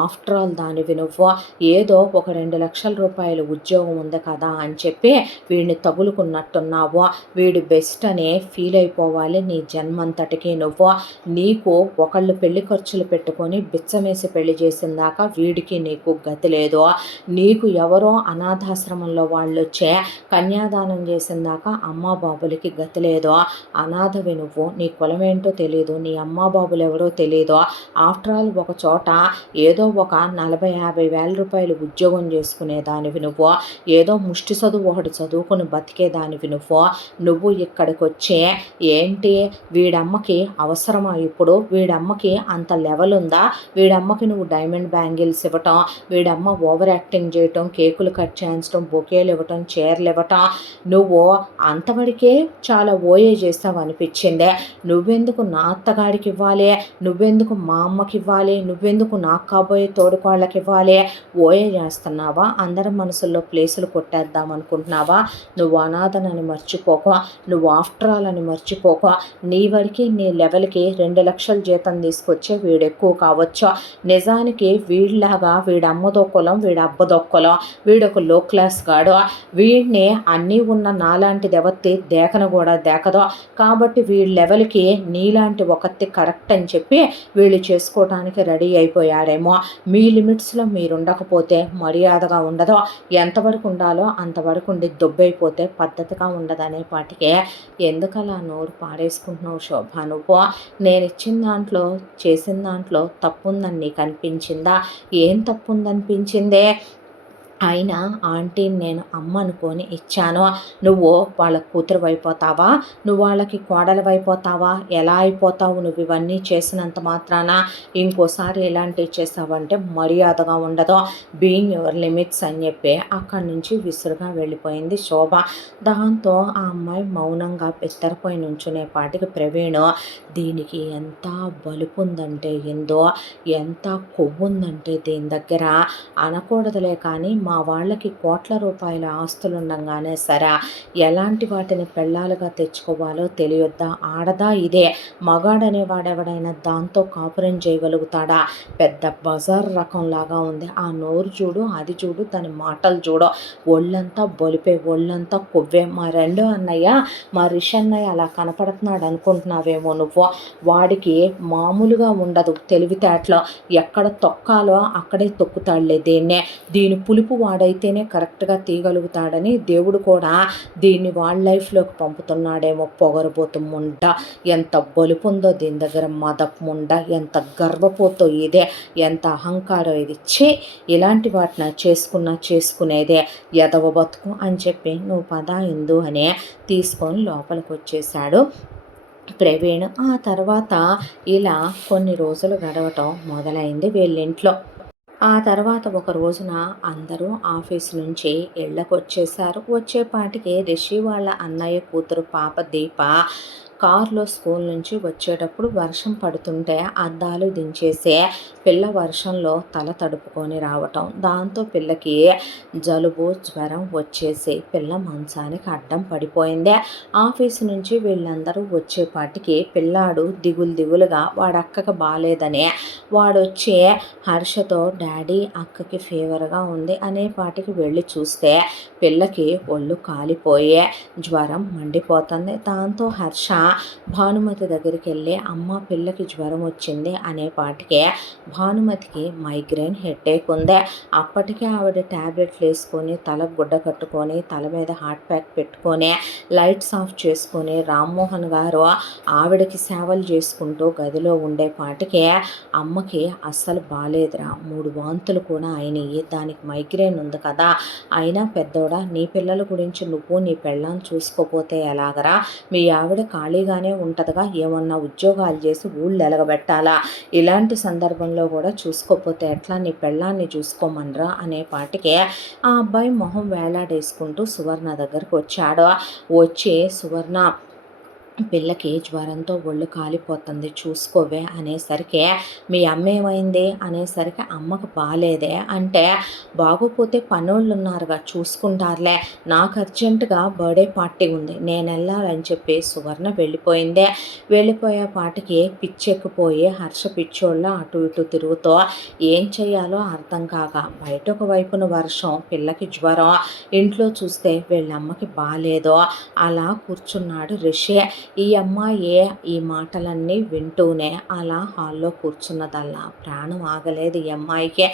ఆఫ్టర్ ఆల్ దానివి నువ్వు, ఏదో ఒక 2 లక్షల రూపాయలు ఉద్యోగం ఉంది కదా అని చెప్పి వీడిని తగులుకున్నట్టున్నావు, వీడు బెస్ట్ అని ఫీల్ అయిపోవాలి నీ జన్మంతటికి నువ్వు, నీకు ఒకళ్ళు పెళ్లి ఖర్చులు పెట్టుకొని బిచ్చమేసి పెళ్లి చేసిందాకా వీడికి నీకు గతి లేదు, నీకు ఎవరో అనాథాశ్రమంలో వాళ్ళు వచ్చే కన్యాదానం చేసిందాకా అమ్మా బాబులకి గతి లేదు, అనాథవి నువ్వు, నీ కులం ఏంటో తెలియదు, నీ అమ్మా బాబులు ఎవరో తెలియదు, ఆఫ్టర్ ఆల్ ఒక చోట ఏదో ఒక 40-50 వేల రూపాయలు ఉద్యోగం చేసుకునేదానివి నువ్వు, ఏదో ముష్టి చదువు ఒకటి చదువుకుని బతికేదానివి నువ్వు ఇక్కడికి వచ్చే ఏంటి వీడమ్మకి అవసరమా, ఇప్పుడు వీడమ్మకి అంత లెవెల్ ఉందా, వీడమ్మకి నువ్వు డైమండ్ బ్యాంగిల్స్ ఇవ్వటం, వీడమ్మ ఓవర్ యాక్టింగ్ చేయటం, కేకులు కట్ చేయించడం, బొకేలు ఇవ్వటం, చీరలు ఇవ్వటం, నువ్వు అంతవరకే చాలా ఓఏ చేస్తావు అనిపించిందే, నువ్వెందుకు నా అత్తగారికి ఇవ్వాలి, నువ్వెందుకు మా అమ్మకి ఇవ్వాలి, నువ్వెందుకు నాకు కాబోయే తోడుకోళ్ళకి ఇవ్వాలి, ఓఏ చేస్తున్నావా, అందరి మనసుల్లో ప్లేసులు కొట్టేద్దాం అనుకుంటున్నావా, నువ్వు అనాథనని మర్చిపోక, నువ్వు ఆఫ్టర్ ఆల్ అని మర్చిపోక, నీ వరకు నీ లెవెల్కి 2 లక్షల జీతం తీసుకొచ్చే వీడు ఎక్కువ కావచ్చు, నిజానికి వీడిలాగా వీడమ్మదో కులం వీడు అబ్బదో కులం, వీడొక లో క్లాస్ గాడు, వీడిని అన్నీ ఉన్న నాలాంటి దెవత్తి దేకను కూడా దేకదో, కాబట్టి వీడి లెవెల్కి నీలాంటి ఒకత్తి కరెక్ట్ అని చెప్పి వీళ్ళు చేసుకోవడానికి రెడీ అయిపోయారేమో, మీ లిమిట్స్లో మీరు ఉండకపోతే మర్యాదగా ఉండదో, ఎంతవరకు ఉండాలో అంతవరకు ఉండి దొబ్బైపోతే పద్ధతిగా ఉండదనే పాటికే ఎందుకలా నోరు పాడేసుకుంటున్నావు శోభ, నువ్వు నేను ఇచ్చిన దాంట్లో చేసిన దాంట్లో తప్పుందని నీకు అనిపించిందా, ఏం తప్పుందనిపించిందే, అయినా ఆంటీని నేను అమ్మ అనుకొని ఇచ్చాను, నువ్వు వాళ్ళ కూతురు అయిపోతావా, నువ్వు వాళ్ళకి కోడలు అయిపోతావా, ఎలా అయిపోతావు, నువ్వు ఇవన్నీ చేసినంత మాత్రాన ఇంకోసారి ఇలాంటివి చేసావంటే మర్యాదగా ఉండదు, బీయింగ్ యువర్ లిమిట్స్ అని చెప్పి అక్కడి నుంచి విసురుగా వెళ్ళిపోయింది శోభ. దాంతో ఆ అమ్మాయి మౌనంగా పెత్తరపోయి నుంచునే పాటికి ప్రవీణ్ దీనికి ఎంత బలుపు ఉందంటే ఏందో, ఎంత కొవ్వుందంటే దీని దగ్గర అనకూడదులే, కానీ మా వాళ్ళకి కోట్ల రూపాయల ఆస్తులు ఉండగానే సరే ఎలాంటి వాటిని పెళ్ళాలుగా తెచ్చుకోవాలో తెలియొద్దా, ఆడదా ఇదే, మగాడనేవాడెవడైనా దాంతో కాపురం చేయగలుగుతాడా, పెద్ద బజార్ రకంలాగా ఉంది, ఆ నోరు చూడు, అది చూడు, దాని మాటలు చూడు, ఒళ్ళంతా బొలిపే, ఒళ్ళంతా కొవ్వే, మా రెండో అన్నయ్య మా రిష్ అన్నయ్య అలా కనపడుతున్నాడు అనుకుంటున్నావేమో నువ్వు, వాడికి మామూలుగా ఉండదు తెలివితేటలో, ఎక్కడ తొక్కాలో అక్కడే తొక్కుతాడులే దీన్నే, దీని పులుపు వాడైతేనే కరెక్ట్గా తీయగలుగుతాడని దేవుడు కూడా దీన్ని వాళ్ళ లైఫ్లోకి పంపుతున్నాడేమో, పొగరబోతు ముండ, ఎంత బలుపుందో దీని దగ్గర, మదపు ముండ, ఎంత గర్వపోతో ఇదే, ఎంత అహంకారం ఇది, ఛే ఇలాంటి వాటిని చేసుకునేదే ఎదవ బతుకు అని చెప్పి నువ్వు పద ఇందు అనే తీసుకొని లోపలికి వచ్చేసాడు ప్రవీణ్. ఆ తర్వాత ఇలా కొన్ని రోజులు గడవటం మొదలైంది వీళ్ళింట్లో. ఆ తర్వాత ఒక రోజున అందరూ ఆఫీస్ నుంచి ఇళ్ళకొచ్చేసారు. వచ్చేపాటికి రిషి వాళ్ళ అన్నయ్య కూతురు పాప దీప కారులో స్కూల్ నుంచి వచ్చేటప్పుడు వర్షం పడుతుంటే అద్దాలు దించేసే పిల్ల వర్షంలో తల తడుపుకొని రావటం, దాంతో పిల్లకి జలుబు జ్వరం వచ్చేసి పిల్ల మంచానికి అడ్డం పడిపోయింది. ఆఫీసు నుంచి వీళ్ళందరూ వచ్చేపాటికి పిల్లాడు దిగులుగా వాడక్కకి బాగాలేదని వాడొచ్చి హర్షతో డాడీ అక్కకి ఫీవర్గా ఉంది అనేపాటికి వెళ్ళి చూస్తే పిల్లకి ఒళ్ళు కాలిపోయే జ్వరం మండిపోతుంది. దాంతో హర్ష భానుమతి దగ్గరికి వెళ్ళి అమ్మ పిల్లకి జ్వరం వచ్చింది అనేపాటికే భానుమతికి మైగ్రేన్ హెడేక్ ఉంది. అప్పటికే ఆవిడ ట్యాబ్లెట్లు వేసుకొని తలకు గుడ్డ కట్టుకొని తల మీద హాట్ ప్యాక్ పెట్టుకొని లైట్స్ ఆఫ్ చేసుకొని రామ్మోహన్ గారు ఆవిడకి సేవలు చేసుకుంటూ గదిలో ఉండేపాటికే అమ్మకి అస్సలు బాలేదురా, 3 వాంతులు కూడా అయినాయి, దానికి మైగ్రేన్ ఉంది కదా, అయినా పెద్దోడా నీ పిల్లల గురించి నువ్వు నీ పెళ్ళాన్ని చూసుకోపోతే ఎలాగరా, మీ ఆవిడ ఖాళీగానే ఉంటుందిగా, ఏమన్నా ఉద్యోగాలు చేసి ఊళ్ళు ఎలగబెట్టాలా, ఇలాంటి సందర్భంలో కూడా చూసుకోపోతే ఎట్లా, నీ పెళ్ళాన్ని చూసుకోమనరా అనేపాటికే ఆ అబ్బాయి మొహం వేలాడేసుకుంటూ సువర్ణ దగ్గరకు వచ్చాడు. వచ్చి సువర్ణ పిల్లకి జ్వరంతో ఒళ్ళు కాలిపోతుంది చూసుకోవే అనేసరికి మీ అమ్మ ఏమైంది అనేసరికి అమ్మకు బాగాలేదే అంటే బాగోపోతే పనోళ్ళు ఉన్నారుగా చూసుకుంటారులే, నాకు అర్జెంటుగా బర్త్డే పార్టీ ఉంది నేను వెళ్ళాలని చెప్పి సువర్ణ వెళ్ళిపోయిందే. వెళ్ళిపోయే పాటికి పిచ్చెక్కిపోయి హర్ష పిచ్చోళ్ళ అటు ఇటు తిరుగుతూ ఏం చేయాలో అర్థం కాక బయట ఒక వైపున వర్షం పిల్లకి జ్వరం ఇంట్లో చూస్తే వీళ్ళమ్మకి బాగాలేదో అలా కూర్చున్నాడు రిషి. ఈ అమ్మాయి ఈ మాటలన్నీ వింటూనే అలా హాల్లో కూర్చున్నదల్లా ప్రాణం ఆగలేదు ఈ అమ్మాయికి.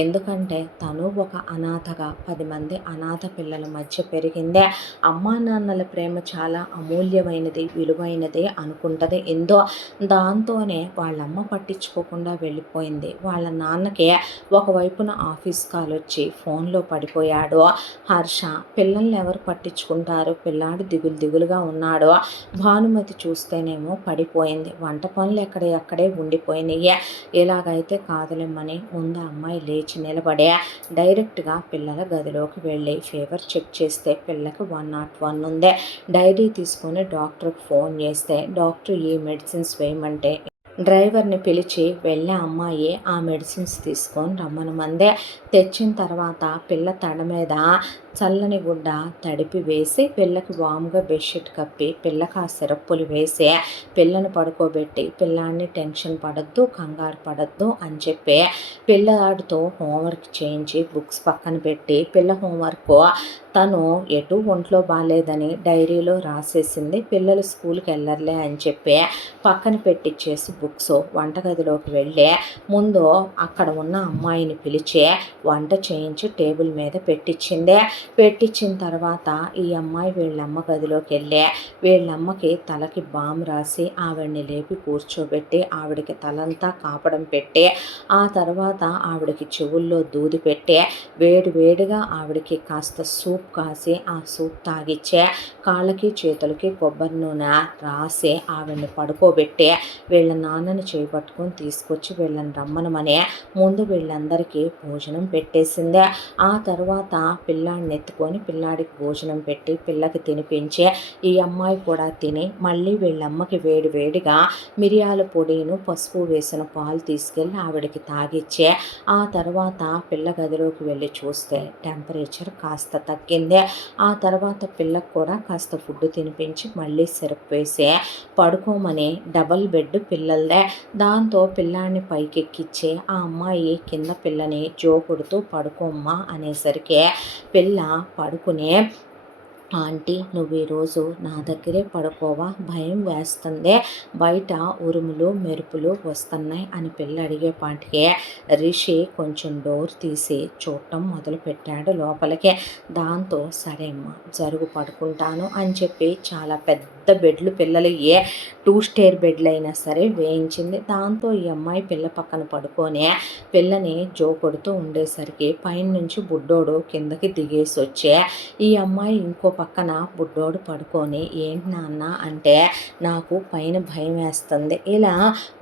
ఎందుకంటే తను ఒక అనాథగా 10 మంది అనాథ పిల్లల మధ్య పెరిగిందే. అమ్మా నాన్నల ప్రేమ చాలా అమూల్యమైనది విలువైనది అనుకుంటుంది ఎందో. దాంతోనే వాళ్ళమ్మ పట్టించుకోకుండా వెళ్ళిపోయింది. వాళ్ళ నాన్నకి ఒకవైపున ఆఫీస్ కాల్ వచ్చి ఫోన్లో పడిపోయాడు. హర్ష పిల్లల్ని ఎవరు పట్టించుకుంటారు, పిల్లాడు దిగులుగా ఉన్నాడు. భానుమతి చూస్తేనేమో పడిపోయింది, వంట పనులు ఎక్కడే ఉండిపోయినాయి. ఇలాగైతే కాదులేమని ముందు అమ్మాయి లేచి నిలబడే డైరెక్ట్గా పిల్లల గదిలోకి వెళ్ళి ఫీవర్ చెక్ చేస్తే పిల్లకి 101 ఉంది. డైరీ తీసుకొని డాక్టర్కి ఫోన్ చేస్తే డాక్టర్ ఈ మెడిసిన్స్ వేయమంటే డ్రైవర్ని పిలిచి వెళ్ళే అమ్మాయి ఆ మెడిసిన్స్ తీసుకొని రమ్మనమందే. తెచ్చిన తర్వాత పిల్ల తడ మీద చల్లని గుడ్డ తడిపి వేసి పిల్లకి వాముగా బెడ్షీట్ కప్పి పిల్లకి ఆ సిరప్పులు వేసి పిల్లని పడుకోబెట్టి పిల్లాడిని టెన్షన్ పడద్దు కంగారు పడద్దు అని చెప్పి పిల్లాడితో హోంవర్క్ చేయించి బుక్స్ పక్కన పెట్టి పిల్ల హోంవర్క్ తను ఎటు ఒంట్లో బాగాలేదని డైరీలో రాసేసింది. పిల్లలు స్కూల్కి వెళ్ళర్లే అని చెప్పి పక్కన పెట్టించేసి బుక్స్ వంటగదిలోకి వెళ్ళి ముందు అక్కడ ఉన్న అమ్మాయిని పిలిచి వంట చేయించి టేబుల్ మీద పెట్టించింది. పెట్టించిన తర్వాత ఈ అమ్మాయి వీళ్ళమ్మ గదిలోకి వెళ్ళి వీళ్ళమ్మకి తలకి బామ్ రాసి ఆవిడని లేపి కూర్చోబెట్టి ఆవిడకి తలంతా కాపడం పెట్టి ఆ తర్వాత ఆవిడకి చెవుల్లో దూది పెట్టి వేడిగా ఆవిడకి కాస్త సూప్ కాసి ఆ సూప్ తాగిచ్చే కాళ్ళకి చేతులకి కొబ్బరి నూనె రాసి ఆవిడని పడుకోబెట్టి వీళ్ళ నాన్నని చేపట్టుకొని తీసుకొచ్చి వీళ్ళని రమ్మనమని ముందు వీళ్ళందరికీ భోజనం పెట్టేసిందే. ఆ తర్వాత పిల్లాడిని ఎత్తుకొని పిల్లాడికి భోజనం పెట్టి పిల్లకి తినిపించి ఈ అమ్మాయి కూడా తిని మళ్ళీ వీళ్ళమ్మకి వేడిగా మిరియాల పొడిను పసుపు వేసిన పాలు తీసుకెళ్ళి ఆవిడకి తాగిచ్చే ఆ తర్వాత పిల్ల గదిలోకి వెళ్ళి చూస్తే టెంపరేచర్ కాస్త తగ్గింది. ఆ తర్వాత పిల్లకు కూడా కాస్త ఫుడ్ తినిపించి మళ్ళీ సిరప్ వేసి పడుకోమని డబల్ బెడ్ పిల్లలదే. దాంతో పిల్లాడిని పైకెక్కిచ్చే ఆ అమ్మాయి కింద పిల్లని జో కొడుతూ పడుకోమ్మా అనేసరికి పిల్ల పడుకునే ఆంటీ నువ్వు ఈరోజు నా దగ్గరే పడుకోవా, భయం వేస్తుంది, బయట ఉరుములు మెరుపులు వస్తున్నాయి అని పిల్ల అడిగేపాటికే రిషి కొంచెం డోర్ తీసి చూడటం మొదలుపెట్టాడు లోపలికి. దాంతో సరే అమ్మా జరుగు పడుకుంటాను అని చెప్పి చాలా పెద్ద బెడ్లు పిల్లలు 2 స్టేర్ బెడ్లు అయినా సరే వేయించింది. దాంతో ఈ అమ్మాయి పిల్ల పక్కన పడుకొని పిల్లని జో కొడుతూ ఉండేసరికి పైన నుంచి బుడ్డోడు కిందకి దిగేసి వచ్చే ఈ అమ్మాయి ఇంకో పక్కన బుడ్డోడు పడుకొని ఏంటి నాన్న అంటే నాకు పైన భయం వేస్తుంది, ఇలా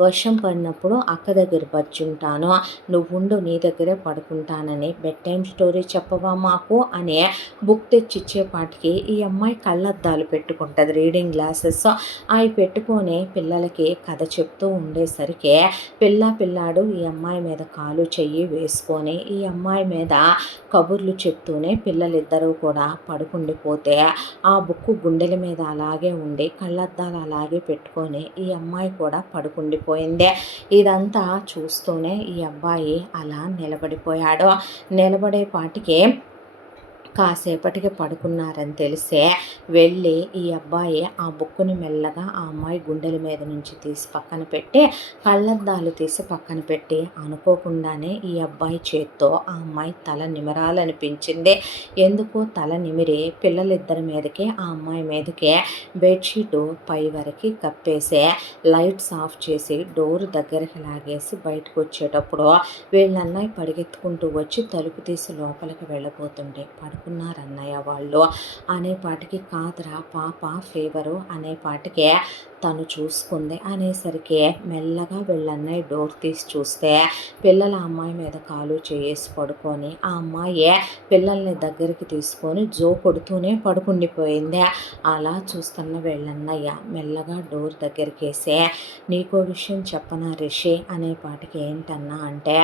వర్షం పడినప్పుడు అక్క దగ్గర పచ్చుంటాను, నువ్వుండు నీ దగ్గరే పడుకుంటానని బెడ్ టైం స్టోరీ చెప్పవా మాకు అని బుక్ తెచ్చిచ్చేపాటికి ఈ అమ్మాయి కళ్ళద్దాలు పెట్టుకుంటుంది, రీడింగ్ గ్లాసెస్ అవి పెట్టుకొని పిల్లలకి కథ చెప్తూ ఉండేసరికి పిల్లాడు ఈ అమ్మాయి మీద కాలు చెయ్యి వేసుకొని ఈ అమ్మాయి మీద కబుర్లు చెప్తూనే పిల్లలిద్దరూ కూడా పడుకుండిపోతే ఆ బుక్కు గుండెల మీద అలాగే ఉండి కళ్ళద్దాలు అలాగే పెట్టుకొని ఈ అమ్మాయి కూడా పడుకుండిపోయింది. ఇదంతా చూస్తూనే ఈ అబ్బాయి అలా నిలబడిపోయాడు. నిలబడేపాటికి కాసేపటికి పడుకున్నారని తెలిసే వెళ్ళి ఈ అబ్బాయి ఆ బుక్కుని మెల్లగా ఆ అమ్మాయి గుండెల మీద నుంచి తీసి పక్కన పెట్టి కళ్ళద్దాలు తీసి పక్కన పెట్టి అనుకోకుండానే ఈ అబ్బాయి చేత్తో ఆ అమ్మాయి తల నిమరాలనిపించింది. ఎందుకో తల నిమిరి పిల్లలిద్దరి మీదకి ఆ అమ్మాయి మీదకే బెడ్షీటు పై వరకు కప్పేసి లైట్స్ ఆఫ్ చేసి డోర్ దగ్గరికి లాగేసి బయటకు వచ్చేటప్పుడు వీళ్ళన్నయ్య పరిగెత్తుకుంటూ వచ్చి తలుపు తీసి లోపలికి వెళ్ళబోతుండే పడుకున్నారన్నయ్య వాళ్ళు అనేపాటికి కాదురా పాప ఫీవరు అనేపాటికే తను చూసుకుంది అనేసరికి మెల్లగా వీళ్ళన్నయ్య డోర్ తీసి చూస్తే పిల్లల అమ్మాయి మీద కాలు చేసి పడుకొని ఆ అమ్మాయి పిల్లల్ని దగ్గరికి తీసుకొని జో కొడుతూనే పడుకుండిపోయింది. అలా చూస్తున్న వీళ్ళన్నయ్య మెల్లగా డోర్ దగ్గరికి వేసే నీకో విషయం చెప్పనా రిషి అనేపాటికి ఏంటన్నా అంటే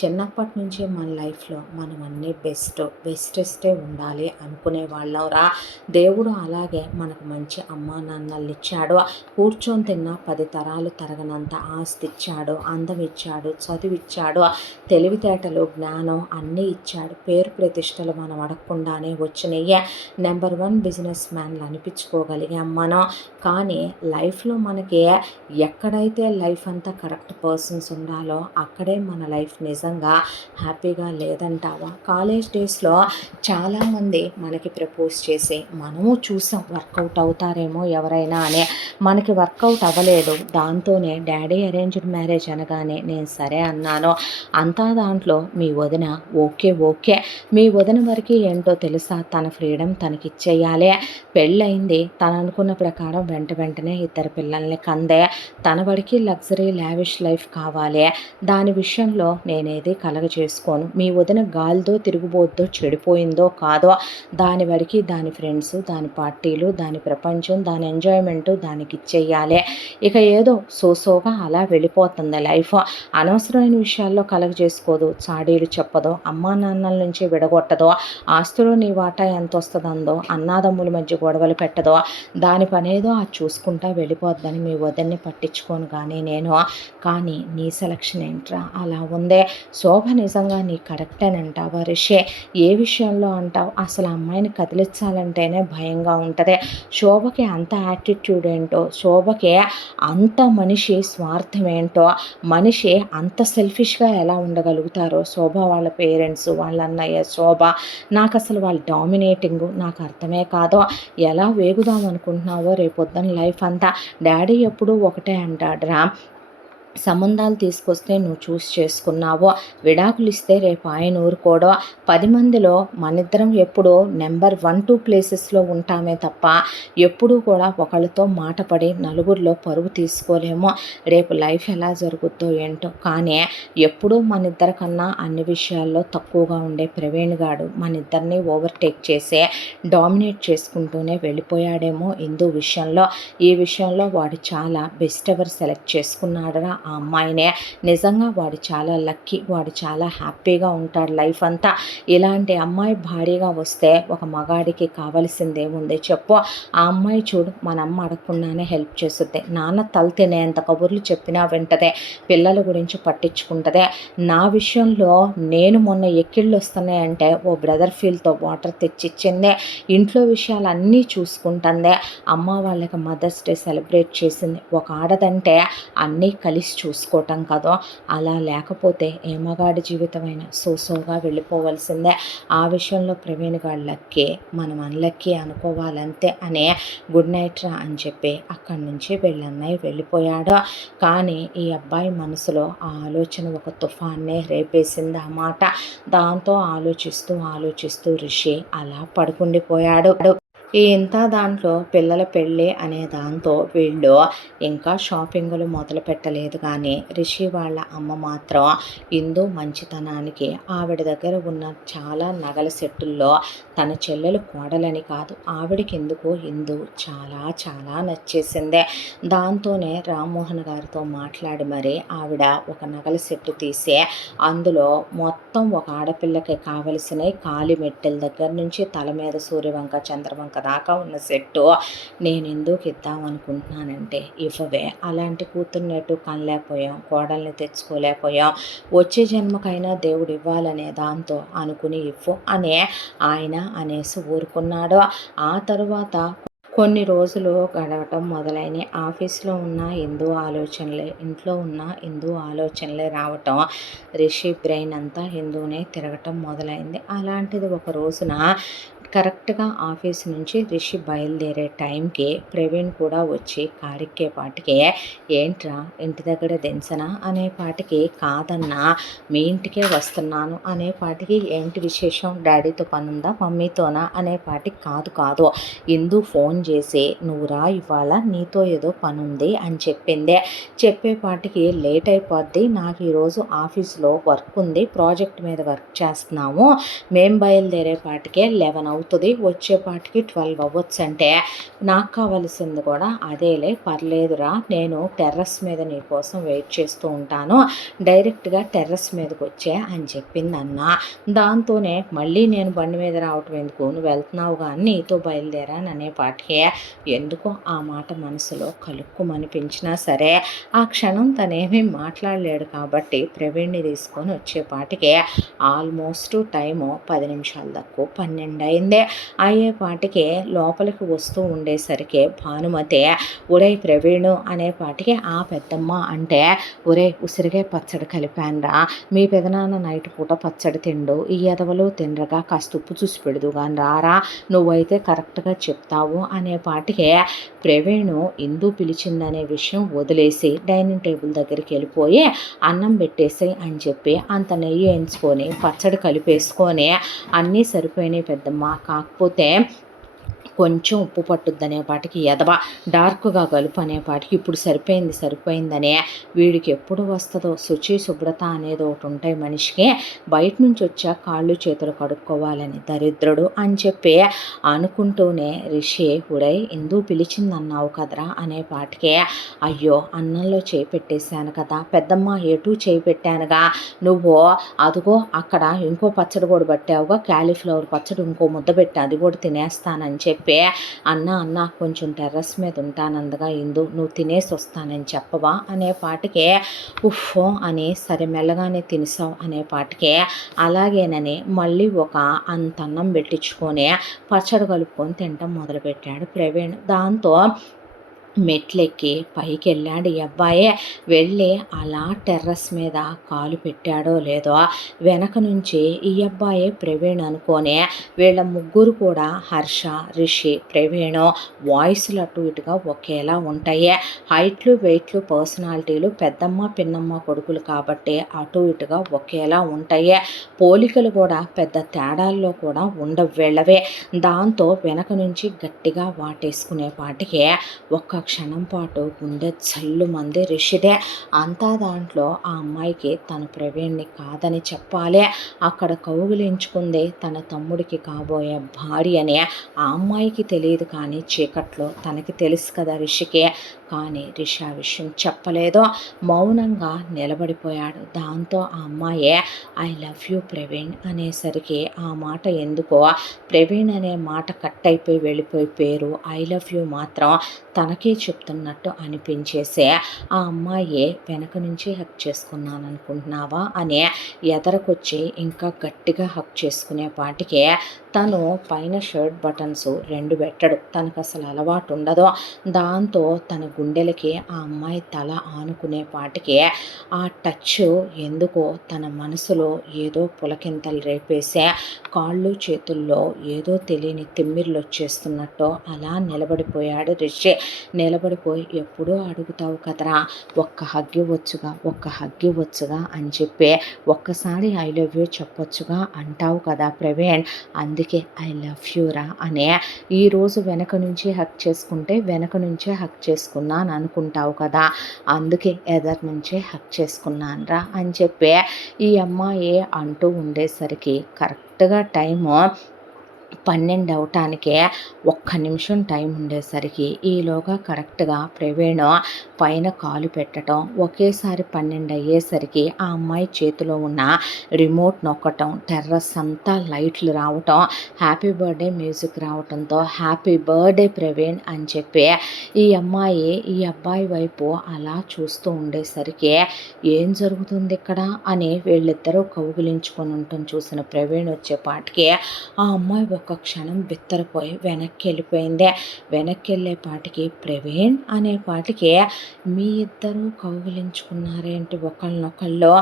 చిన్నప్పటి నుంచి మన లైఫ్లో మనం అన్నీ బెస్టెస్టే ఉండాలి అనుకునే వాళ్ళంరా. దేవుడు అలాగే మనకు మంచి అమ్మా నాన్నలు ఇచ్చాడు, కూర్చొని తిన్న 10 తరాలు తరగనంత ఆస్తి ఇచ్చాడు, అందం ఇచ్చాడు, చదువు ఇచ్చాడు, తెలివితేటలు జ్ఞానం అన్నీ ఇచ్చాడు, పేరు ప్రతిష్టలు మనం అడగకుండానే వచ్చినాయే, నెంబర్ 1 బిజినెస్ మ్యాన్లు అనిపించుకోగలిగాం మనం. కానీ లైఫ్లో మనకి ఎక్కడైతే లైఫ్ అంతా కరెక్ట్ పర్సన్స్ ఉండాలో అక్కడే మన లైఫ్ నిజంగా హ్యాపీగా లేదంటావా? కాలేజ్ డేస్లో చాలామంది మనకి ప్రపోజ్ చేసి మనము చూసాం వర్కౌట్ అవుతారేమో ఎవరైనా అని, మనకి వర్కౌట్ అవ్వలేదు. దాంతోనే డాడీ అరేంజ్డ్ మ్యారేజ్ అనగానే నేను సరే అన్నాను. అంతా దాంట్లో మీ వదిన ఓకే మీ వదిన వరకు ఏంటో తెలుసా, తన ఫ్రీడమ్ తనకిచ్చేయాలి, పెళ్ళయింది, తను అనుకున్న ప్రకారం వెంటనే 2 పిల్లల్ని కందే, తన వాడికి లగ్జరీ లావిష్ లైఫ్ కావాలి, దాని విషయంలో నేనేది కలగ చేసుకోను. మీ వదిన గాలితో తిరుగుబోద్దో చెడిపోయిందో కాదో, దాని వాడికి దాని ఫ్రెండ్స్, దాని పార్టీలు, దాని ప్రపంచం, దాని ఎంజాయ్మెంటు దానికి ఇచ్చేయాలి. ఇక ఏదో సోసోగా అలా వెళ్ళిపోతుంది లైఫ్. అనవసరమైన విషయాల్లో కలగ చేసుకోదు, చాడీలు చెప్పదో, అమ్మా నాన్నల నుంచి విడగొట్టదో, ఆస్తులో నీ వాటా ఎంత వస్తుందో, అన్నాదమ్ముల మధ్య గొడవలు పెట్టదో, దాని పనేదో అది చూసుకుంటా వెళ్ళిపోద్దని మీ వదిన్ని పట్టించుకోను నేను. కానీ నీ సెలక్షన్ ఏంట్రా అలా ఉందే? శోభ నిజంగా నీ కరెక్టేనంటావా రిషి? ఏ విషయంలో అంటావు? అసలు అమ్మాయిని కదిలించాలంటేనే భయంగా ఉంటుంది. శోభకి అంత యాటిట్యూడ్ ఏంటో, శోభకి అంత మనిషి స్వార్థం ఏంటో, మనిషి అంత సెల్ఫిష్గా ఎలా ఉండగలుగుతారో శోభ వాళ్ళ పేరెంట్స్, వాళ్ళ అన్నయ్య, శోభ, నాకు అసలు వాళ్ళ డామినేటింగ్ నాకు అర్థమే కాదో. ఎలా వేగుదాం అనుకుంటున్నావో రేపొద్దున లైఫ్ అంతా. డాడీ ఎప్పుడూ ఒకటే అంటాడురా, సంబంధాలు తీసుకొస్తే నువ్వు చూసి చేసుకున్నావో, విడాకులు ఇస్తే రేపు ఆయన ఊరుకోడో, 10 మందిలో మనిద్దరం ఎప్పుడూ నెంబర్ 1, 2 ప్లేసెస్లో ఉంటామే తప్ప ఎప్పుడూ కూడా ఒకళ్ళతో మాట పడి నలుగురిలో పరువు తీసుకోలేమో. రేపు లైఫ్ ఎలా జరుగుద్దో ఏంటో. కానీ ఎప్పుడూ మనిద్దరి కన్నా అన్ని విషయాల్లో తక్కువగా ఉండే ప్రవీణ్ గాడు మనిద్దరిని ఓవర్టేక్ చేసే డామినేట్ చేసుకుంటూనే వెళ్ళిపోయాడేమో ఇందు విషయంలో. ఈ విషయంలో వాడు చాలా బెస్ట్ ఎవర్ సెలెక్ట్ చేసుకున్నాడురా ఆ అమ్మాయినే. నిజంగా వాడు చాలా లక్కీ, వాడు చాలా హ్యాపీగా ఉంటాడు లైఫ్ అంతా. ఇలాంటి అమ్మాయి భారీగా వస్తే ఒక మగాడికి కావలసిందేముంది చెప్పు? ఆ అమ్మాయి చూడు, మన అమ్మ అడగకుండానే హెల్ప్ చేస్తుంది, నాన్న తల తినేంత కబుర్లు చెప్పినా వింటదే, పిల్లల గురించి పట్టించుకుంటదే. నా విషయంలో నేను మొన్న ఎక్కిళ్ళు వస్తున్నాయంటే ఓ బ్రదర్ ఫీల్తో వాటర్ తెచ్చిచ్చిందే, ఇంట్లో విషయాలన్నీ చూసుకుంటుందే, అమ్మ వాళ్ళకి మదర్స్ డే సెలబ్రేట్ చేసింది. ఒక ఆడదంటే అన్నీ కలిసి చూసుకోవటం కదా. అలా లేకపోతే ఏ మగాడి జీవితమైనా సోసోగా వెళ్ళిపోవలసిందే. ఆ విషయంలో ప్రవీణ్ గారు లక్కీ, మనం అన్లక్కీ అనుకోవాలంతే అనే గుడ్ నైట్ రా అని చెప్పి అక్కడి నుంచి వీళ్ళన్నయ్య వెళ్ళిపోయాడు. కానీ ఈ అబ్బాయి మనసులో ఆ ఆలోచన ఒక తుఫాన్నే రేపేసింది అన్నమాట. దాంతో ఆలోచిస్తూ రిషి అలా పడుకుండిపోయాడు. ఈ ఇంత దాంట్లో పిల్లల పెళ్ళి అనే దాంతో వీళ్ళు ఇంకా షాపింగులు మొదలు పెట్టలేదు. కానీ రిషి వాళ్ళ అమ్మ మాత్రం ఇందు మంచితనానికి ఆవిడ దగ్గర ఉన్న చాలా నగల సెట్టుల్లో తన చెల్లెలు కోడలని కాదు, ఆవిడకి ఎందుకో ఇందు చాలా చాలా నచ్చేసిందే. దాంతోనే రామ్మోహన్ గారితో మాట్లాడి మరి ఆవిడ ఒక నగల సెట్టు తీసి అందులో మొత్తం ఒక ఆడపిల్లకి కావలసినవి కాలి మెట్టెల దగ్గర నుంచి తల మీద సూర్యవంక చంద్రవంక దాకా ఉన్న సెట్టు నేను ఎందుకు ఇద్దాం అనుకుంటున్నానంటే ఇవ్వవే. అలాంటి కూతుర్ని ఎటు కనలేకపోయాం, కోడల్ని తెచ్చుకోలేకపోయాం, వచ్చే జన్మకైనా దేవుడు ఇవ్వాలనే దాంతో అనుకుని ఇవ్వు అనే ఆయన అనేసి ఊరుకున్నాడు. ఆ తరువాత కొన్ని రోజులు గడవటం మొదలైనయి. ఆఫీస్‌లో ఉన్న హిందూ ఆలోచనలే, ఇంట్లో ఉన్న హిందూ ఆలోచనలే రావటం, రిషి బ్రెయిన్ అంతా హిందూనే తిరగటం మొదలైంది. అలాంటిది ఒక రోజున కరెక్ట్‌గా ఆఫీస్ నుంచి రిషి బయలుదేరే టైంకి ప్రవీణ్ కూడా వచ్చి కారెక్కేపాటికి, ఏంట్రా ఇంటి దగ్గర దించనా అనేపాటికి, కాదన్నా మీ ఇంటికే వస్తున్నాను అనేపాటికి, ఏంటి విశేషం, డాడీతో పనుందా మమ్మీతోనా అనేపాటికి, కాదు కాదు ఇందు ఫోన్ చేసి నువ్వు రా ఇవాళ నీతో ఏదో పనుంది అని చెప్పిందే. చెప్పేపాటికి లేట్ అయిపోద్ది, నాకు ఈరోజు ఆఫీస్లో వర్క్ ఉంది, ప్రాజెక్ట్ మీద వర్క్ చేస్తున్నాము, మేం బయలుదేరేపాటికే 11 అవుతుంది, వచ్చేపాటికి 12 అవ్వచ్చు అంటే, నాకు కావాల్సింది కూడా అదేలే, పర్లేదురా, నేను టెర్రస్ మీద నీ కోసం వెయిట్ చేస్తూ ఉంటాను, డైరెక్ట్గా టెర్రస్ మీదకి వచ్చే అని చెప్పింది అన్న. దాంతోనే మళ్ళీ నేను బండి మీద రావటం ఎందుకు, నువ్వు వెళ్తున్నావుగా అని నీతో బయలుదేరాను అనేపాటికే ఎందుకో ఆ మాట మనసులో కలుక్కుమనిపించినా సరే ఆ క్షణం తనేమీ మాట్లాడలేడు కాబట్టి ప్రవీణ్ని తీసుకొని వచ్చేపాటికే ఆల్మోస్ట్ టైము 10 నిమిషాలు తక్కువ 12 అయింది. అయ్యేపాటికి లోపలికి వస్తూ ఉండేసరికి భానుమతి, ఒరేయ్ ప్రవీణు అనేపాటికి, ఆ పెద్దమ్మ అంటే, ఒరేయ్ ఉసిరికాయ పచ్చడి కలిపానురా, మీ పెదనాన్న నైట్ పూట పచ్చడి తిండు, ఈ ఎదవలు తినరగా, కాస్త ఉప్పు చూసి పెడదు కానీ రారా, నువ్వైతే కరెక్ట్గా చెప్తావు అనేపాటికి ప్రవీణు ఇందు పిలిచిందనే విషయం వదిలేసి డైనింగ్ టేబుల్ దగ్గరికి వెళ్ళిపోయి అన్నం పెట్టేసి అని చెప్పి అంత నెయ్యి వేయించుకొని పచ్చడి కలిపేసుకొని, అన్నీ సరిపోయినాయి పెద్దమ్మ, కాకపోతే కొంచెం ఉప్పు పట్టుద్దనేపాటికి, ఎదవ డార్క్గా కలుపు అనేపాటికి, ఇప్పుడు సరిపోయిందనే, వీడికి ఎప్పుడు వస్తుందో శుచి శుభ్రత అనేది ఒకటి ఉంటాయి మనిషికి, బయట నుంచి వచ్చా కాళ్ళు చేతులు కడుక్కోవాలని దరిద్రుడు అని చెప్పి అనుకుంటూనే రిషి, ఉడై ఇందు పిలిచిందన్నావు కదరా అనేపాటికే, అయ్యో అన్నంలో చేయి పెట్టేశాను కదా పెద్దమ్మ, ఎటు చేయి పెట్టానుగా, నువ్వు అదిగో అక్కడ ఇంకో పచ్చడి కూడా పట్టావుగా, క్యాలీఫ్లవర్ పచ్చడి ఇంకో ముద్ద పెట్టి అది కూడా తినేస్తానని చెప్పి, అన్న కొంచెం టెర్రస్ మీద ఉంటానందగా ఇందు, నువ్వు తినేసి వస్తానని చెప్పవా అనేపాటికే, ఉఫ్ఫో అని, సరే మెల్లగానే తినేసావు అనేపాటికే అలాగేనని మళ్ళీ ఒక అంత అన్నం పెట్టించుకొని పచ్చడి కలుపుకొని తినటం మొదలుపెట్టాడు ప్రవీణ్. దాంతో మెట్లెక్కి పైకి వెళ్ళాడు ఈ అబ్బాయే. వెళ్ళి అలా టెర్రస్ మీద కాలు పెట్టాడో లేదో వెనక నుంచి ఈ అబ్బాయే ప్రవీణ్ అనుకొని, వీళ్ళ ముగ్గురు కూడా హర్ష, రిషి, ప్రవీణ్ వాయిస్లు అటు ఇటుగా ఒకేలా ఉంటాయి. హైట్లు, వెయిట్లు, పర్సనాలిటీలు పెద్దమ్మ పిన్నమ్మ కొడుకులు కాబట్టి అటు ఇటుగా ఒకేలా ఉంటాయి. పోలికలు కూడా పెద్ద తేడాల్లో కూడా ఉండవు వీళ్ళవే. దాంతో వెనక నుంచి గట్టిగా వాటేసుకునేపాటికి ఒక్క క్షణం పాటు గుండె జల్లుమంది రిషిదే. అంతా దాంట్లో ఆ అమ్మాయికి తన ప్రవీణ్ని కాదని చెప్పాలి, అక్కడ కౌగిలించుకుంది తన తమ్ముడికి కాబోయే భార్య అని ఆ అమ్మాయికి తెలియదు, కానీ చీకట్లో తనకి తెలుసు కదా రిషికి. కానీ రిషి ఆ విషయం చెప్పలేదు, మౌనంగా నిలబడిపోయాడు. దాంతో ఆ అమ్మాయి ఐ లవ్ యూ ప్రవీణ్ అనేసరికి ఆ మాట ఎందుకో ప్రవీణ్ అనే మాట కట్ అయిపోయి వెళ్ళిపోయి పేరు ఐ లవ్ యూ మాత్రం తనకే చెప్తున్నట్టు అనిపించేసే ఆ అమ్మాయి వెనక నుంచి హక్ చేసుకున్నాను అనుకుంటున్నావా అని ఎదరకొచ్చి ఇంకా గట్టిగా హక్ చేసుకునేపాటికే, తను పైన షర్ట్ బటన్స్ 2 పెట్టడు, తనకు అసలు అలవాటు ఉండదు. దాంతో తన గుండెలకి ఆ అమ్మాయి తల ఆనుకునేపాటికి ఆ టచ్ ఎందుకో తన మనసులో ఏదో పులకింతలు రేపేసే, కాళ్ళు చేతుల్లో ఏదో తెలియని తిమ్మిర్లు వచ్చేస్తున్నట్టు అలా నిలబడిపోయాడు రిషి. నిలబడిపోయి, ఎప్పుడూ అడుగుతావు కదరా ఒక్క హగ్ ఇవ్వచ్చుగా అని చెప్పి, ఒక్కసారి ఐ లవ్ యూ చెప్పొచ్చుగా అంటావు కదా ప్రవీణ్, అందుకే ఐ లవ్ యూరా అనే, ఈరోజు వెనక నుంచి హక్ చేసుకుంటే వెనక నుంచే హక్ చేసుకున్నాను అనుకుంటావు కదా, అందుకే ఎదర్ నుంచే హక్ చేసుకున్నానురా అని చెప్పి ఈ అమ్మాయి అంటూ ఉండేసరికి కరెక్ట్గా టైము 12 అవ్వటానికే ఒక్క నిమిషం టైం ఉండేసరికి ఈలోగా కరెక్ట్‌గా ప్రవీణ్ పైన కాలు పెట్టటం, ఒకేసారి 12 అయ్యేసరికి ఆ అమ్మాయి చేతిలో ఉన్న రిమోట్ నొక్కటం, టెర్రస్ అంతా లైట్లు రావటం, హ్యాపీ బర్త్‌డే మ్యూజిక్ రావటంతో హ్యాపీ బర్త్‌డే ప్రవీణ్ అని చెప్పి ఈ అమ్మాయి ఈ అబ్బాయి వైపు అలా చూస్తూ ఉండేసరికి ఏం జరుగుతుంది ఇక్కడ అని వీళ్ళిద్దరూ కౌగిలించుకొని ఉండటం చూసిన ప్రవీణ్ వచ్చేపాటికి ఆ అమ్మాయి ఒక్క క్షణం బిత్తరపోయి వెనక్కి వెళ్ళిపోయింది. వెనక్కి వెళ్ళేపాటికి ప్రవీణ్ అనేపాటికి మీ ఇద్దరు కౌగిలించుకున్నారేంటి ఒకళ్ళనొకళ్ళు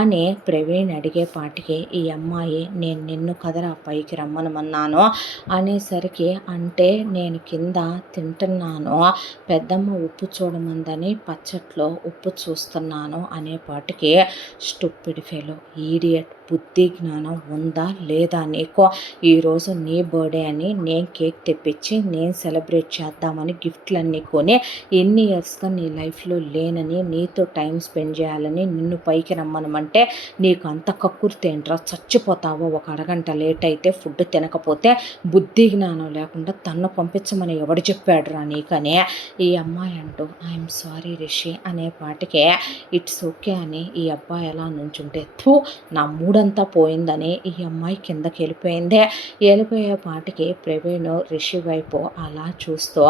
అని ప్రవీణ్ అడిగేపాటికి ఈ అమ్మాయి నేను నిన్ను కదరా పైకి రమ్మనమన్నాను అనేసరికి అంటే నేను కింద తింటున్నాను పెద్దమ్మ ఉప్పు చూడమందని పచ్చట్లో ఉప్పు చూస్తున్నాను అనేపాటికి స్టూపిడ్ ఫెలో ఈడియట్ బుద్ధి జ్ఞానం ఉందా లేదా నీకు ఈరోజు నీ బర్త్డే అని నేను కేక్ తెప్పించి నేను సెలబ్రేట్ చేద్దామని గిఫ్ట్లన్నీ కొని ఎన్ని ఇయర్స్గా నీ లైఫ్లో లేనని నీతో టైం స్పెండ్ చేయాలని నిన్ను పైకి రమ్మనమంటే నీకు అంత కక్కుర్తి ఏంట్రా చచ్చిపోతావో ఒక అరగంట లేట్ అయితే ఫుడ్ తినకపోతే బుద్ధి జ్ఞానం లేకుండా తన్ను పంపించమని ఎవడు చెప్పాడురా నీకని ఈ అమ్మాయి అంటూ ఐఎమ్ సారీ రిషి అనే పాటికే ఇట్స్ ఓకే అని ఈ అబ్బాయి ఎలా నుంచుంటే నా మూడంతా పోయిందని ఈ అమ్మాయి కిందకి వెళ్ళిపోయే పాటికి ప్రవీణ్ రిషి వైపు అలా చూస్తూ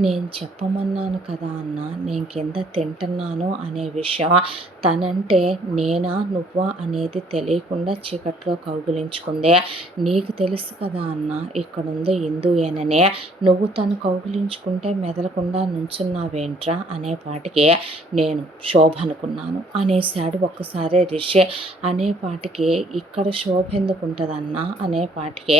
నేను చెప్పమన్నాను కదా అన్న నేను కింద తింటున్నాను అనే విషయం తనంటే నేనా నువ్వా అనేది తెలియకుండా చీకట్లో కౌగిలించుకుంది. నీకు తెలుసు కదా అన్న ఇక్కడుంది ఇందుయేననే నువ్వు తను కౌగిలించుకుంటే మెదలకుండా నుంచున్నావేంట్రా అనేపాటికి నేను శోభ అనుకున్నాను అనేసాడు ఒక్కసారి రిషి. అనేపాటికి ఇక్కడ శోభ ఎందుకు ఉంటుందన్నా అనేపాటికి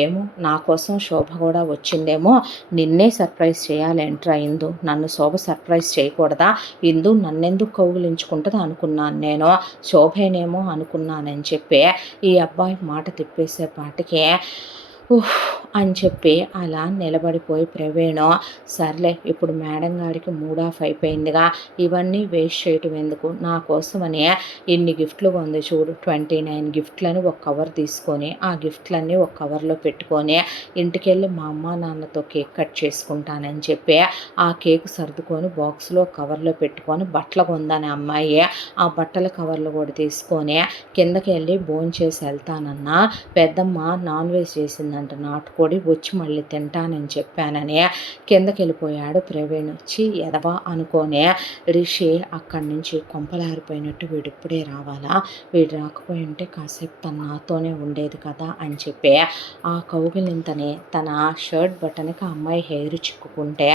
ఏమో నా కోసం శోభ కూడా వచ్చిందేమో నిన్నే సర్ప్రైజ్ చేయాలేంట్రా ఇందు నన్ను శోభ సర్ప్రైజ్ చేయకూడదా ఇందు నన్నెందుకు కౌగిలించుకుంటుంది అనుకున్నాను నేను శోభేనేమో అనుకున్నానని చెప్పి ఈ అబ్బాయి మాట తిప్పేసేపాటికి అని చెప్పి అలా నిలబడిపోయి ప్రవీణ్ సర్లే ఇప్పుడు మేడం గారికి మూడ్ ఆఫ్ అయిపోయిందిగా ఇవన్నీ వేస్ట్ చేయటం ఎందుకు నా కోసమని ఇన్ని గిఫ్ట్లు ఉంది చూడు 29 గిఫ్ట్లని ఒక కవర్ తీసుకొని ఆ గిఫ్ట్లన్నీ ఒక కవర్లో పెట్టుకొని ఇంటికెళ్ళి మా అమ్మ నాన్నతో కేక్ కట్ చేసుకుంటానని చెప్పి ఆ కేక్ సర్దుకొని బాక్స్లో కవర్లో పెట్టుకొని బట్టలు కొందని అమ్మాయి ఆ బట్టల కవర్లు కూడా తీసుకొని కిందకి వెళ్ళి భోంచేసి వెళ్తానన్నా పెద్దమ్మ నాన్ వెజ్ చేసిందంట నాటుకోడి వచ్చి మళ్ళీ తింటానని చెప్పానని కిందకి వెళ్ళిపోయాడు ప్రవీణ్. వచ్చి ఎదవా అనుకోనే రిషి అక్కడి నుంచి కొంపలారిపోయినట్టు వీడు ఇప్పుడే రావాలా వీడు రాకపోయి ఉంటే కాసేపు తన నాతోనే ఉండేది కదా అని చెప్పి ఆ కౌగిలింతని తన షర్ట్ బటన్కి అమ్మాయి హెయిర్ చిక్కుకుంటే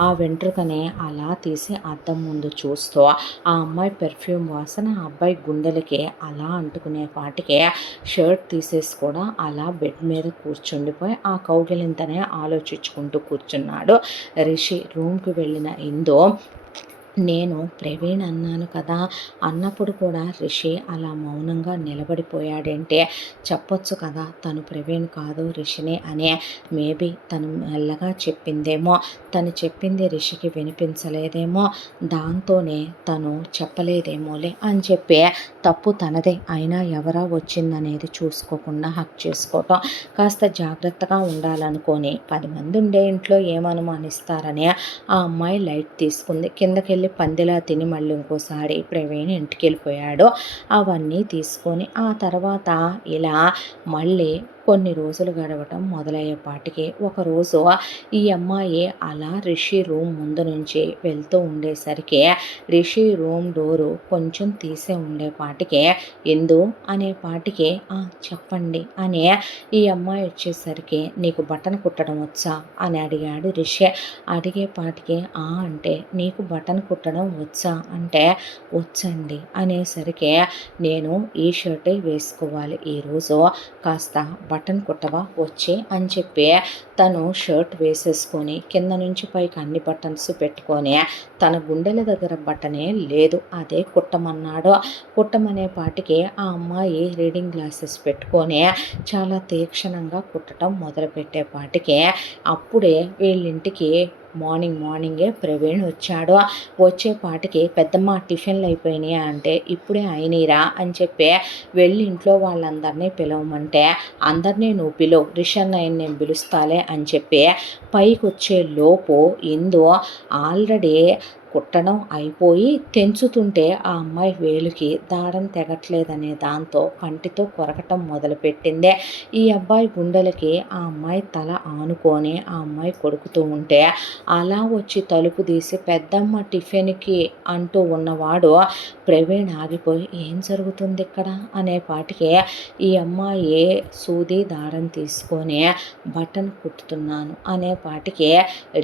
ఆ వెంట్రుకని అలా తీసి అద్దం ముందు చూస్తూ ఆ అమ్మాయి పెర్ఫ్యూమ్ వాసన ఆ అబ్బాయి గుండెలకి అలా అంటుకునే పాటికి షర్ట్ తీసేసి కూడా అలా బెడ్ మీద కూర్చుండిపోయి ఆ కౌగిలింతనే ఆలోచించుకుంటూ కూర్చున్నాడు రిషి. రూమ్కి వెళ్ళిన ఇందు నేను ప్రవీణ్ అన్నాను కదా అన్నప్పుడు కూడా రిషి అలా మౌనంగా నిలబడిపోయాడంటే చెప్పొచ్చు కదా తను ప్రవీణ్ కాదు రిషిని అనే మేబీ తను మెల్లగా చెప్పిందేమో తను చెప్పింది రిషికి వినిపించలేదేమో దాంతోనే తను చెప్పలేదేమోలే అని చెప్పి తప్పు తనదే అయినా ఎవరా వచ్చిందనేది చూసుకోకుండా హక్ చేసుకోవటం కాస్త జాగ్రత్తగా ఉండాలనుకొని 10 మంది ఉండే ఇంట్లో ఏమనుమానిస్తారని ఆ అమ్మాయి లైట్ తీసుకుంది. కిందకెళ్ళి పందిలా తిని మళ్ళీ ఇంకోసారి ప్రవీణ్ ఇంటికి వెళ్ళిపోయాడు. అవన్నీ తీసుకొని ఆ తర్వాత ఇలా మళ్ళీ కొన్ని రోజులు గడవటం మొదలయ్యేపాటికి ఒకరోజు ఈ అమ్మాయి అలా రిషి రూమ్ ముందు నుంచి వెళ్తూ ఉండేసరికి రిషి రూమ్ డోరు కొంచెం తీసే ఉండేపాటికి ఎందు అనేపాటికి చెప్పండి అని ఈ అమ్మాయి వచ్చేసరికి నీకు బటన్ కుట్టడం వచ్చా అని అడిగాడు రిషి. అడిగేపాటికి అంటే నీకు బటన్ కుట్టడం వచ్చా అంటే వచ్చండి అనేసరికి నేను ఈ షర్టే వేసుకోవాలి ఈరోజు కాస్త బటన్ కుట్టవా వచ్చి అని చెప్పి తను షర్ట్ వేసేసుకొని కింద నుంచి పైకి అన్ని బటన్స్ పెట్టుకొని తన గుండెల దగ్గర బటనే లేదు అదే కుట్టమన్నాడు. కుట్టమనే పాటికి ఆ అమ్మాయి రీడింగ్ గ్లాసెస్ పెట్టుకొని చాలా తీక్షణంగా కుట్టడం మొదలుపెట్టేపాటికి అప్పుడే వీళ్ళింటికి మార్నింగే ప్రవీణ్ వచ్చాడు. వచ్చేపాటికి పెద్దమ్మ టిఫిన్లు అయిపోయినాయి అంటే ఇప్పుడే అయినీరా అని చెప్పి వెళ్ళి ఇంట్లో వాళ్ళందరినీ పిలవమంటే అందరినీ నువ్వు పిలువు, రిషన్నయ్యని నేను పిలుస్తాలే అని చెప్పి పైకి వచ్చే లోపు ఇందు ఆల్రెడీ కుట్టడం అయిపోయి తెంచుతుంటే ఆ అమ్మాయి వేలుకి దారం తెగట్లేదనే దాంతో కంటితో కొరకటం మొదలుపెట్టింది. ఈ అబ్బాయి గుండెలకి ఆ అమ్మాయి తల ఆనుకొని ఆ అమ్మాయి కొడుకుతూ ఉంటే అలా వచ్చి తలుపు తీసి పెద్దమ్మ టిఫిన్కి అంటూ ఉన్నవాడు ప్రవీణ్ ఆగిపోయి ఏం జరుగుతుంది ఇక్కడ అనేపాటికి ఈ అమ్మాయి సూది దారం తీసుకొని బటన్ కుట్టుతున్నాను అనేపాటికి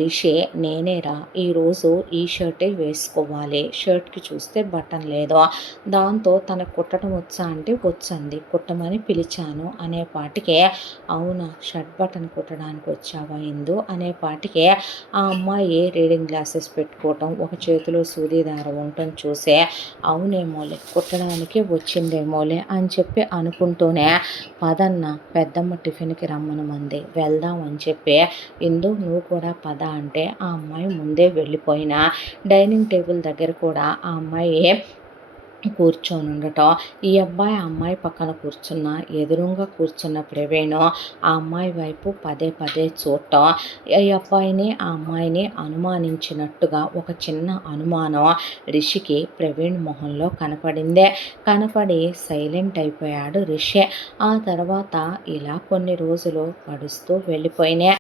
రిషి నేనేరా ఈరోజు ఈ షర్టే వేసుకోవాలి, షర్ట్కి చూస్తే బటన్ లేదు, దాంతో తనకు కుట్టడం వచ్చా అంటే వచ్చంది, కుట్టమని పిలిచాను అనేపాటికి అవునా షర్ట్ బటన్ కుట్టడానికి వచ్చావా ఇందు అనేపాటికి ఆ అమ్మాయి రీడింగ్ గ్లాసెస్ పెట్టుకోవటం ఒక చేతిలో సూది దారం ఉండటం చూసే అవునేమోలే కుట్టడానికి వచ్చిందేమోలే అని చెప్పి అనుకుంటూనే పదన్న పెద్దమ్మ టిఫిన్కి రమ్మనమంది వెళ్దాం అని చెప్పి ఇందు నువ్వు కూడా పద అంటే ఆ అమ్మాయి ముందే వెళ్ళిపోయినా డైనింగ్ టేబుల్ దగ్గర కూడా ఆ అమ్మాయి కూర్చొని ఉండటం, ఈ అబ్బాయి ఆ అమ్మాయి పక్కన కూర్చున్న ఎదురుగా కూర్చున్న ప్రవీణ్ ఆ అమ్మాయి వైపు పదే చూడటం, ఈ అబ్బాయిని ఆ అమ్మాయిని అనుమానించినట్టుగా ఒక చిన్న అనుమానం రిషికి ప్రవీణ్ మొహంలో కనపడి సైలెంట్ అయిపోయాడు రిషి. ఆ తర్వాత ఇలా కొన్ని రోజులు గడుస్తూ వెళ్ళిపోయినాయి.